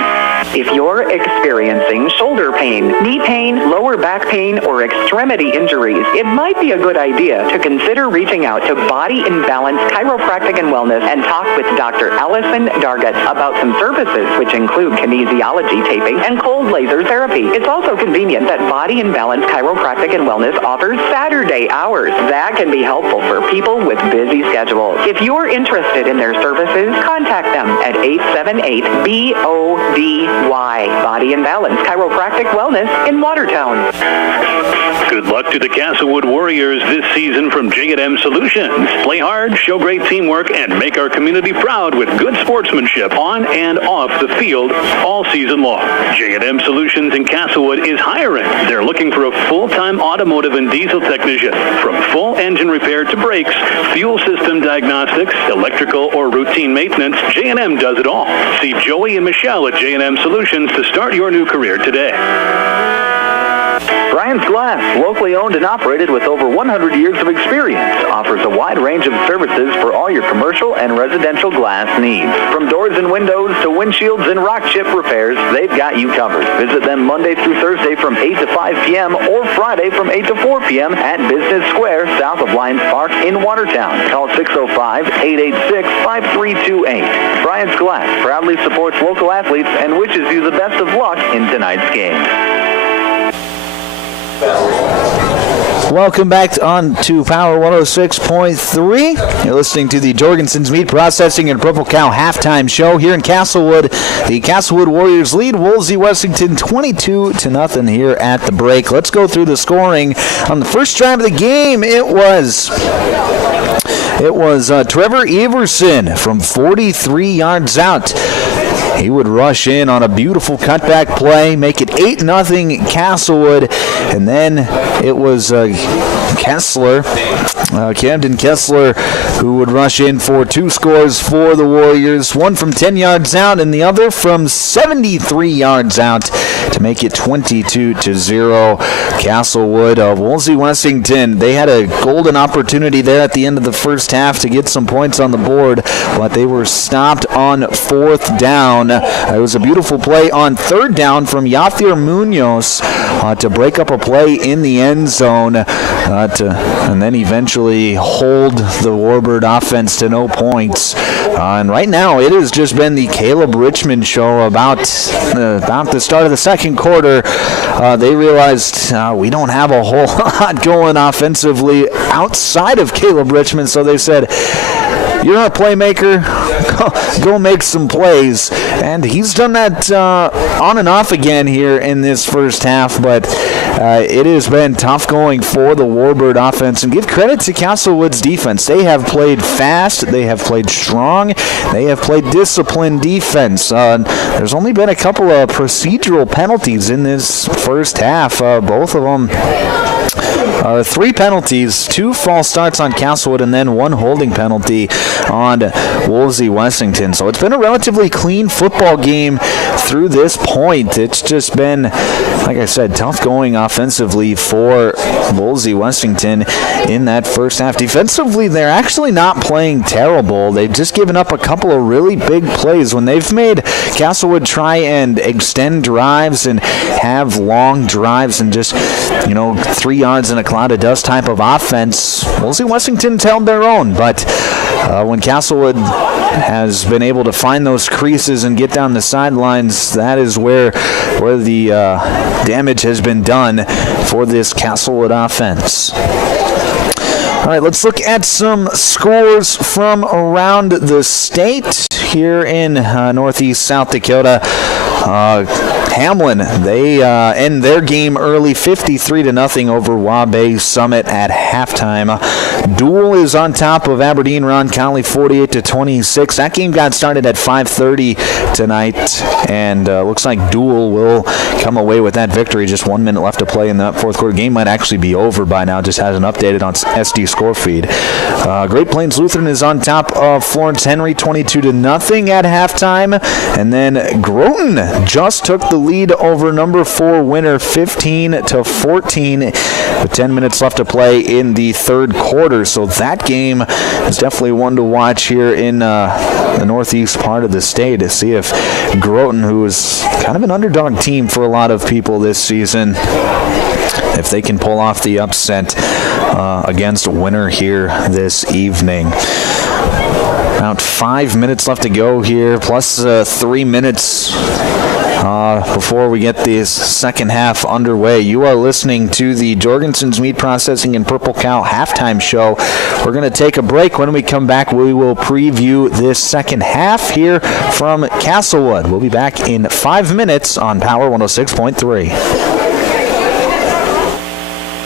If you're experiencing shoulder pain, knee pain, lower back pain, or extremity injuries, it might be a good idea to consider reaching out to Body in Balance Chiropractic and Wellness and talk with Dr. Allison Dargett about some services, which include kinesiology taping and cold laser therapy. It's also convenient that Body in Balance Chiropractic and Wellness offers Saturday hours. That can be helpful for people with busy schedules. If you're interested in their services, contact them at 878-BODY. Body in Balance Chiropractic Wellness in Watertown. Good luck to the Castlewood Warriors this season from J&M Solutions. Play hard, show great teamwork, and make our community proud with good sportsmanship on and off the field all season long. J&M Solutions in Castlewood is hiring. They're looking for a full-time automotive and diesel technician. From full engine repair to brakes, fuel system diagnostics, electrical, or routine maintenance, J&M does it all. See Joey and Michelle at J&M Solutions to start your new career today. Brian's Glass, locally owned and operated with over 100 years of experience, offers a wide range of services for all your commercial and residential glass needs. From doors and windows to windshields and rock chip repairs, they've got you covered. Visit them Monday through Thursday from 8 to 5 p.m. or Friday from 8 to 4 p.m. at Business Square, south of Lions Park in Watertown. Call 605-886-5328. Brian's Glass proudly supports local athletes and wishes you the best of luck in tonight's game. Welcome back on to Power 106.3. You're listening to the Jorgensen's Meat Processing and Purple Cow halftime show here in Castlewood. The Castlewood Warriors lead Wolsey-Wessington 22-0 here at the break. Let's go through the scoring. On the first drive of the game, it was Trevor Everson from 43 yards out. He would rush in on a beautiful cutback play, make it 8-0 Castlewood, and then it was Camden Kessler, who would rush in for two scores for the Warriors, one from 10 yards out and the other from 73 yards out to make it 22-0 Castlewood. Wolsey-Wessington, they had a golden opportunity there at the end of the first half to get some points on the board, but they were stopped on fourth down. It was a beautiful play on third down from Yathir Munoz to break up a play in the end zone and then eventually hold the Warbird offense to no points. And right now, it has just been the Caleb Richmond show about the start of the second quarter. They realized we don't have a whole lot going offensively outside of Caleb Richmond, so they said, you're a playmaker. Go make some plays. And he's done that on and off again here in this first half, but it has been tough going for the Warbird offense. And give credit to Castlewood's defense. They have played fast. They have played strong. They have played disciplined defense. There's only been a couple of procedural penalties in this first half. Both of them 3 penalties, 2 false starts on Castlewood, and then 1 holding penalty on Wolsey-Wessington. So it's been a relatively clean football game through this point. It's just been, like I said, tough going offensively for Wolsey-Wessington in that first half. Defensively, they're actually not playing terrible. They've just given up a couple of really big plays. When they've made Castlewood try and extend drives and have long drives and just, 3 yards in a cloud of dust type of offense, Wolsey-Wessington's held their own. But when Castlewood has been able to find those creases and get down the sidelines, that is where the damage has been done for this Castlewood offense. All right, let's look at some scores from around the state here in northeast South Dakota. Hamlin, they end their game early, 53-0 over Waubay Summit at halftime. Dual is on top of Aberdeen Ron Conley, 48-26. That game got started at 5:30 tonight, and looks like Dual will come away with that victory. Just 1 minute left to play in that fourth quarter. Game might actually be over by now. Just hasn't updated on SD score feed. Great Plains Lutheran is on top of Florence Henry, 22-0 at halftime, and then Groton just took the lead over number 4 Winner, 15-14, with 10 minutes left to play in the third quarter. So that game is definitely one to watch here in the northeast part of the state to see if Groton, who is kind of an underdog team for a lot of people this season, if they can pull off the upset against Winner here this evening. About 5 minutes left to go here, plus 3 minutes before we get this second half underway. You are listening to the Jorgensen's Meat Processing and Purple Cow halftime show. We're going to take a break. When we come back, we will preview this second half here from Castlewood. We'll be back in 5 minutes on Power 106.3.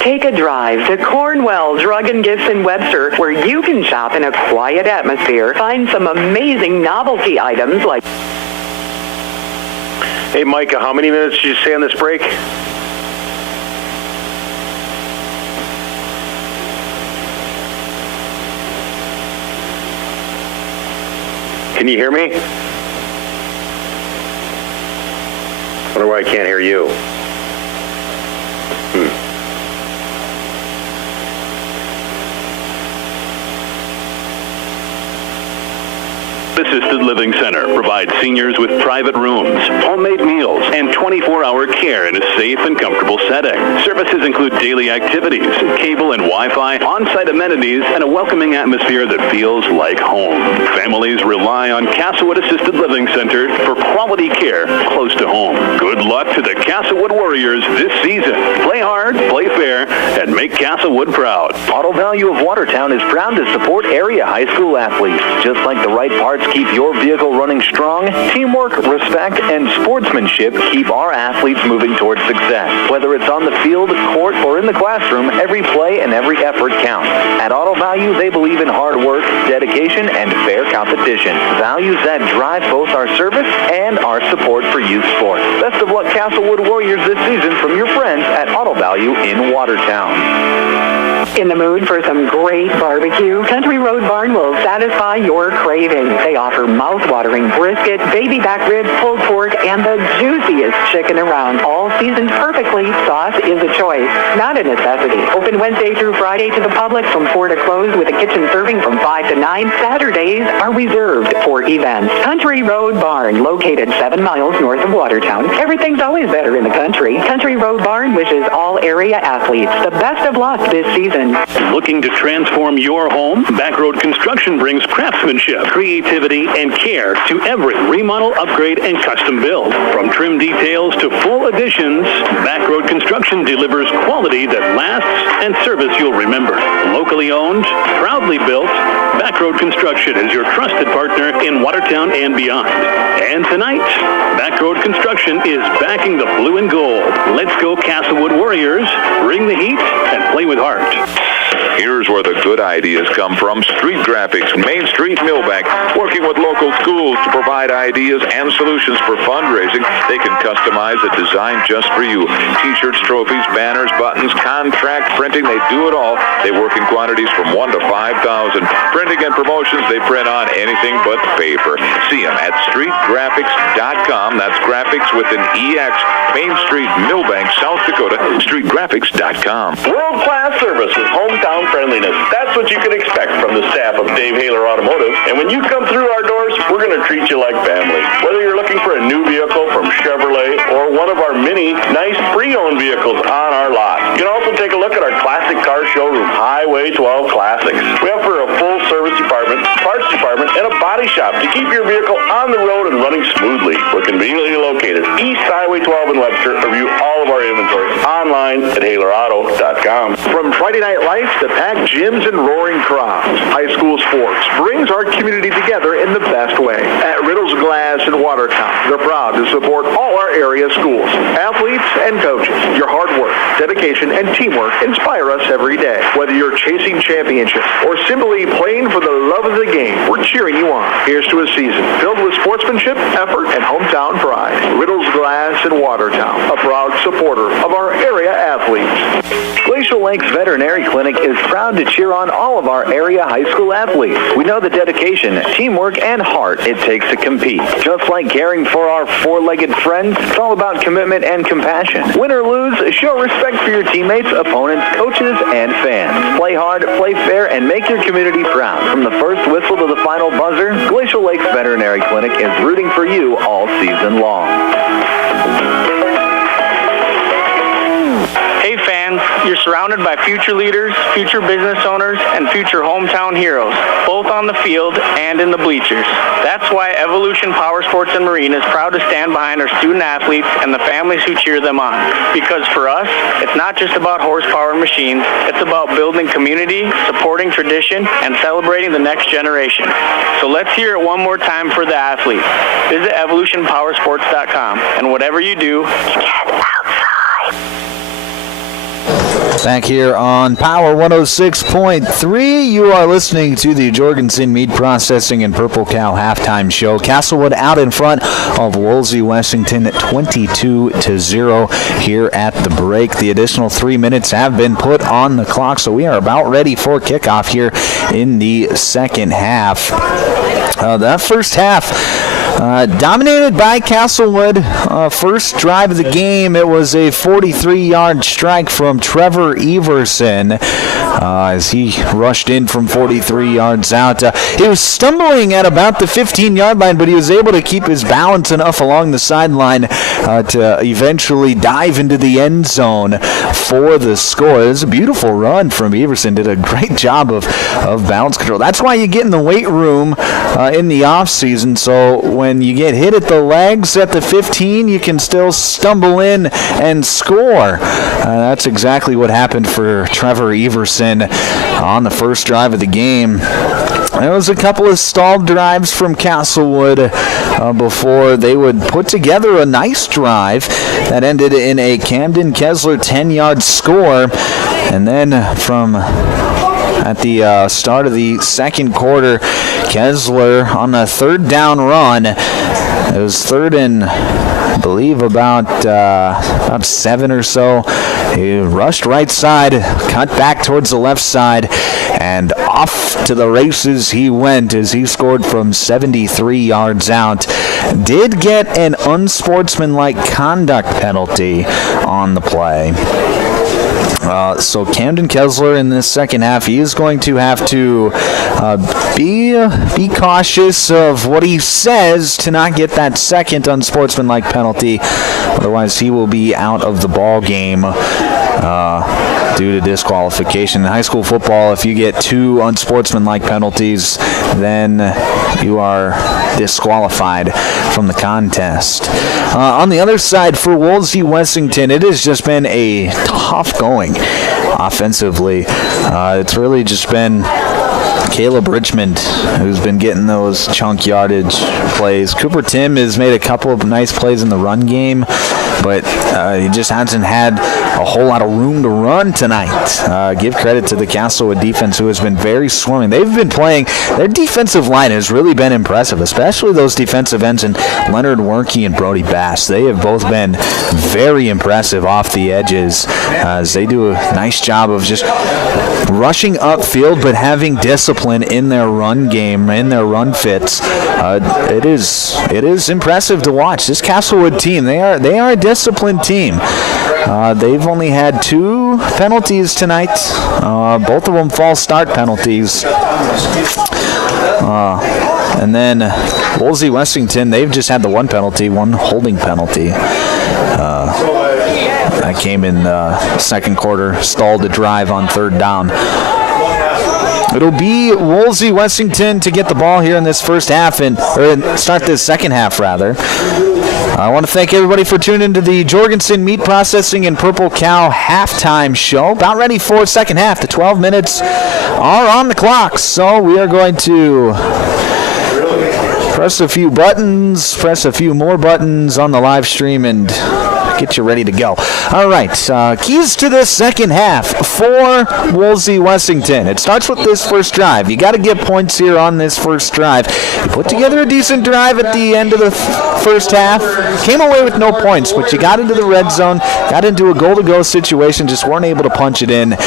Take a drive to Cornwell Drug & Gibson Webster, where you can shop in a quiet atmosphere. Find some amazing novelty items like... Hey, Micah, how many minutes did you say on this break? Can you hear me? I wonder why I can't hear you. Assisted Living Center provides seniors with private rooms, homemade meals, and 24-hour care in a safe and comfortable setting. Services include daily activities, cable and Wi-Fi, on-site amenities, and a welcoming atmosphere that feels like home. Families rely on Castlewood Assisted Living Center for quality care close to home. Good luck to the Castlewood Warriors this season. Play hard, play fair, and make Castlewood proud. Auto Value of Watertown is proud to support area high school athletes. Just like the right parts keep your vehicle running strong, teamwork, respect, and sportsmanship keep our athletes moving towards success. Whether it's on the field, court, or in the classroom, every play and every effort counts. At Auto Value, they believe in hard work, dedication, and fair competition. Values that drive both our service and our support for youth sports. Best of luck, Castlewood Warriors, this season from your friends at Auto Value in Watertown. In the mood for some great barbecue? Country Road Barn will satisfy your cravings. They offer mouth-watering brisket, baby back ribs, pulled pork, and the juiciest chicken around. All seasoned perfectly. Sauce is a choice, not a necessity. Open Wednesday through Friday to the public from 4 to close, with a kitchen serving from 5 to 9. Saturdays are reserved for events. Country Road Barn, located 7 miles north of Watertown. Everything's always better in the country. Country Road Barn wishes all area athletes the best of luck this season. Washington. Looking to transform your home? Backroad Construction brings craftsmanship, creativity, and care to every remodel, upgrade, and custom build. From trim details to full additions, Backroad Construction delivers quality that lasts and service you'll remember. Locally owned, proudly built, Backroad Construction is your trusted partner in Watertown and beyond. And tonight, Backroad Construction is backing the blue and gold. Let's go Castlewood Warriors. Bring the heat and play with heart. Here's where the good ideas come from. Street Graphics, Main Street, Millbank, working with local schools to provide ideas and solutions for fundraising. They can customize a design just for you. T-shirts, trophies, banners, buttons, contract printing, they do it all. They work in quantities from 1 to 5,000. Printing and promotions, they print on anything but paper. See them at streetgraphics.com. That's graphics with an EX. Main Street, Millbank, South Dakota, streetgraphics.com. World-class service with hometown friendliness. That's what you can expect from the staff of Dave Haler Automotive. And when you come through our doors, we're going to treat you like family. Whether you're looking for a new vehicle from Chevrolet or one of our many nice pre-owned vehicles on our lot. You can also take a look at our classic car showroom, Highway 12 Classics. We offer a full service department, parts department, and a body shop to keep your vehicle on the road and running smoothly. We're conveniently located East Highway 12 in Webster. Review all of our inventory online at HalerAuto.com. From Friday Night Lights to packed gyms and roaring crowds, high school sports brings our community together in the best way. At Riddle's Glass in Watertown, they're proud to support all our area schools, athletes, and coaches. Your hard work, dedication, and teamwork inspire us every day. Whether you're chasing championships or simply playing for the love of the game, we're cheering you on. Here's to a season filled with sportsmanship, effort, and hometown pride. Riddle's Glass in Watertown, a proud supporter of our area athletes. Glacial Lakes Veterinary Clinic is proud to cheer on all of our area high school athletes. We know the dedication, teamwork, and heart it takes to compete. Just like caring for our four-legged friends, it's all about commitment and compassion. Win or lose, show respect for your teammates, opponents, coaches, and fans. Play hard, play fair, and make your community proud. From the first whistle to the final buzzer, Glacial Lakes Veterinary Clinic is rooting for you all season long. Hey fans, you're surrounded by future leaders, future business owners, and future hometown heroes, both on the field and in the bleachers. That's why Evolution Power Sports and Marine is proud to stand behind our student athletes and the families who cheer them on. Because for us, it's not just about horsepower and machines, it's about building community, supporting tradition, and celebrating the next generation. So let's hear it one more time for the athletes. Visit evolutionpowersports.com, and whatever you do, get outside. Back here on Power 106.3, you are listening to the Jorgensen Meat Processing and Purple Cow halftime show. Castlewood out in front of Wolsey-Wessington 22-0 here at the break. The additional 3 minutes have been put on the clock, so we are about ready for kickoff here in the second half. That first half dominated by Castlewood. First drive of the game, it was a 43-yard strike from Trevor Everson as he rushed in from 43 yards out. He was stumbling at about the 15-yard line, but he was able to keep his balance enough along the sideline to eventually dive into the end zone for the score. It was a beautiful run from Everson. Did a great job of balance control. That's why you get in the weight room in the off season, so when you get hit at the legs at the 15, you can still stumble in and score. That's exactly what happened for Trevor Everson on the first drive of the game. There was a couple of stalled drives from Castlewood before they would put together a nice drive that ended in a Camden Kessler 10-yard score. And then at the start of the second quarter, Kessler on a third down run. It was third and I believe about 7 or so. He rushed right side, cut back towards the left side, and off to the races he went as he scored from 73 yards out. Did get an unsportsmanlike conduct penalty on the play. So Camden Kessler in this second half, he is going to have to be cautious of what he says to not get that second unsportsmanlike penalty. Otherwise, he will be out of the ball game. due to disqualification. In high school football, if you get 2 unsportsmanlike penalties, then you are disqualified from the contest. On the other side, for Wolsey-Wessington, it has just been a tough going offensively. It's really just been Caleb Richmond who's been getting those chunk yardage plays. Cooper Tim has made a couple of nice plays in the run game, but he just hasn't had a whole lot of room to run tonight. Give credit to the Castlewood defense, who has been very swarming. They've been playing, their defensive line has really been impressive, especially those defensive ends in Leonard Werke and Brody Bass. They have both been very impressive off the edges, as they do a nice job of just rushing upfield but having discipline in their run game, in their run fits. It is impressive to watch. This Castlewood team, they are a disciplined team. They've only had 2 penalties tonight, both of them false start penalties. And then Wolsey-Wessington, they've just had the 1 penalty, 1 holding penalty. That came in the second quarter, stalled the drive on 3rd down. It'll be Wolsey-Wessington to get the ball here in this first half, or start this second half, rather. I want to thank everybody for tuning into the Jorgensen Meat Processing and Purple Cow halftime show. About ready for second half. The 12 minutes are on the clock, so we are going to press a few buttons, press a few more buttons on the live stream, and get you ready to go. All right, keys to this second half for Wolsey-Wessington. It starts with this first drive. You got to get points here on this first drive. You put together a decent drive at the end of the first half. Came away with no points, but you got into the red zone, got into a goal-to-go situation, just weren't able to punch it in.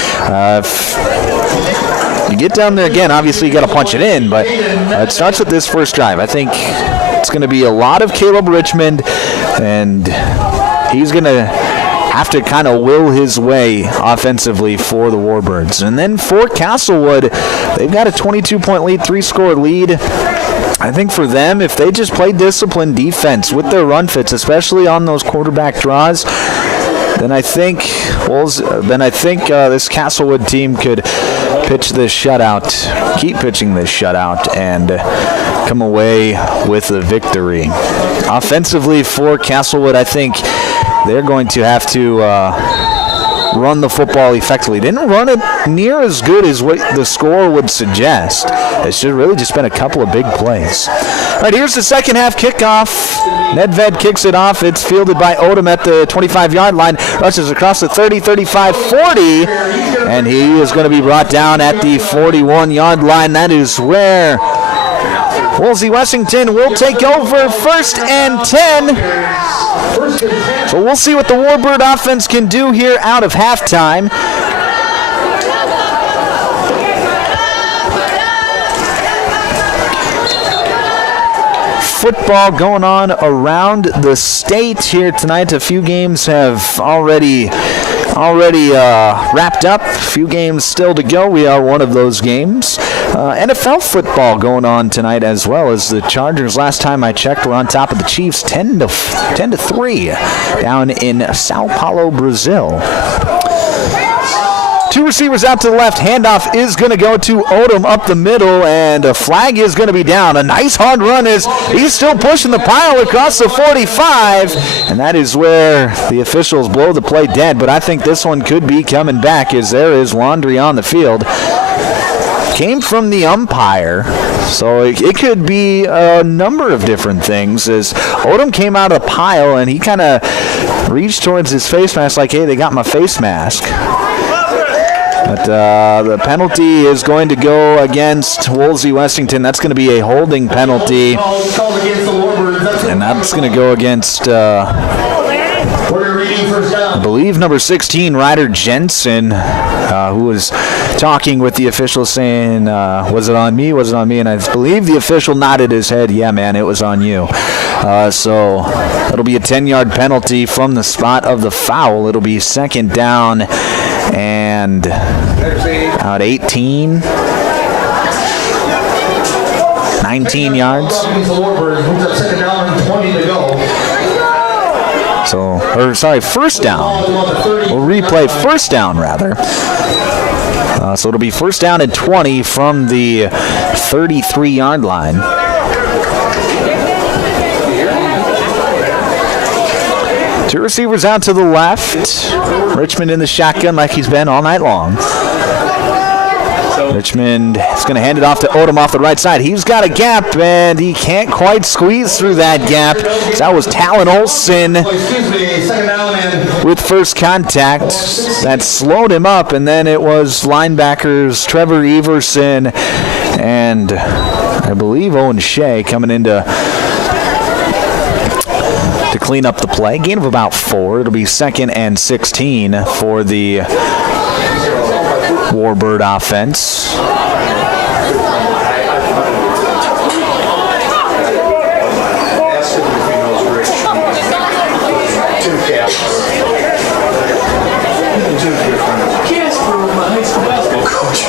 You get down there again, obviously you got to punch it in, but it starts with this first drive. I think it's going to be a lot of Caleb Richmond, and he's going to have to kind of will his way offensively for the Warbirds. And then for Castlewood, they've got a 22-point lead, 3-score lead. I think for them, if they just play disciplined defense with their run fits, especially on those quarterback draws, then I think this Castlewood team could pitch this shutout, keep pitching this shutout, and come away with the victory. Offensively for Castlewood, I think they're going to have to run the football effectively. They didn't run it near as good as what the score would suggest. It should really just been a couple of big plays. All right, here's the second half kickoff. Nedved kicks it off. It's fielded by Odom at the 25-yard line. Rushes across the 30, 35, 40. And he is going to be brought down at the 41-yard line. That is where Wolsey-Wessington will take over, 1st and 10. So we'll see what the Warbird offense can do here out of halftime. Football going on around the state here tonight. A few games have already wrapped up. A few games still to go. We are one of those games. NFL football going on tonight as well, as the Chargers, last time I checked, were on top of the Chiefs 10-3 down in Sao Paulo, Brazil. 2 receivers out to the left. Handoff is going to go to Odom up the middle, and a flag is going to be down. A nice hard run is he's still pushing the pile across the 45, and that is where the officials blow the play dead. But I think this one could be coming back, as there is laundry on the field. Came from the umpire, so it could be a number of different things, as Odom came out of the pile and he kind of reached towards his face mask like, hey, they got my face mask. But the penalty is going to go against Wolsey-Wessington. That's going to be a holding penalty, and that's going to go against I believe number 16, Ryder Jensen, who was talking with the official saying, was it on me? Was it on me? And I believe the official nodded his head, yeah, man, it was on you. So it'll be a 10-yard penalty from the spot of the foul. It'll be 2nd down and about 18, 19 yards. First down. We'll replay first down, rather. So it'll be first down and 20 from the 33-yard line. Two receivers out to the left. Richmond in the shotgun like he's been all night long. Richmond is going to hand it off to Odom off the right side. He's got a gap, and he can't quite squeeze through that gap. So that was Talon Olson with first contact. That slowed him up, and then it was linebackers Trevor Everson and I believe Owen Shea coming in to clean up the play. Gain of about 4. It'll be 2nd and 16 for the Warbird offense.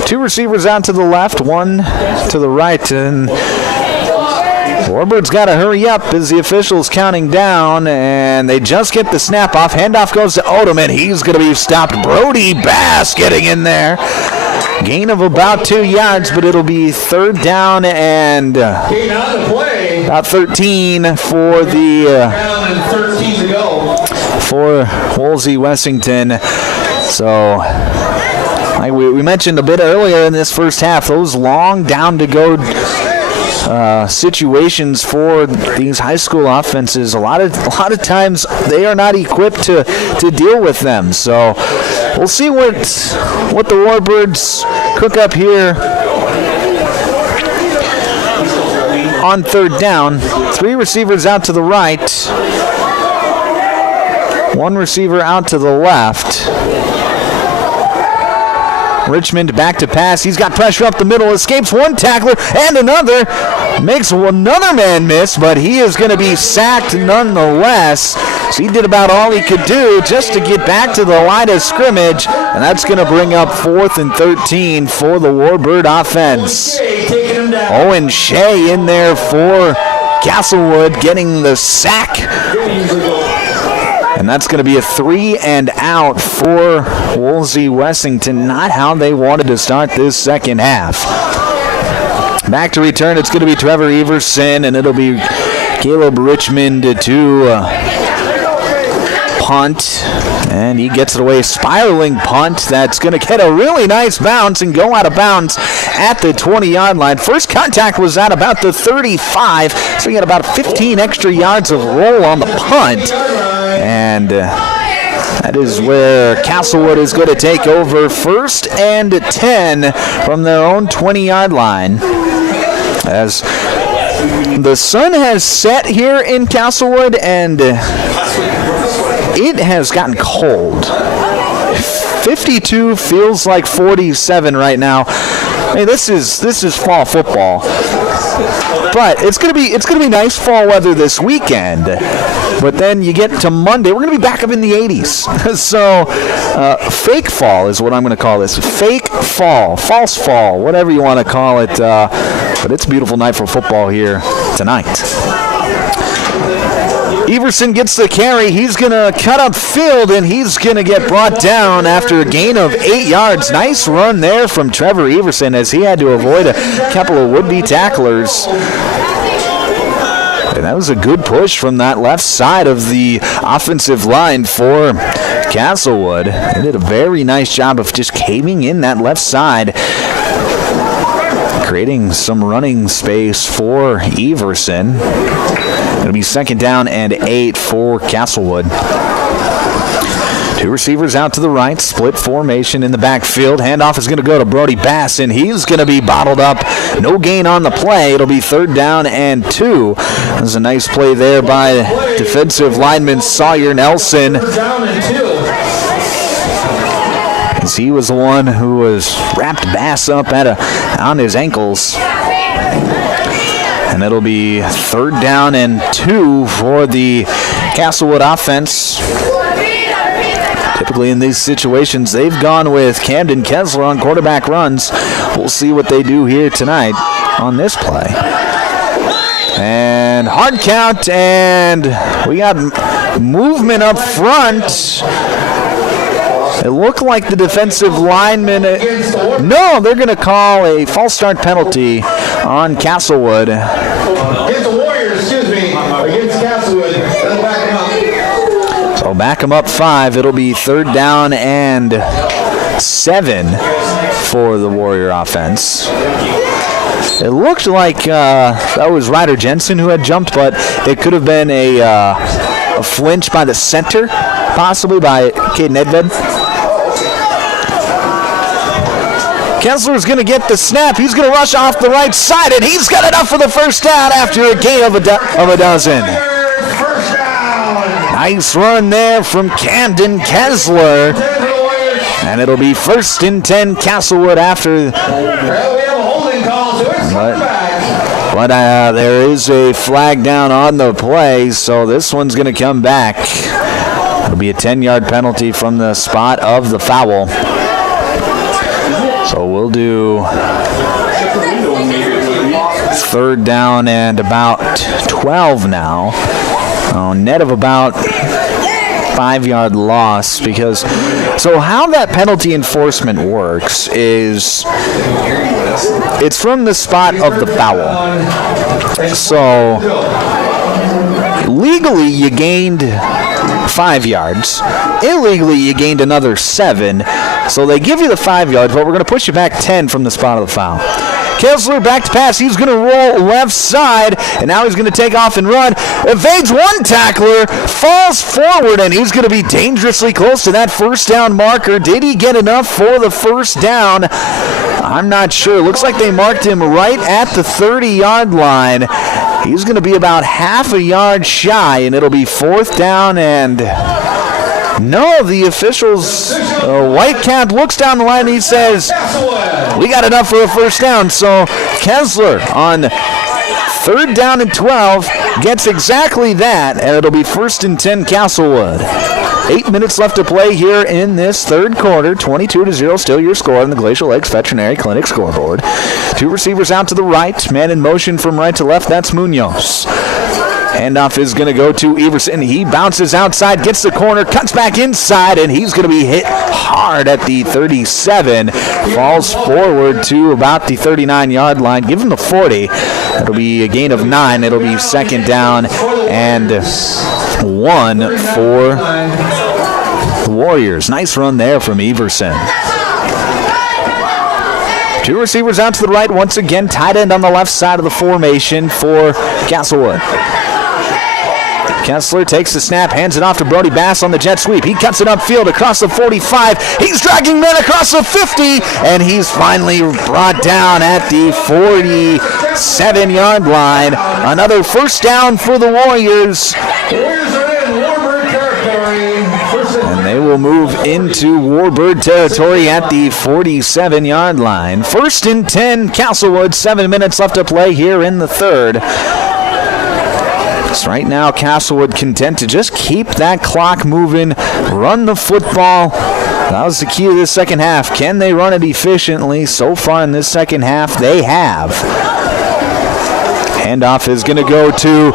Two receivers out to the left, one to the right, and Warbird's got to hurry up as the official's counting down, and they just get the snap off. Handoff goes to Odom, and he's going to be stopped. Brody Bass getting in there. Gain of about 2 yards, but it'll be third down and about 13 for the for Wolsey-Wessington. So, like we mentioned a bit earlier in this first half, those long down-to-go situations for these high school offenses, a lot of times they are not equipped to deal with them. So we'll see what the Warbirds cook up here on third down. 3 receivers out to the right, 1 receiver out to the left. Richmond back to pass. He's got pressure up the middle. Escapes one tackler and another. Makes another man miss, but he is going to be sacked nonetheless. So he did about all he could do just to get back to the line of scrimmage, and that's going to bring up 4th and 13 for the Warbird offense. Owen Shea in there for Castlewood getting the sack. And that's going to be a 3 and out for Wolsey-Wessington. Not how they wanted to start this second half. Back to return, it's going to be Trevor Everson, and it'll be Caleb Richmond to punt. And he gets it away, spiraling punt. That's going to get a really nice bounce and go out of bounds at the 20-yard line. First contact was at about the 35, so he got about 15 extra yards of roll on the punt. And that is where Castlewood is going to take over, 1st and 10 from their own 20-yard line. As the sun has set here in Castlewood, and it has gotten cold. 52 feels like 47 right now. I mean, this is fall football. But it's gonna be nice fall weather this weekend. But then you get to Monday, we're gonna be back up in the 80s. So fake fall is what I'm gonna call this. Fake fall, false fall, whatever you want to call it. But it's a beautiful night for football here tonight. Everson gets the carry. He's going to cut up field, and he's going to get brought down after a gain of 8 yards. Nice run there from Trevor Everson as he had to avoid a couple of would-be tacklers. And that was a good push from that left side of the offensive line for Castlewood. They did a very nice job of just caving in that left side, creating some running space for Everson. It'll be 2nd down and 8 for Castlewood. 2 receivers out to the right, split formation in the backfield. Handoff is going to go to Brody Bass, and he's going to be bottled up. No gain on the play. It'll be 3rd down and 2. There's a nice play there by defensive lineman Sawyer Nelson, as he was the one who was wrapped Bass up on his ankles. And it'll be 3rd down and 2 for the Castlewood offense. Typically in these situations, they've gone with Camden Kessler on quarterback runs. We'll see what they do here tonight on this play. And hard count, and we got movement up front. It looked like the defensive lineman. No, they're going to call a false start penalty on Castlewood. Against the Warriors, excuse me, against Castlewood. Let's back him up. So back them up 5. It'll be 3rd down and 7 for the Warrior offense. It looked like that was Ryder Jensen who had jumped, but it could have been a flinch by the center, possibly by Caden Edved. Kessler's going to get the snap. He's going to rush off the right side, and he's got enough for the first down after a gain of a dozen. Nice run there from Camden Kessler. And it'll be 1st and 10 Castlewood after. But there is a flag down on the play, so this one's going to come back. It'll be a 10-yard penalty from the spot of the foul. So we'll do 3rd down and about 12 now. Net of about 5-yard loss, because so how that penalty enforcement works is it's from the spot of the foul. So legally you gained 5 yards. Illegally you gained another 7. So they give you the 5 yards, but we're going to push you back 10 from the spot of the foul. Kessler back to pass. He's going to roll left side, and now he's going to take off and run. Evades one tackler, falls forward, and he's going to be dangerously close to that first down marker. Did he get enough for the first down? I'm not sure. Looks like they marked him right at the 30-yard line. He's going to be about half a yard shy, and it'll be 4th down and... No, the officials, Whitecap looks down the line and he says, we got enough for a first down. So Kessler on 3rd down and 12 gets exactly that, and it'll be 1st and 10 Castlewood. 8 minutes left to play here in this 3rd quarter. 22-0 still your score on the Glacial Lakes Veterinary Clinic scoreboard. 2 receivers out to the right, man in motion from right to left, that's Munoz. Handoff is going to go to Everson. He bounces outside, gets the corner, cuts back inside, and he's going to be hit hard at the 37. Falls forward to about the 39-yard line. Give him the 40. It'll be a gain of 9. It'll be 2nd down and 1 for the Warriors. Nice run there from Everson. 2 receivers out to the right. Once again, tight end on the left side of the formation for Castlewood. Kessler takes the snap, hands it off to Brody Bass on the jet sweep. He cuts it upfield across the 45. He's dragging men across the 50, and he's finally brought down at the 47-yard line. Another first down for the Warriors. And they will move into Warbird territory at the 47-yard line. 1st and 10, Castlewood. 7 minutes left to play here in the 3rd. Right now, Castlewood content to just keep that clock moving, run the football. That was the key to the second half. Can they run it efficiently? So far in this second half, they have. Handoff is going to go to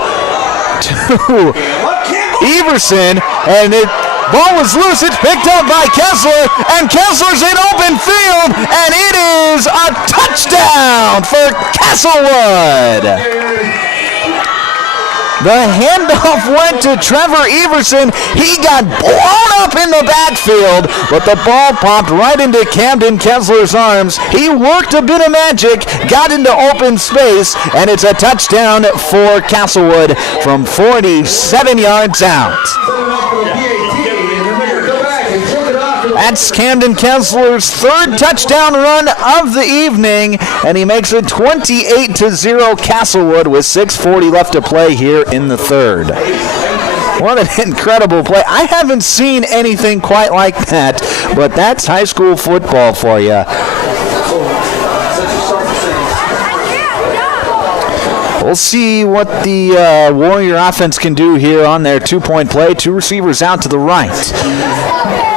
Everson, and the ball was loose. It's picked up by Kessler, and Kessler's in open field, and it is a touchdown for Castlewood. The handoff went to Trevor Everson. He got blown up in the backfield, but the ball popped right into Camden Kessler's arms. He worked a bit of magic, got into open space, and it's a touchdown for Castlewood from 47 yards out. That's Camden Kessler's 3rd touchdown run of the evening, and he makes it 28-0 Castlewood with 6:40 left to play here in the 3rd. What an incredible play. I haven't seen anything quite like that, but that's high school football for you. We'll see what the Warrior offense can do here on their two-point play. Two receivers out to the right.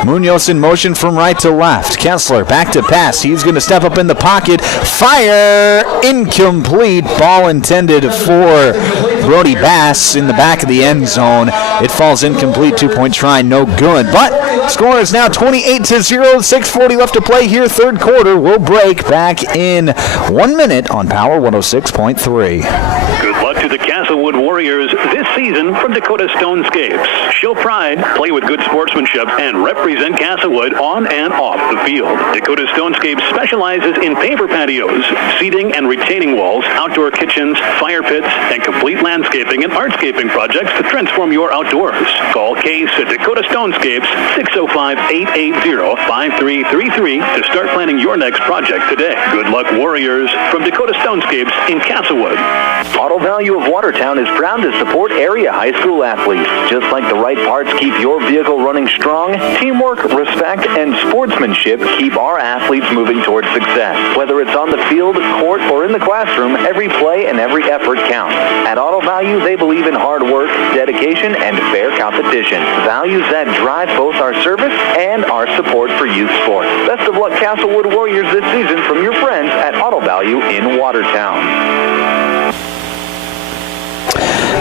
Munoz in motion from right to left. Kessler back to pass. He's going to step up in the pocket. Fire! Incomplete. Ball intended for Brody Bass in the back of the end zone. It falls incomplete. Two-point try, no good. But score is now 28-0. 6:40 left to play here. Third quarter. We'll break back in 1 minute on Power 106.3. Good luck to the Castlewood Warriors this season from Dakota Stonescapes. Show pride, play with good sportsmanship, and represent Castlewood on and off the field. Dakota Stonescapes specializes in paver patios, seating and retaining walls, outdoor kitchens, fire pits, and complete landscaping and hardscaping projects to transform your outdoors. Call Case at Dakota Stonescapes 605-880-5333 to start planning your next project today. Good luck, Warriors, from Dakota Stonescapes in Castlewood. Auto Value of Watertown is proud to support area high school athletes. Just like the right parts keep your vehicle running strong, teamwork, respect, and sportsmanship keep our athletes moving towards success. Whether it's on the field, court, or in the classroom, every play and every effort counts. At Auto Value, they believe in hard work, dedication, and fair competition. Values that drive both our service and our support for youth sports. Best of luck, Castlewood Warriors, this season from your friends at Auto Value in Watertown.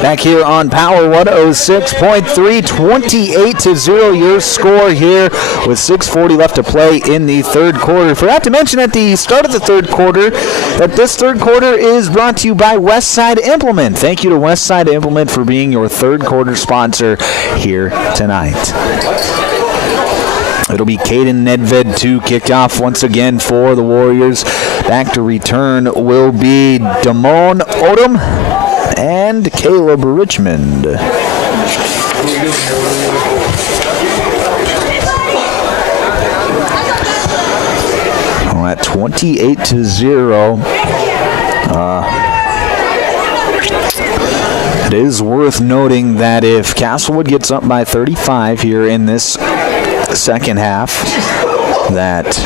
Back here on Power 106.3, 28-0 your score here with 6:40 left to play in the third quarter. Forgot to mention at the start of the third quarter that this third quarter is brought to you by Westside Implement. Thank you to Westside Implement for being your third quarter sponsor here tonight. It'll be Caden Nedved to kick off once again for the Warriors. Back to return will be Damone Odom and Caleb Richmond. At 28-0. It is worth noting that if Castlewood gets up by 35 here in this second half, that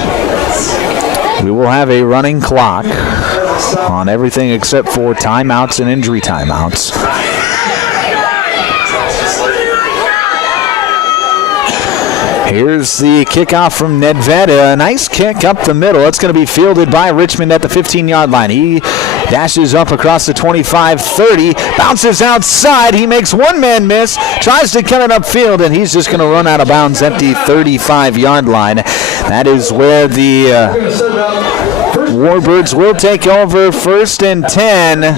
we will have a running clock on everything except for timeouts and injury timeouts. Here's the kickoff from Nedved. A nice kick up the middle. It's going to be fielded by Richmond at the 15-yard line. He dashes up across the 25-30, bounces outside. He makes one man miss, tries to cut it upfield, and he's just going to run out of bounds at the 35-yard line. That is where the Warbirds will take over 1st and 10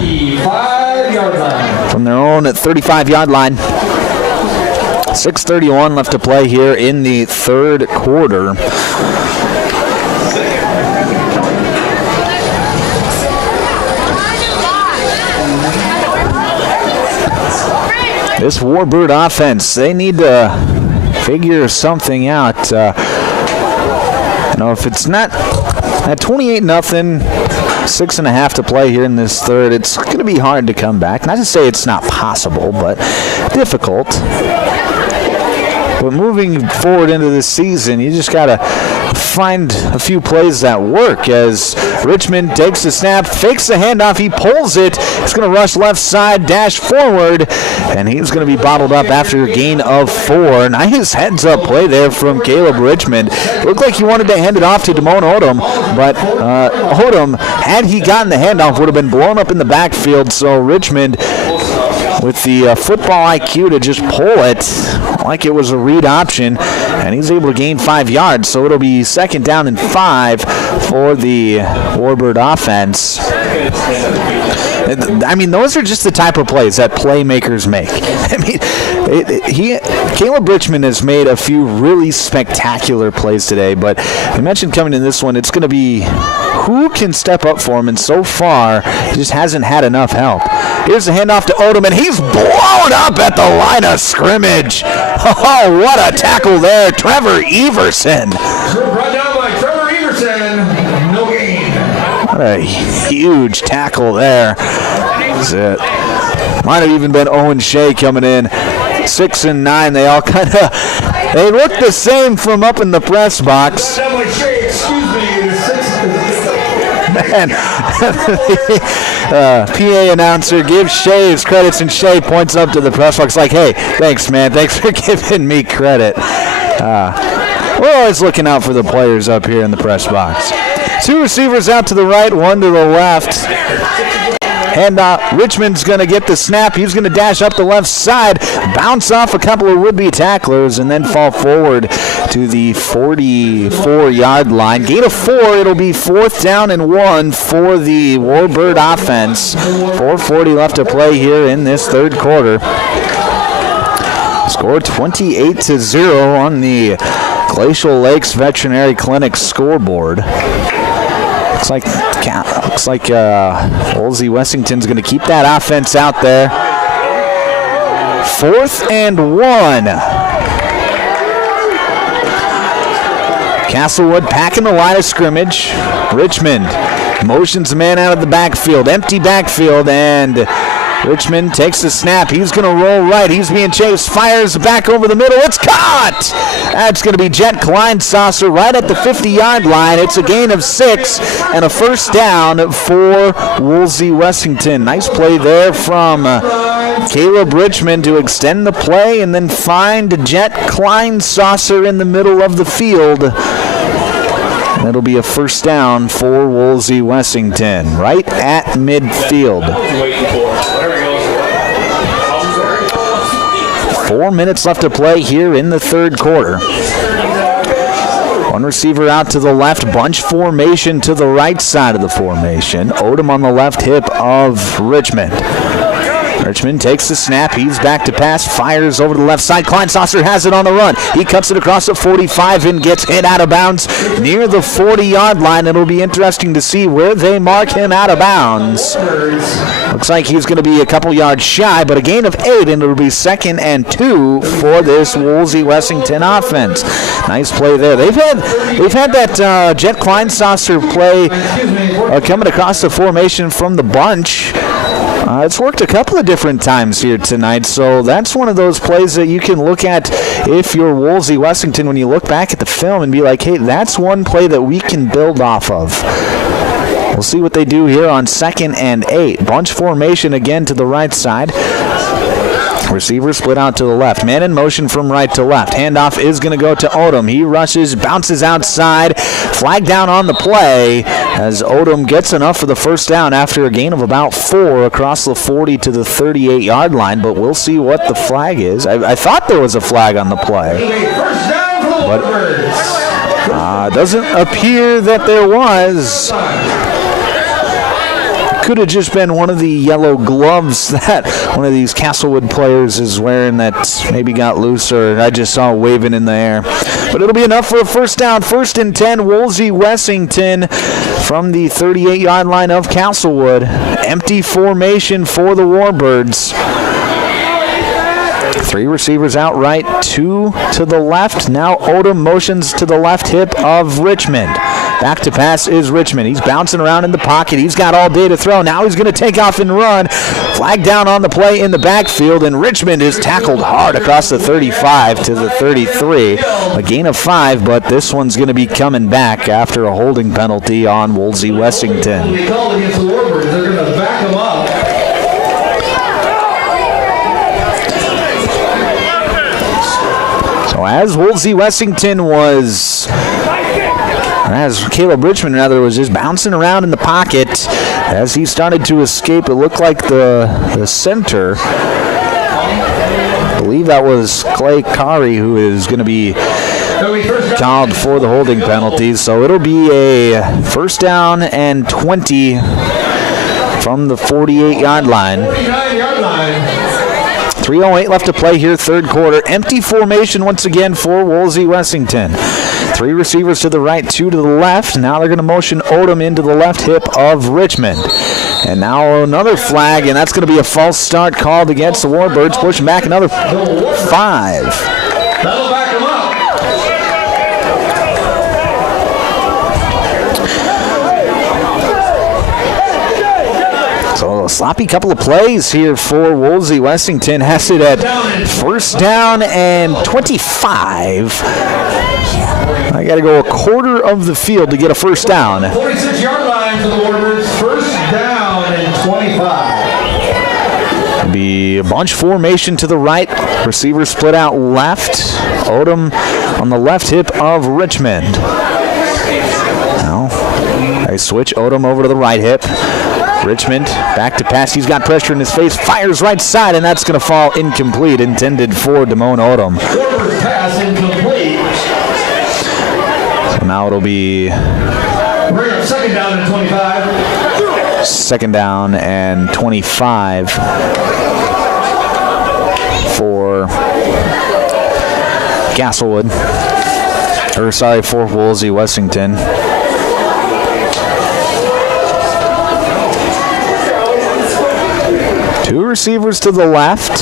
from their own 35-yard line. 6:31 left to play here in the third quarter. This Warbird offense, they need to figure something out. If it's not at 28-0, 6.5 to play here in this third, it's going to be hard to come back. Not to say it's not possible, but difficult. But moving forward into this season, you just got to find a few plays that work as Richmond takes the snap, fakes the handoff, he pulls it. He's going to rush left side, dash forward, and he's going to be bottled up after a gain of 4. Nice heads-up play there from Caleb Richmond. Looked like he wanted to hand it off to Damone Odom, but Odom, had he gotten the handoff, would have been blown up in the backfield, so Richmond with the football IQ to just pull it like it was a read option, and he's able to gain 5 yards, so it'll be 2nd down and 5 for the Warbird offense. I mean, those are just the type of plays that playmakers make. I mean, Caleb Richmond has made a few really spectacular plays today, but I mentioned coming in this one, it's going to be who can step up for him, and so far, he just hasn't had enough help. Here's the handoff to Odom, and he's blown up at the line of scrimmage. Oh, what a tackle there, Trevor Everson. Brought down by Trevor Everson, no gain. What a huge tackle there. Might have even been Owen Shea coming in. 6 and 9, they all kind of, they look the same from up in the press box. And PA announcer gives Shea his credits, and Shea points up to the press box like, hey, thanks, man. Thanks for giving me credit. We're always looking out for the players up here in the press box. 2 receivers out to the right, 1 to the left. And Richmond's going to get the snap. He's going to dash up the left side, bounce off a couple of would-be tacklers, and then fall forward to the 44-yard line. Gain of 4. It'll be 4th down and 1 for the Warbird offense. 4:40 left to play here in this third quarter. Score 28-0 on the Glacial Lakes Veterinary Clinic scoreboard. Looks like Wolsey-Wessington's going to keep that offense out there. 4th and 1. Castlewood packing the line of scrimmage. Richmond motions a man out of the backfield. Empty backfield, and Richmond takes the snap. He's going to roll right. He's being chased. Fires back over the middle. It's caught! That's going to be Jet Kleinsasser right at the 50-yard line. It's a gain of 6 and a first down for Wolsey-Wessington. Nice play there from Caleb Richmond to extend the play and then find Jet Kleinsasser in the middle of the field. That'll be a first down for Wolsey-Wessington right at midfield. 4 minutes left to play here in the third quarter. 1 receiver out to the left, bunch formation to the right side of the formation. Odom on the left hip of Richmond. Richmond takes the snap. He's back to pass. Fires over the left side. Kleinsasser has it on the run. He cuts it across the 45 and gets hit out of bounds near the 40-yard line. It'll be interesting to see where they mark him out of bounds. Looks like he's going to be a couple yards shy, but a gain of 8, and it'll be 2nd and 2 for this Wolsey-Wessington offense. Nice play there. They've had that Jet Kleinsasser play coming across the formation from the bunch. It's worked a couple of different times here tonight, so that's one of those plays that you can look at if you're Wolsey-Wessington when you look back at the film and be like, hey, that's one play that we can build off of. We'll see what they do here on 2nd and 8. Bunch formation again to the right side. Receiver split out to the left. Man in motion from right to left. Handoff is going to go to Odom. He rushes, bounces outside. Flag down on the play as Odom gets enough for the first down after a gain of about 4 across the 40 to the 38-yard line, but we'll see what the flag is. I thought there was a flag on the play, but doesn't appear that there was. Could have just been one of the yellow gloves that one of these Castlewood players is wearing that maybe got loose, or I just saw waving in the air. But it'll be enough for a first down. 1st and 10, Wolsey-Wessington from the 38-yard line of Castlewood. Empty formation for the Warbirds. 3 receivers out right, 2 to the left. Now Odom motions to the left hip of Richmond. Back to pass is Richmond. He's bouncing around in the pocket. He's got all day to throw. Now he's going to take off and run. Flag down on the play in the backfield, and Richmond is tackled hard across the 35 to the 33. A gain of 5, but this one's going to be coming back after a holding penalty on Wolsey-Wessington. They called against the Warbirds. They're going to back them up. So as Wolsey-Wessington as Caleb Richmond was just bouncing around in the pocket as he started to escape, it looked like the center, I believe that was Clay Kari, who is going to be called for the holding penalty. So it'll be a first down and 20 from the 48-yard line. 49-yard line. 3:08 left to play here, third quarter. Empty formation once again for Wolsey-Wessington. 3 receivers to the right, 2 to the left. Now they're going to motion Odom into the left hip of Richmond. And now another flag, and that's going to be a false start called against the Warbirds, pushing back another 5. That'll back them up. So a sloppy couple of plays here for Wolsey-Wessington. Has it at first down and 25. I got to go a quarter of the field to get a first down. 46-yard line. line for the Warbirds. First down and 25. It'll be a bunch formation to the right. Receivers split out left. Odom on the left hip of Richmond. Now they switch Odom over to the right hip. Richmond back to pass. He's got pressure in his face. Fires right side, and that's going to fall incomplete. Intended for Damone Odom. Warbirds pass incomplete. So now it'll be second down and 25. Second down and 25 for Castlewood. For Wolsey-Wessington. Two receivers to the left.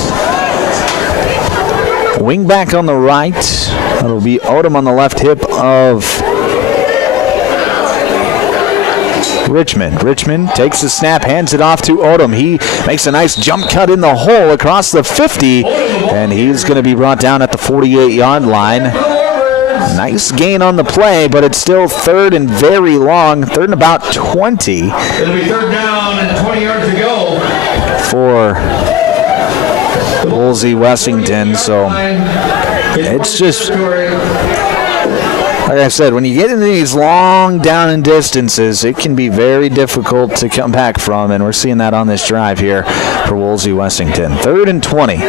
Wing back on the right. That'll be Odom on the left hip of Richmond. Richmond takes the snap, hands it off to Odom. He makes a nice jump cut in the hole across the 50, and he's going to be brought down at the 48-yard line. Nice gain on the play, but it's still third and very long. Third and about 20. It'll be third down and 20 yards to go for Wolsey-Wessington. So it's just, like I said, when you get into these long down and distances, it can be very difficult to come back from, and we're seeing that on this drive here for Wolsey-Wessington. Third and 20.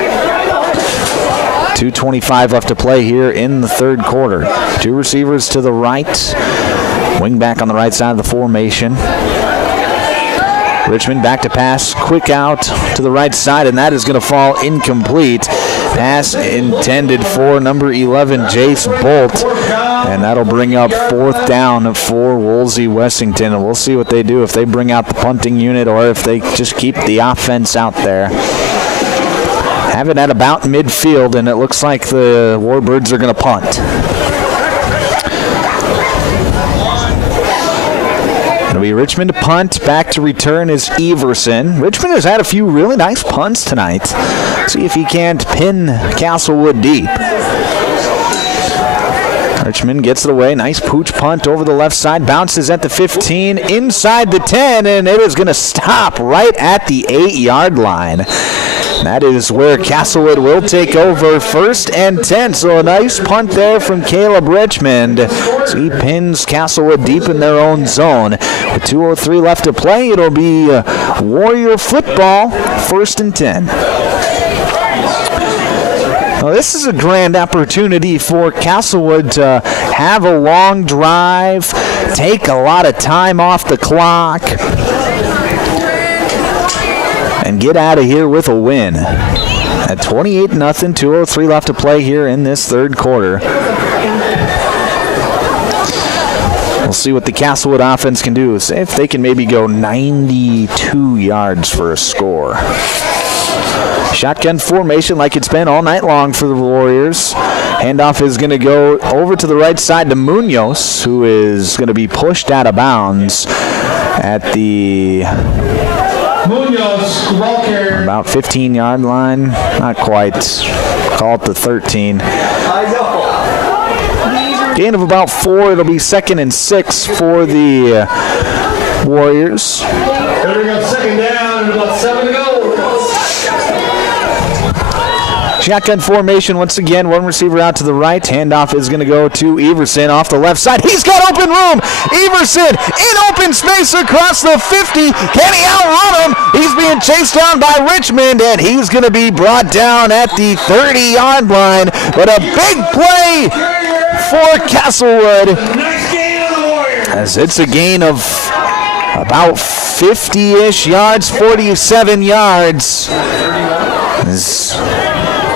2:25 left to play here in the third quarter. Two receivers to the right. Wing back on the right side of the formation. Richmond back to pass. Quick out to the right side, and that is going to fall incomplete. Pass intended for number 11, Jace Bolt. And that'll bring up fourth down for Wolsey-Wessington. And we'll see what they do, if they bring out the punting unit or if they just keep the offense out there. Have it at about midfield, and it looks like the Warbirds are going to punt. It'll be Richmond to punt. Back to return is Everson. Richmond has had a few really nice punts tonight. See if he can't pin Castlewood deep. Richmond gets it away. Nice pooch punt over the left side. Bounces at the 15, inside the 10, and it is going to stop right at the 8-yard line. That is where Castlewood will take over, first and 10. So a nice punt there from Caleb Richmond. So he pins Castlewood deep in their own zone. With 2:03 left to play, it'll be Warrior football, first and 10. Well, this is a grand opportunity for Castlewood to have a long drive, take a lot of time off the clock, and get out of here with a win. At 28-0, 2:03 left to play here in this third quarter. We'll see what the Castlewood offense can do. See if they can maybe go 92 yards for a score. Shotgun formation like it's been all night long for the Warriors. Handoff is going to go over to the right side to Munoz, who is going to be pushed out of bounds at the about 15-yard line. Not quite. Call it the 13. Gain of about 4. It'll be 2nd and 6 for the Warriors. Here we go, second down and about 7 to go. Shotgun formation once again. One receiver out to the right. Handoff is going to go to Everson off the left side. He's got open room. Everson in open space across the 50. Can he outrun him? He's being chased down by Richmond, and he's going to be brought down at the 30-yard line. But a big play for Castlewood, as it's a gain of about 50-ish yards, 47 yards.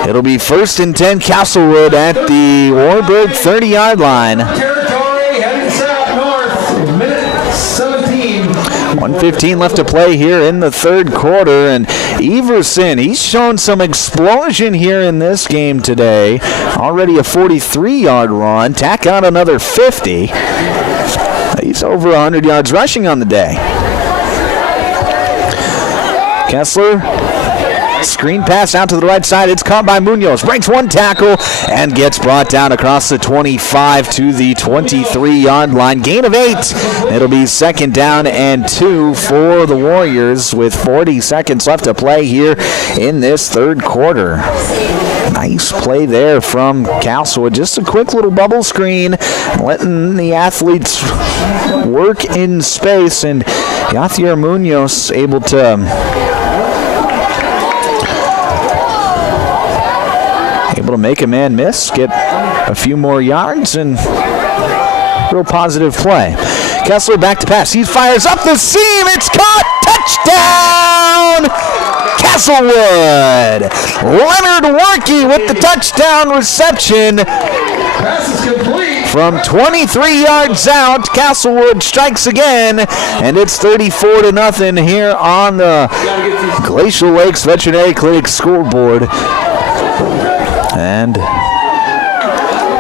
It'll be first and 10, Castlewood at the Warburg 30-yard line. Territory heading south north, minute 17. 1:15 left to play here in the third quarter, and Everson, he's shown some explosion here in this game today. Already a 43-yard run. Tack on another 50. He's over 100 yards rushing on the day. Kessler Screen pass out to the right side. It's caught by Munoz. Breaks one tackle and gets brought down across the 25 to the 23-yard line. Gain of 8. It'll be 2nd down and 2 for the Warriors with 40 seconds left to play here in this third quarter. Nice play there from Castlewood. Just a quick little bubble screen, letting the athletes work in space, and Yathier Munoz able to make a man miss, get a few more yards, and real positive play. Kessler back to pass. He fires up the seam. It's caught. Touchdown! Castlewood. Leonard Warkey with the touchdown reception. Pass is complete. From 23 yards out, Castlewood strikes again, and it's 34-0 here on the Glacial Lakes Veterinary Clinic scoreboard. And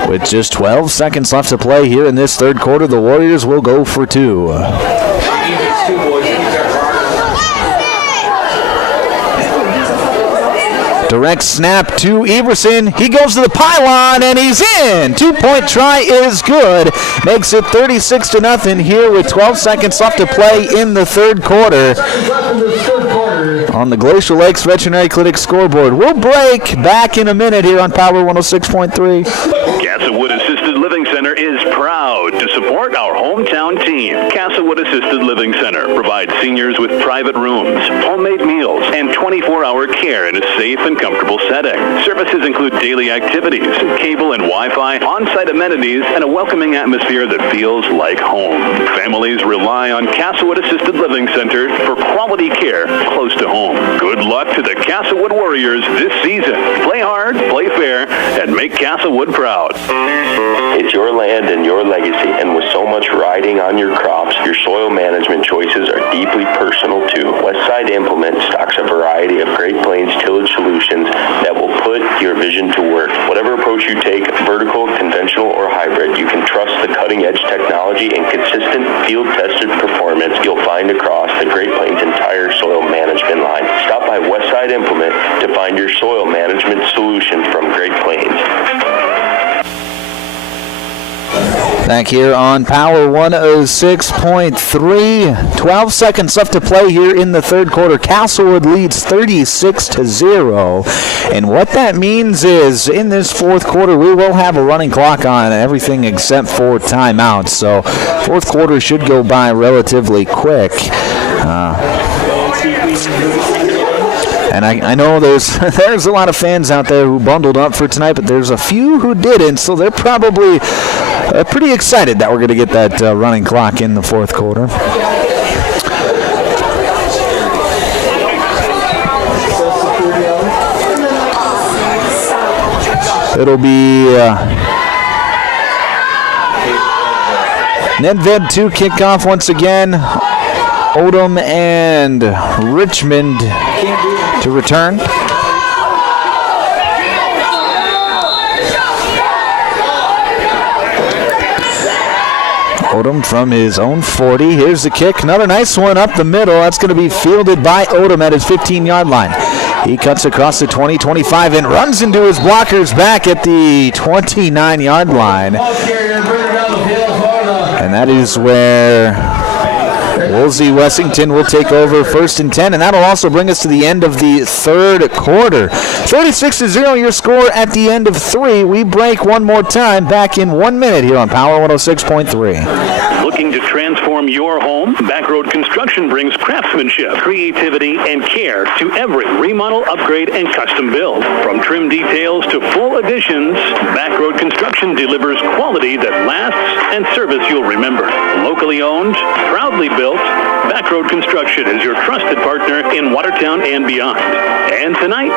with just 12 seconds left to play here in this third quarter, the Warriors will go for 2. Direct snap to Everson. He goes to the pylon, and he's in. 2-point try is good. Makes it 36-0 here with 12 seconds left to play in the third quarter on the Glacial Lakes Veterinary Clinic scoreboard. We'll break back in a minute here on Power 106.3. Castlewood Assisted Living Center is proud to support our hometown team. Castlewood Assisted Living Center provides seniors with private rooms, homemade meals, and 24-hour care in a safe and comfortable setting. Services include daily activities, cable and Wi-Fi, on-site amenities, and a welcoming atmosphere that feels like home. Families rely on Castlewood Assisted Living Center for quality care close to home. Good luck to the Castlewood Warriors this season. Play hard, play fair, and make Castlewood proud. It's your land and your legacy, and with so much riding on your crops, your soil management choices are deeply personal too. Westside Implement stocks a variety of Great Plains tillage solutions that will put your vision to work. Whatever approach you take, vertical, conventional, or hybrid, you can trust the cutting-edge technology and consistent field-tested performance you'll find across the Great Plains entire soil management line. Stop by Westside Implement to find your soil management solution from Great Plains. Back here on Power 106.3. 12 seconds left to play here in the third quarter. Castlewood leads 36-0. And what that means is in this fourth quarter, we will have a running clock on everything except for timeouts. So fourth quarter should go by relatively quick. And I know there's a lot of fans out there who bundled up for tonight, but there's a few who didn't, so they're probably pretty excited that we're going to get that running clock in the fourth quarter. It'll be Nedved to kickoff once again. Odom and Richmond to return. Odom from his own 40. Here's the kick. Another nice one up the middle. That's going to be fielded by Odom at his 15-yard line. He cuts across the 20, 25, and runs into his blockers back at the 29-yard line. And that is where Wolsey-Wessington will take over 1st and 10, and that'll also bring us to the end of the third quarter. 36-0 your score at the end of 3. We break one more time back in 1 minute here on Power 106.3. Looking to transform your home? Backroad Construction brings craftsmanship, creativity, and care to every remodel, upgrade, and custom build. From trim details to full additions, Backroad Construction delivers quality that lasts and service you'll remember. Locally owned, proudly built, Backroad Construction is your trusted partner in Watertown and beyond. And tonight,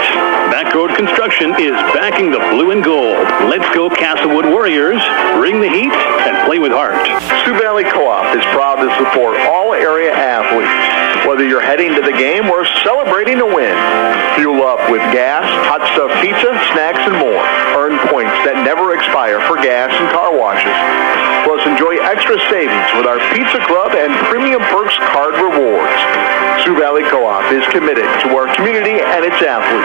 Backroad Construction is backing the blue and gold. Let's go Castlewood Warriors. Bring the heat and play with heart. Sioux Valley Co-op is proud to support all area athletes. Whether you're heading to the game or celebrating a win, fuel up with gas, hot stuff pizza, snacks, and more. Earn points that never expire for gas and car washes. Plus, enjoy extra savings with our Pizza Club and Premium Perks card rewards. Sioux Valley Co-op is committed to our community and its athletes.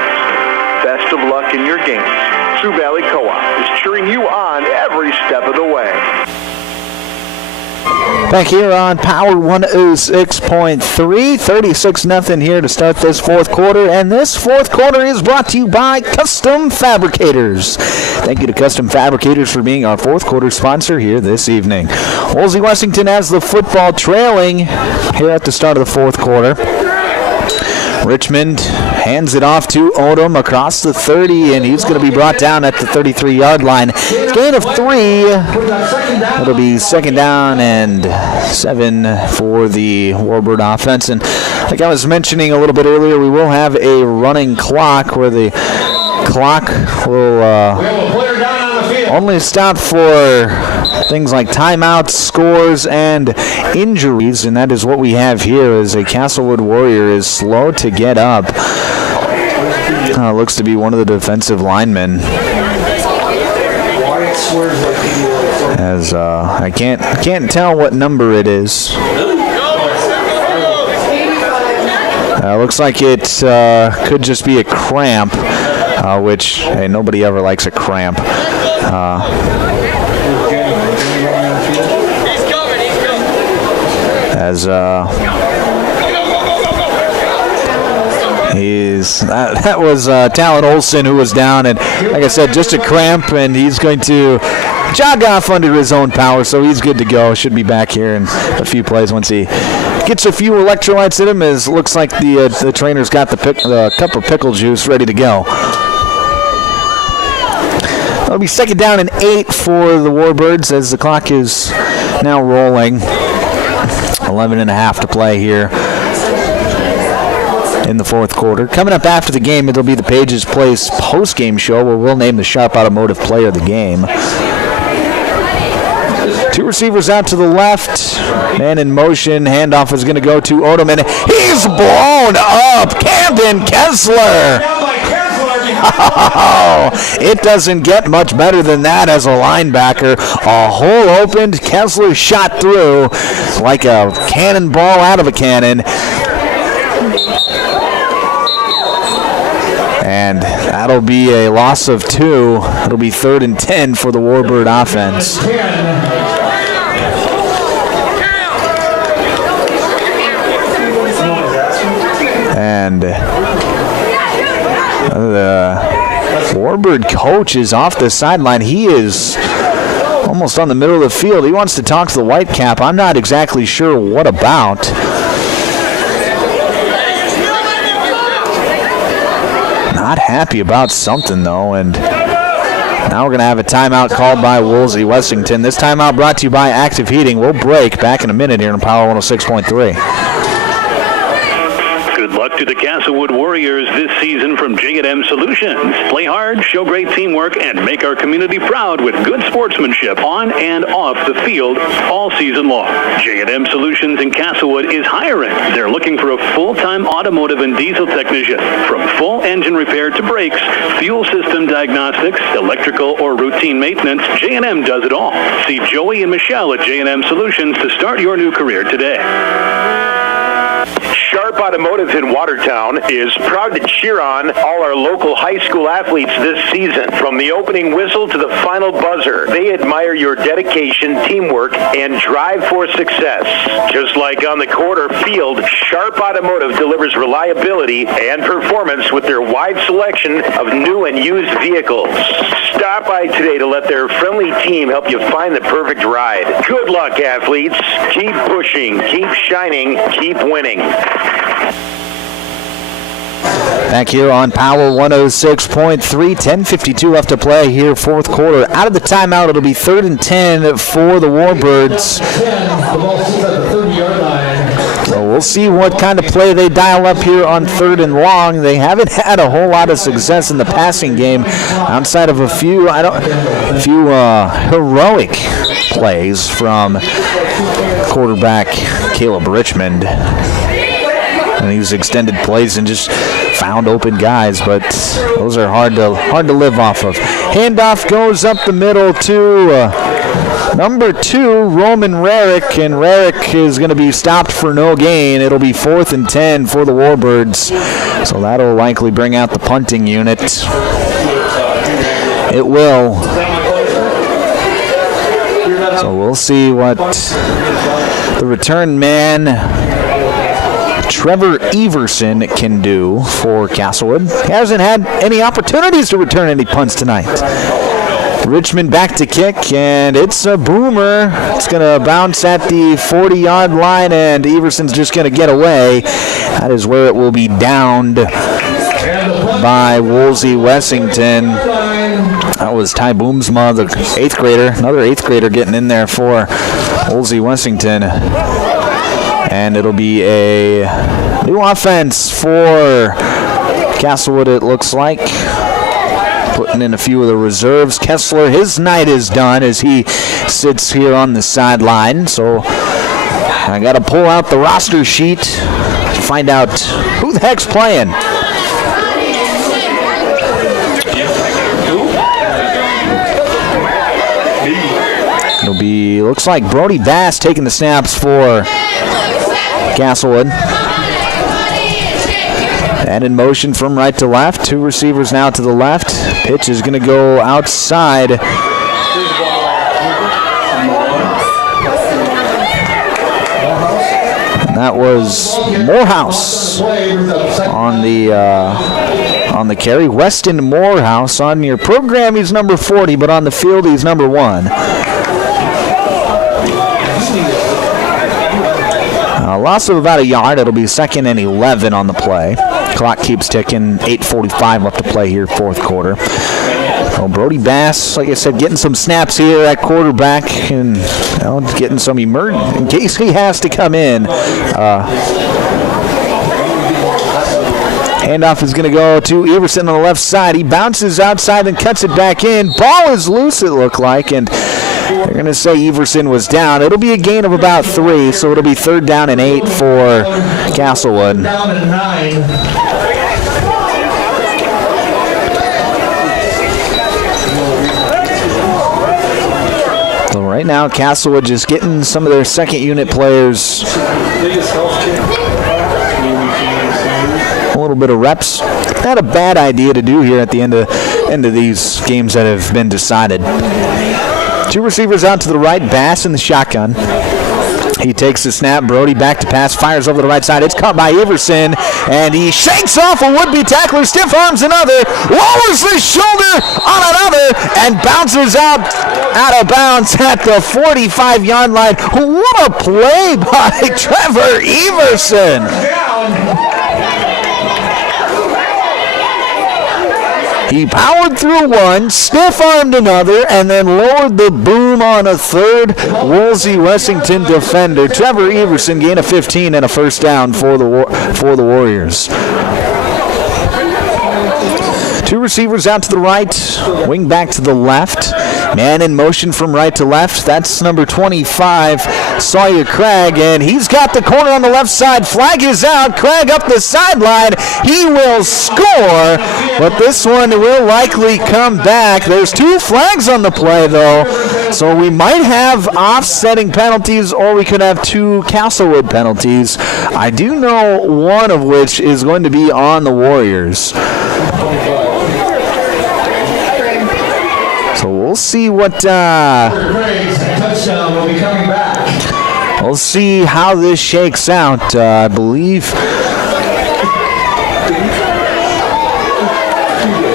best of luck in your games. Sioux Valley Co-op is cheering you on every step of the way. Back here on Power 106.3, 36-0 here to start this fourth quarter, and this fourth quarter is brought to you by Custom Fabricators. Thank you to Custom Fabricators for being our fourth quarter sponsor here this evening. Wolsey-Wessington has the football trailing here at the start of the fourth quarter. Richmond hands it off to Odom across the 30, and he's going to be brought down at the 33-yard line. Gain of 3. It'll be second down and 7 for the Warbird offense. And like I was mentioning a little bit earlier, we will have a running clock where the clock will only stop for things like timeouts, scores, and injuries, and that is what we have here as a Castlewood Warrior is slow to get up. Looks to be one of the defensive linemen. As I can't tell what number it is. Looks like it could just be a cramp, which, hey, nobody ever likes a cramp. As that was Talon Olson who was down, and like I said, just a cramp, and he's going to jog off under his own power, so he's good to go. Should be back here in a few plays once he gets a few electrolytes in him. As looks like the trainer's got the cup of pickle juice ready to go. It'll be second down and 8 for the Warbirds as the clock is now rolling. 11.5 to play here in the fourth quarter. Coming up after the game, it'll be the Pages Place postgame show where we'll name the Sharp Automotive Player of the Game. 2 receivers out to the left. Man in motion. Handoff is going to go to Odom, and he's blown up. Camden Kessler. Oh, it doesn't get much better than that as a linebacker. A hole opened. Kessler shot through like a cannonball out of a cannon. And that'll be a loss of 2. It'll be 3rd and 10 for the Warbird offense. And the Warbird coach is off the sideline. He is almost on the middle of the field. He wants to talk to the Whitecap. I'm not exactly sure what about. Not happy about something, though, and now we're going to have a timeout called by Wolsey-Wessington. This timeout brought to you by Active Heating. We'll break back in a minute here on Power 106.3. Good luck to the Castlewood Warriors this season from J&M Solutions. Play hard, show great teamwork, and make our community proud with good sportsmanship on and off the field all season long. J&M Solutions in Castlewood is hiring. They're looking for a full-time automotive and diesel technician. From full engine repair to brakes, fuel system diagnostics, electrical or routine maintenance, J&M does it all. See Joey and Michelle at J&M Solutions to start your new career today. Sharp Automotive in Watertown is proud to cheer on all our local high school athletes this season. From the opening whistle to the final buzzer, they admire your dedication, teamwork, and drive for success. Just like on the court or field, Sharp Automotive delivers reliability and performance with their wide selection of new and used vehicles. Stop by today to let their friendly team help you find the perfect ride. Good luck, athletes. Keep pushing, keep shining, keep winning. Back here on Power 106.3, 10:52 left to play here, fourth quarter. Out of the timeout, it'll be 3rd and 10 for the Warbirds. So we'll see what kind of play they dial up here on 3rd and long. They haven't had a whole lot of success in the passing game outside of a few heroic plays from quarterback Caleb Richmond. And he was extended plays and just found open guys, but those are hard to live off of. Handoff goes up the middle to Number 2, Roman Rarick, and Rarick is going to be stopped for no gain. It'll be 4th and 10 for the Warbirds, so that'll likely bring out the punting unit. It will. So we'll see what the return man, Trevor Everson, can do for Castlewood. He hasn't had any opportunities to return any punts tonight. Richmond back to kick, and it's a boomer. It's going to bounce at the 40-yard line, and Everson's just going to get away. That is where it will be downed by Wolsey-Wessington. That was Ty Boomsma, the 8th grader. Another 8th grader getting in there for Wolsey-Wessington. And it'll be a new offense for Castlewood, it looks like. Putting in a few of the reserves. Kessler, his night is done as he sits here on the sideline. So I got to pull out the roster sheet to find out who the heck's playing. It'll be, looks like Brody Bass taking the snaps for Castlewood. And in motion from right to left. 2 receivers now to the left. Pitch is going to go outside. And that was Morehouse on the carry. Weston Morehouse. On your program, he's number 40, but on the field, he's number 1. A loss of about a yard. It'll be 2nd and 11 on the play. Clock keeps ticking. 8:45 left to play here, 4th quarter. Well, Brody Bass, like I said, getting some snaps here at quarterback, and getting some in case he has to come in. Handoff is going to go to Everson on the left side. He bounces outside and cuts it back in. Ball is loose, it looked like, and they're going to say Everson was down. It'll be a gain of about 3, so it'll be 3rd down and 8 for Castlewood. Down and 9. So right now, Castlewood just getting some of their second unit players a little bit of reps. Not a bad idea to do here at the end of these games that have been decided. 2 receivers out to the right. Bass in the shotgun. He takes the snap. Brody back to pass. Fires over the right side. It's caught by Everson. And he shakes off a would-be tackler. Stiff arms another. Lowers the shoulder on another. And bounces out of bounds at the 45-yard line. What a play by Trevor Everson. He powered through one, stiff-armed another, and then lowered the boom on a 3rd Wolsey-Wessington defender. Trevor Everson gained a 15 and a 1st down for the Warriors. 2 receivers out to the right, wing back to the left. Man in motion from right to left. That's number 25, Sawyer Craig, and he's got the corner on the left side. Flag is out. Craig up the sideline. He will score, but this one will likely come back. There's 2 flags on the play, though, so we might have offsetting penalties, or we could have 2 Castlewood penalties. I do know one of which is going to be on the Warriors. So we'll see what. Touchdown will be coming back. We'll see how this shakes out. I believe.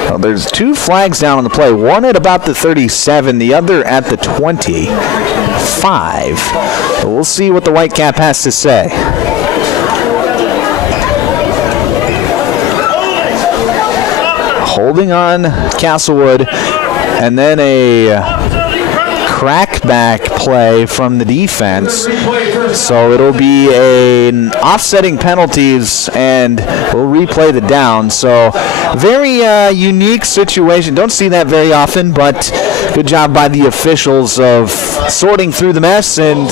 Well, there's 2 flags down on the play. One at about the 37, the other at the 25. So we'll see what the Whitecap has to say. Holding on Castlewood. And then a crackback play from the defense. So it'll be an offsetting penalties, and we'll replay the down. So very unique situation. Don't see that very often, but good job by the officials of sorting through the mess and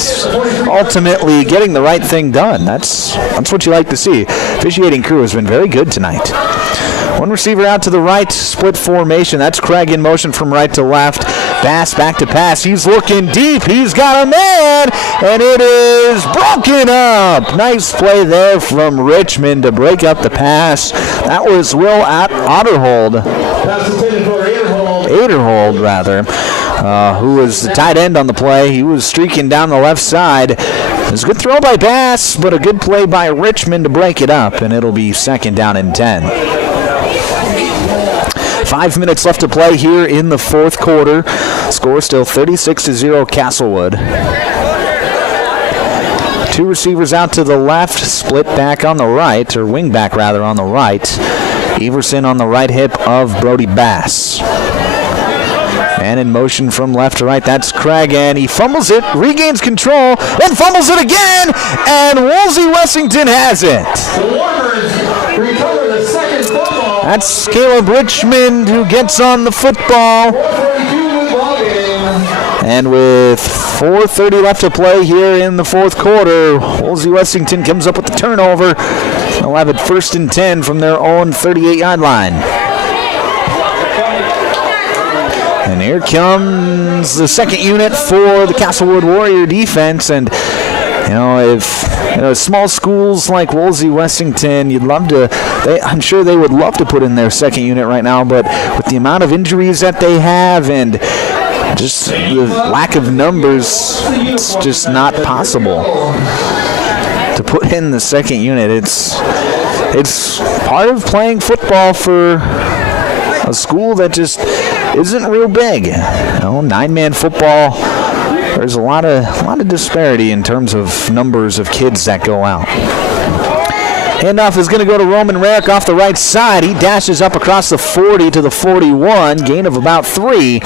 ultimately getting the right thing done. That's what you like to see. Officiating crew has been very good tonight. One receiver out to the right, split formation. That's Craig in motion from right to left. Bass back to pass. He's looking deep. He's got a man, and it is broken up. Nice play there from Richmond to break up the pass. That was Will Otterhold. Aderhold, rather, who was the tight end on the play. He was streaking down the left side. It was a good throw by Bass, but a good play by Richmond to break it up, and it'll be 2nd down and 10. 5 minutes left to play here in the 4th quarter. Score still 36-0 Castlewood. 2 receivers out to the left, split back on the right, or wing back rather on the right. Everson on the right hip of Brody Bass. And in motion from left to right, that's Craig, and he fumbles it, regains control, then fumbles it again, and Wolsey-Wessington has it. The Warriors recover the second football. That's Caleb Richmond who gets on the football. And with 4:30 left to play here in the 4th quarter, Wolsey-Wessington comes up with the turnover. They'll have it 1st and 10 from their own 38-yard line. And here comes the 2nd unit for the Castlewood Warrior defense. And, if small schools like Wolsey-Wessington, I'm sure they would love to put in their 2nd unit right now, but with the amount of injuries that they have and just the lack of numbers, it's just not possible to put in the 2nd unit. It's part of playing football for a school that just isn't real big. 9-man football, there's a lot of disparity in terms of numbers of kids that go out. Handoff is going to go to Roman Rarick off the right side. He dashes up across the 40 to the 41, gain of about 3.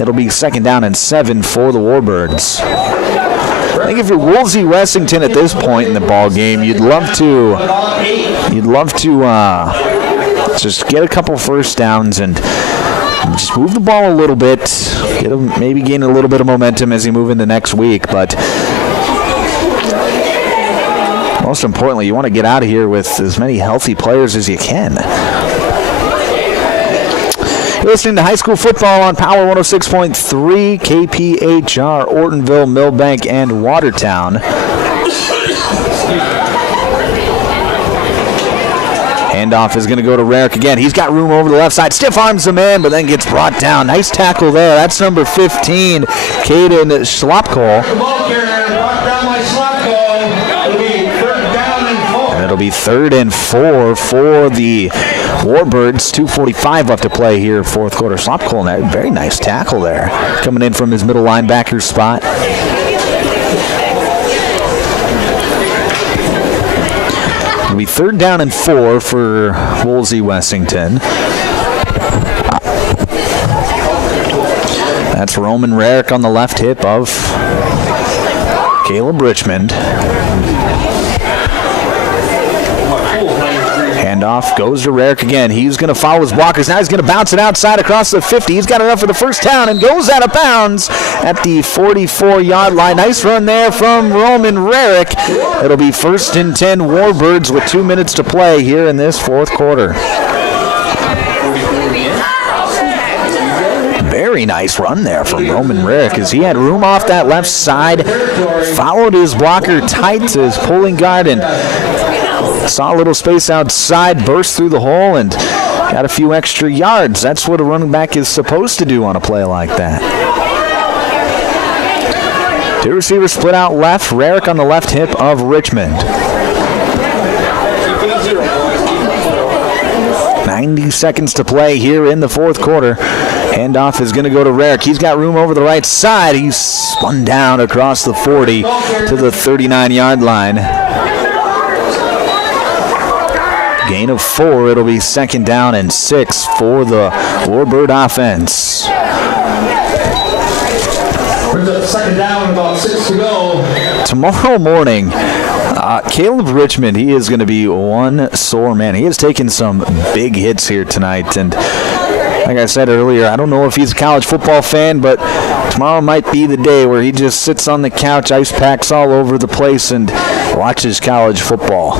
It'll be 2nd down and 7 for the Warbirds. I think if you're Wolsey-Wessington at this point in the ball game, you'd love to just get a couple first downs and just move the ball a little bit, maybe gain a little bit of momentum as you move into next week. But most importantly, you want to get out of here with as many healthy players as you can. You're listening to high school football on Power 106.3, KPHR, Ortonville, Millbank, and Watertown. Handoff is going to go to Rarick again. He's got room over the left side. Stiff arms the man, but then gets brought down. Nice tackle there. That's number 15, Caden Schlopkohl. And it'll be 3rd and 4 for the Warbirds. 2:45 left to play here, 4th quarter. Schlopkohl, that very nice tackle there, coming in from his middle linebacker spot. It'll be 3rd down and 4 for Wolsey-Wessington. That's Roman Rarick on the left hip of Caleb Richmond. Handoff goes to Rarick again. He's going to follow his blockers. Now he's going to bounce it outside across the 50. He's got enough for the first down and goes out of bounds at the 44-yard line. Nice run there from Roman Rarick. It'll be 1st and 10 Warbirds with 2 minutes to play here in this 4th quarter. Very nice run there from Roman Rarick as he had room off that left side, followed his blocker tight to his pulling guard, and saw a little space outside, burst through the hole, and got a few extra yards. That's what a running back is supposed to do on a play like that. 2 receivers split out left. Rarick on the left hip of Richmond. 90 seconds to play here in the 4th quarter. Handoff is going to go to Rarick. He's got room over the right side. He's spun down across the 40 to the 39-yard line. Gain of 4. It'll be 2nd down and 6 for the Warbird offense. Brings up 2nd down, about 6 to go. Tomorrow morning, Caleb Richmond, he is going to be one sore man. He has taken some big hits here tonight, and like I said earlier, I don't know if he's a college football fan, but tomorrow might be the day where he just sits on the couch, ice packs all over the place, and watches college football.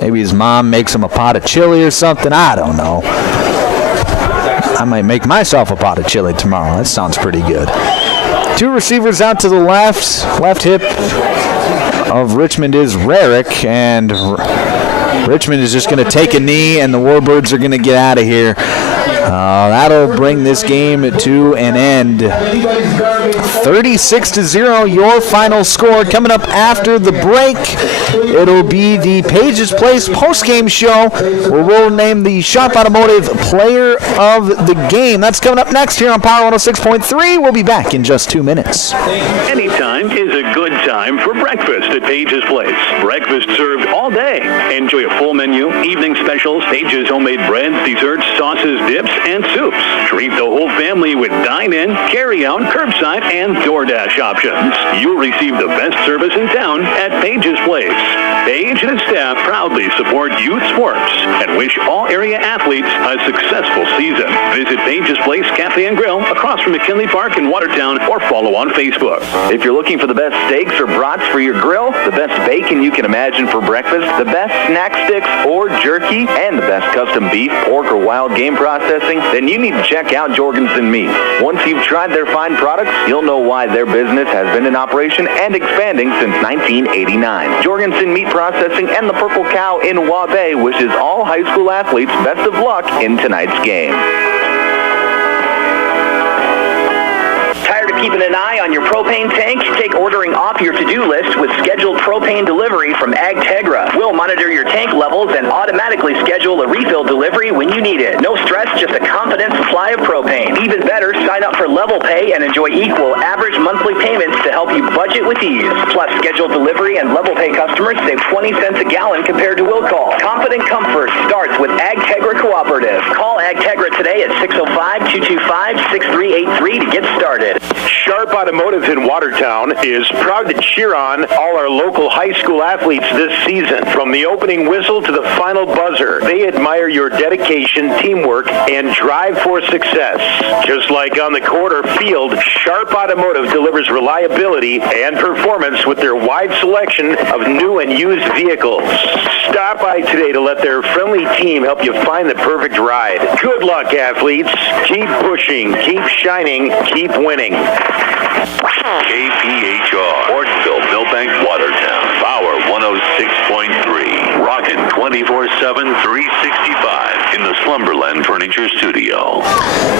Maybe his mom makes him a pot of chili or something. I don't know. I might make myself a pot of chili tomorrow. That sounds pretty good. Two receivers out to the left hip of Richmond is Rarick, and Richmond is just going to take a knee, and the Warbirds are going to get out of here. That'll bring this game to an end. 36-0, your final score. Coming up after the break, it'll be the Pages Place postgame show, where we'll name the Sharp Automotive Player of the Game. That's coming up next here on Power 106.3. We'll be back in just 2 minutes. Anytime is a good time for breakfast at Pages Place. Breakfast served all day. Enjoy a full menu, evening specials, Pages homemade breads, desserts, sauces, dips, and soups. Treat the whole family with dine-in, carry-out, curbside, and DoorDash options. You'll receive the best service in town at Pages Place. Page and his staff proudly support youth sports and wish all area athletes a successful season. Visit Pages Place Cafe and Grill across from McKinley Park in Watertown, or follow on Facebook. If you're looking for the best steaks or brats for your grill, the best bacon you can imagine for breakfast, the best snack sticks or jerky, and the best custom beef, pork, or wild game processing, then you need to check out Jorgensen Meat. Once you've tried their fine products, you'll know why their business has been in operation and expanding since 1989. Jorgensen Meat Processing and the Purple Cow in Waubay wishes all high school athletes best of luck in tonight's game. Tired of keeping an eye on your propane tank? Take ordering off your to-do list with scheduled propane delivery from AgTegra. We'll monitor your tank levels and automatically schedule a refill delivery when you need it. No stress, just a confident supply of propane. Even better, sign up for Level Pay and enjoy equal average monthly payments to help you budget with ease. Plus, scheduled delivery and Level Pay customers save 20 cents a gallon compared to will call. Confident comfort starts with AgTegra Cooperative. Call AgTegra today at 605-225-6383 to get started. Sharp Automotive in Watertown is proud to cheer on all our local high school athletes this season. From the opening whistle to the final buzzer, they admire your dedication, teamwork, and drive for success. Just like on the court or field, Sharp Automotive delivers reliability and performance with their wide selection of new and used vehicles. Stop by today to let their friendly team help you find the perfect ride. Good luck, athletes. Keep pushing, keep shining, keep winning. KPHR, Ortonville, Millbank, Watertown, Power 106.3, rockin' 24/7, 365 in the Slumberland Furniture Studio.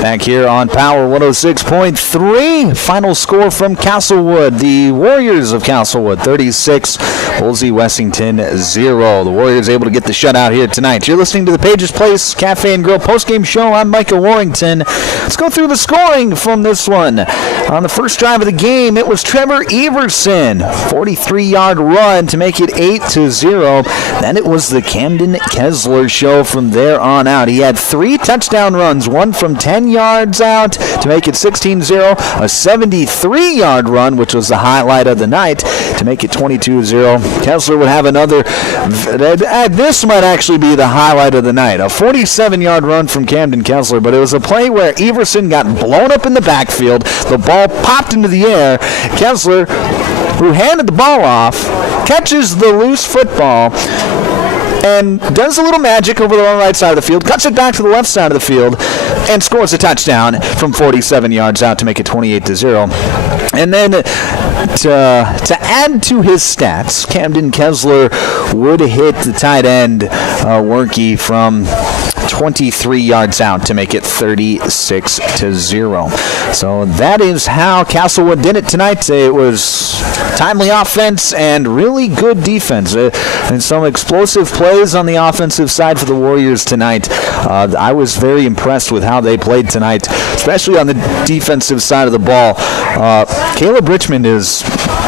Back here on Power 106.3, final score from Castlewood. The Warriors of Castlewood, 36, Wolsey-Wessington, 0. The Warriors able to get the shutout here tonight. You're listening to the Pages Place Cafe and Grill postgame show. I'm Micah Warrington. Let's go through the scoring from this one. On the first drive of the game, it was Trevor Everson, 43-yard run to make it 8-0. Then it was the Camden Kessler show from there on out. He had 3 touchdown runs, one from 10 yards out to make it 16-0, a 73-yard run, which was the highlight of the night, to make it 22-0. Kessler would have another, this might actually be the highlight of the night, a 47-yard run from Camden Kessler, but it was a play where Everson got blown up in the backfield. The ball popped into the air. Kessler, who handed the ball off, catches the loose football and does a little magic over the right side of the field, cuts it back to the left side of the field, and scores a touchdown from 47 yards out to make it 28-0. And then to add to his stats, Camden Kessler would hit the tight end, Werke, from 23 yards out to make it 36-0. So that is how Castlewood did it tonight. It was timely offense and really good defense, and some explosive plays on the offensive side for the Warriors tonight. I was very impressed with how they played tonight, especially on the defensive side of the ball. Caleb Richmond is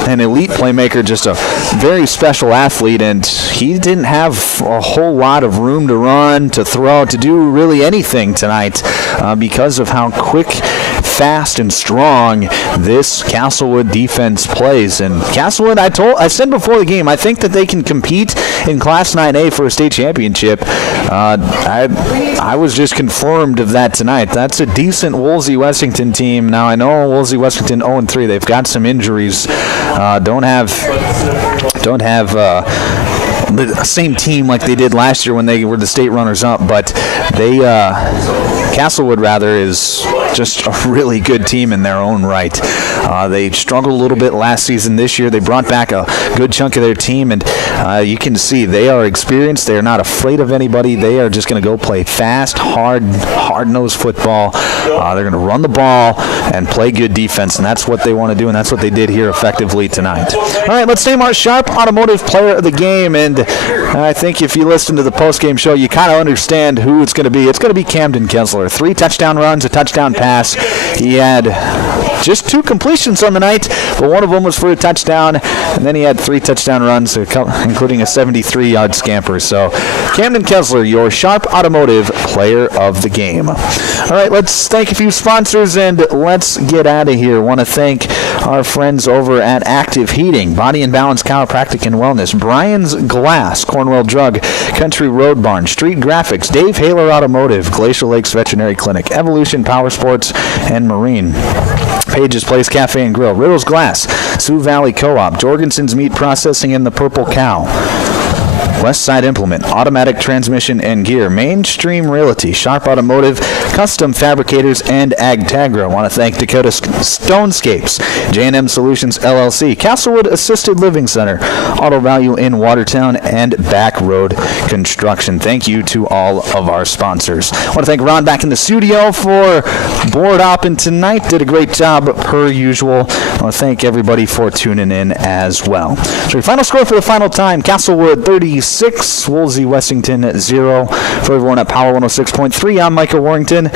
an elite playmaker, just a very special athlete, and he didn't have a whole lot of room to run, to throw, to do really anything tonight because of how quick, fast, and strong this Castlewood defense plays. And Castlewood, I said before the game, I think that they can compete in Class 9A for a state championship. I was just confirmed of that tonight. That's a decent Wolsey-Wessington team. Now, I know Wolsey-Wessington 0-3. They've got some injuries. Don't have the same team like they did last year when they were the state runners-up, but they Castlewood rather is just a really good team in their own right. They struggled a little bit last season. This year they brought back a good chunk of their team, and you can see they are experienced. They are not afraid of anybody. They are just going to go play fast, hard-nosed football. They're going to run the ball and play good defense, and that's what they want to do, and that's what they did here effectively tonight. All right, let's name our Sharp Automotive Player of the Game, and I think if you listen to the postgame show, you kind of understand who it's going to be. It's going to be Camden Kessler. 3 touchdown runs, a touchdown pass. He had just 2 completions on the night, but one of them was for a touchdown, and then he had 3 touchdown runs, including a 73-yard scamper. So Camden Kessler, your Sharp Automotive Player of the Game. All right, let's thank a few sponsors, and let's get out of here. Want to thank our friends over at Active Heating, Body and Balance Chiropractic and Wellness, Brian's Glass, Cornwell Drug, Country Road Barn, Street Graphics, Dave Haler Automotive, Glacial Lakes Veterinary Clinic, Evolution Power Sports and Marine, Page's Place Cafe and Grill, Riddle's Glass, Sioux Valley Co-op, Jorgensen's Meat Processing and the Purple Cow, Westside Implement, Automatic Transmission and Gear, Mainstream Realty, Sharp Automotive, Custom Fabricators, and Agtagra. I want to thank Dakota Stonescapes, J&M Solutions LLC, Castlewood Assisted Living Center, Auto Value in Watertown, and Back Road Construction. Thank you to all of our sponsors. I want to thank Ron back in the studio for board hopping tonight. Did a great job per usual. I want to thank everybody for tuning in as well. So your final score for the final time, Castlewood 36, Wolsey-Wessington 0. For everyone at Power 106.3, I'm Michael Warrington.